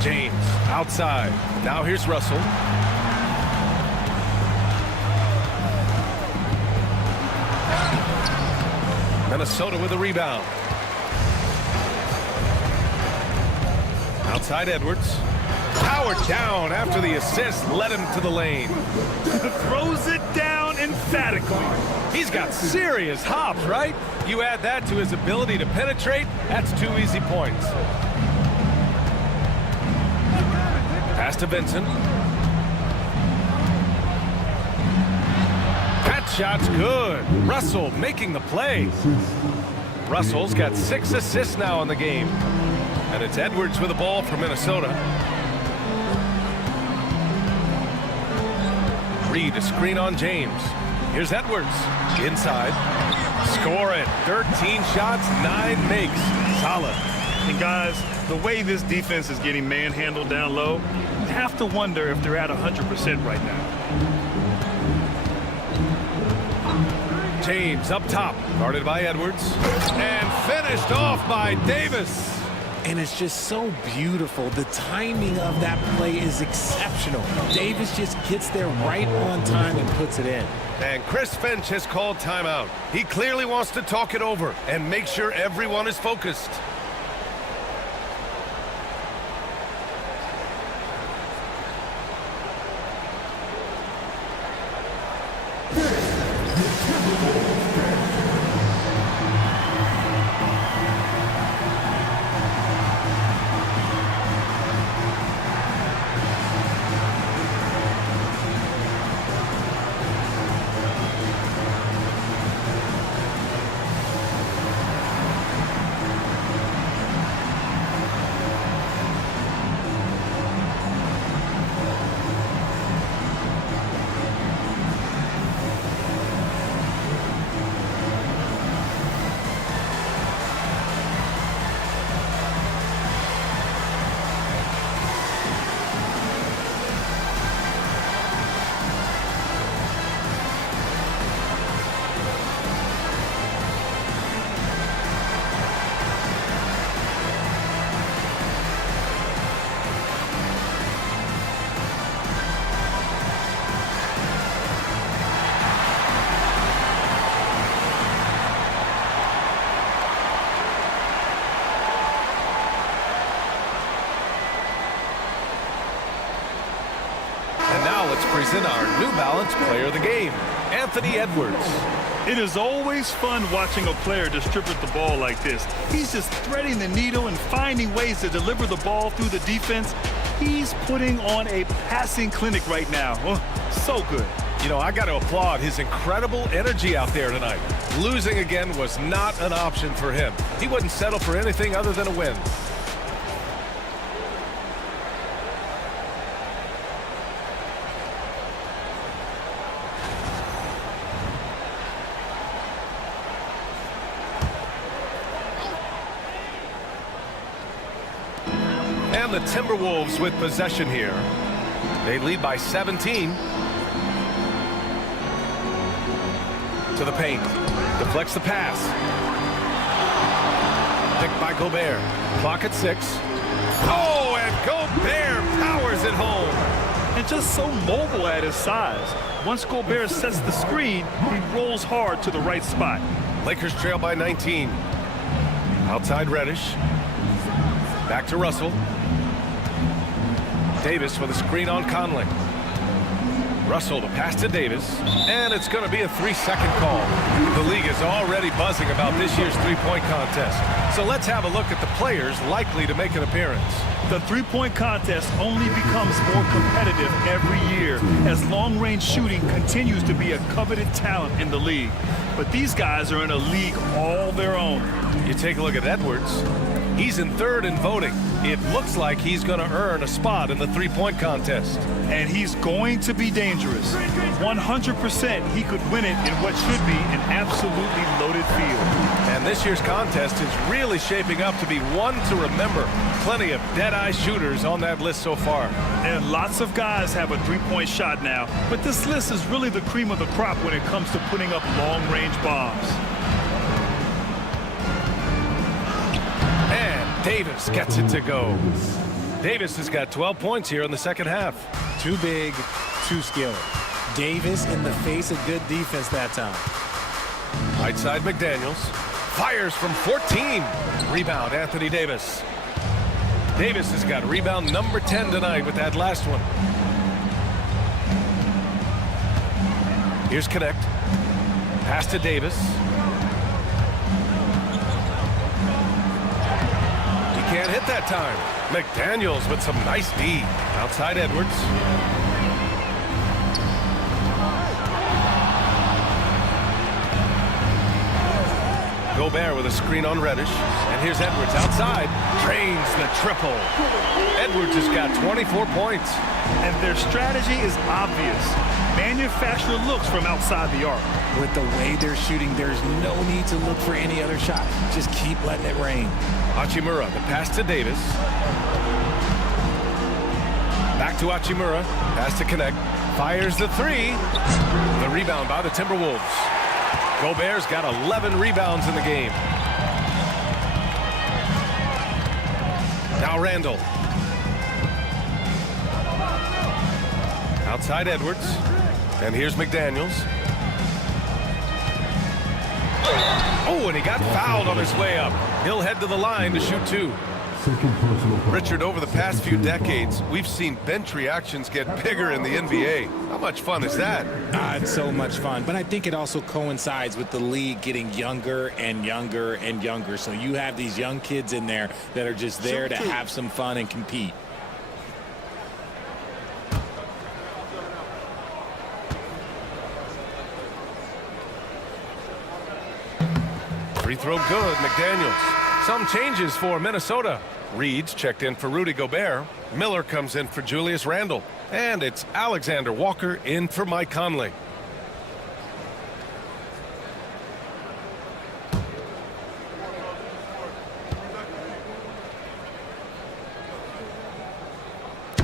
James outside. Now here's Russell. Minnesota with a rebound. Outside Edwards. Powered down after the assist led him to the lane. Throws it down emphatically. He's got serious hops, right? You add that to his ability to penetrate, that's 2 easy points. Pass to Vincent. That shot's good. Russell making the play. Russell's got 6 assists now in the game. And it's Edwards with the ball for Minnesota. Reed, a screen on James. Here's Edwards. Inside. Score it. 13 shots, 9 makes. Solid. And guys, the way this defense is getting manhandled down low, you have to wonder if they're at 100% right now. James up top. Guarded by Edwards. And finished off by Davis. And it's just so beautiful. The timing of that play is exceptional. Davis just gets there right on time and puts it in. And Chris Finch has called timeout. He clearly wants to talk it over and make sure everyone is focused. Present our New Balance Player of the Game, Anthony Edwards. It is always fun watching a player distribute the ball like this. He's just threading the needle and finding ways to deliver the ball through the defense. He's putting on a passing clinic right now. Oh, so good. You know, I got to applaud his incredible energy out there tonight. Losing again was not an option for him. He wouldn't settle for anything other than a win. And the Timberwolves with possession here. They lead by 17. To the paint. Deflects the pass. Picked by Gobert. Clock at 6. Oh, and Gobert powers it home. And just so mobile at his size. Once Gobert sets the screen, he rolls hard to the right spot. Lakers trail by 19. Outside Reddish. Back to Russell. Davis with a screen on Conley. Russell the pass to Davis, and it's going to be a 3-second call. The league is already buzzing about this year's three-point contest. So let's have a look at the players likely to make an appearance. The three-point contest only becomes more competitive every year as long-range shooting continues to be a coveted talent in the league. But these guys are in a league all their own. You take a look at Edwards. He's in third in voting. It looks like he's going to earn a spot in the three-point contest. And he's going to be dangerous. 100% he could win it in what should be an absolutely loaded field. And this year's contest is really shaping up to be one to remember. Plenty of dead-eye shooters on that list so far. And lots of guys have a three-point shot now. But this list is really the cream of the crop when it comes to putting up long-range bombs. Davis gets it to go. Davis has got 12 points here in the second half. Too big, too skilled. Davis in the face of good defense that time. Right side McDaniels. Fires from 14. Rebound, Anthony Davis. Davis has got rebound number 10 tonight with that last one. Here's Connect. Pass to Davis. Can't hit that time. McDaniels with some nice D. Outside Edwards. Gobert with a screen on Reddish. And here's Edwards outside. Drains the triple. Edwards has got 24 points. And their strategy is obvious. Manufacture looks from outside the arc. With the way they're shooting, there's no need to look for any other shot. Just keep letting it rain. Hachimura, the pass to Davis. Back to Hachimura. Pass to Connect. Fires the three. The rebound by the Timberwolves. Gobert's got 11 rebounds in the game. Now Randall. Outside Edwards. And here's McDaniels. Oh, and he got fouled on his way up. He'll head to the line to shoot two. Richard, over the past few decades, we've seen bench reactions get bigger in the NBA. How much fun is that? It's so much fun, but I think it also coincides with the league getting younger and younger and younger. So you have these young kids in there that are just there to have some fun and compete. Free throw good, McDaniels. Some changes for Minnesota. Reed's checked in for Rudy Gobert. Miller comes in for Julius Randle. And it's Alexander Walker in for Mike Conley.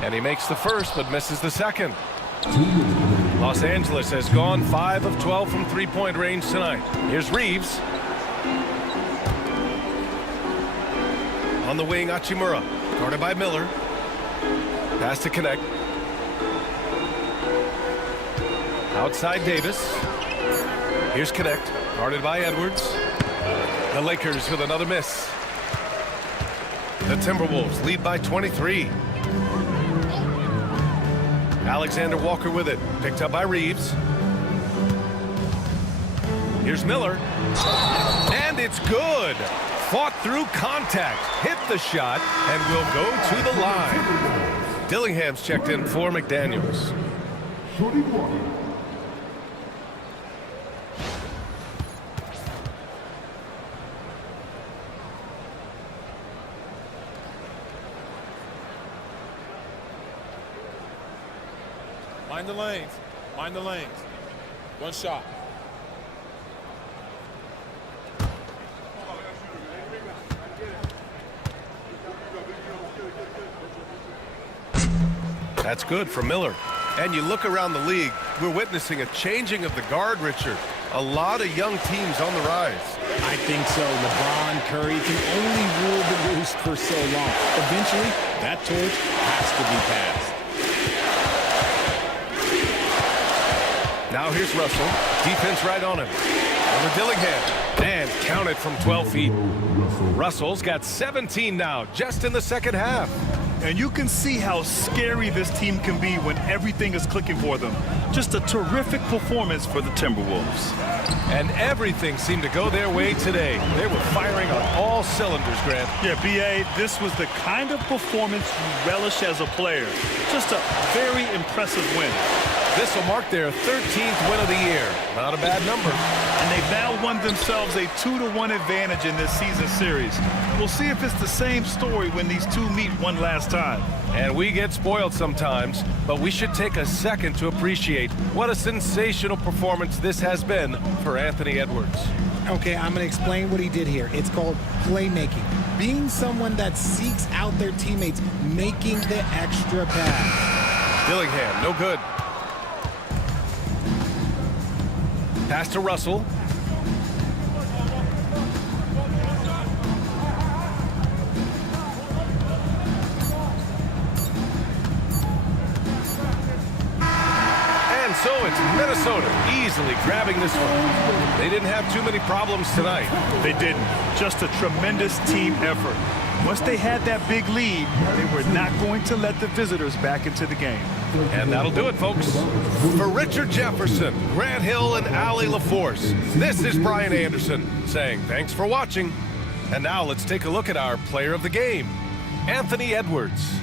And he makes the first but misses the second. Los Angeles has gone 5 of 12 from three-point range tonight. Here's Reeves. On the wing, Hachimura. Guarded by Miller. Pass to Connect. Outside Davis. Here's Connect. Guarded by Edwards. The Lakers with another miss. The Timberwolves lead by 23. Alexander Walker with it. Picked up by Reeves. Here's Miller. And it's good. Fought through contact, hit the shot, and will go to the line. Dillingham's checked in for McDaniels. Mind the lanes. Mind the lanes. One shot. That's good for Miller. And you look around the league, we're witnessing a changing of the guard, Richard. A lot of young teams on the rise. I think so. LeBron, Curry can only rule the roost for so long. Eventually, that torch has to be passed. Now here's Russell. Defense right on him. Over Dillingham. And counted from 12 feet. Russell's got 17 now, just in the second half. And you can see how scary this team can be when everything is clicking for them. Just a terrific performance for the Timberwolves. And everything seemed to go their way today. They were firing on all cylinders, Grant. Yeah, B.A., this was the kind of performance you relish as a player. Just a very impressive win. This will mark their 13th win of the year. Not a bad number. And they've now won themselves a 2-1 advantage in this season series. We'll see if it's the same story when these two meet one last time. And we get spoiled sometimes, but we should take a second to appreciate what a sensational performance this has been for Anthony Edwards. Okay, I'm going to explain what he did here. It's called playmaking. Being someone that seeks out their teammates, making the extra pass. Dillingham, no good. Pass to Russell. And so it's Minnesota easily grabbing this one. They didn't have too many problems tonight. They didn't. Just a tremendous team effort. Once they had that big lead, they were not going to let the visitors back into the game. And that'll do it, folks. For Richard Jefferson, Grant Hill, and Allie LaForce, this is Brian Anderson saying thanks for watching. And now let's take a look at our player of the game, Anthony Edwards.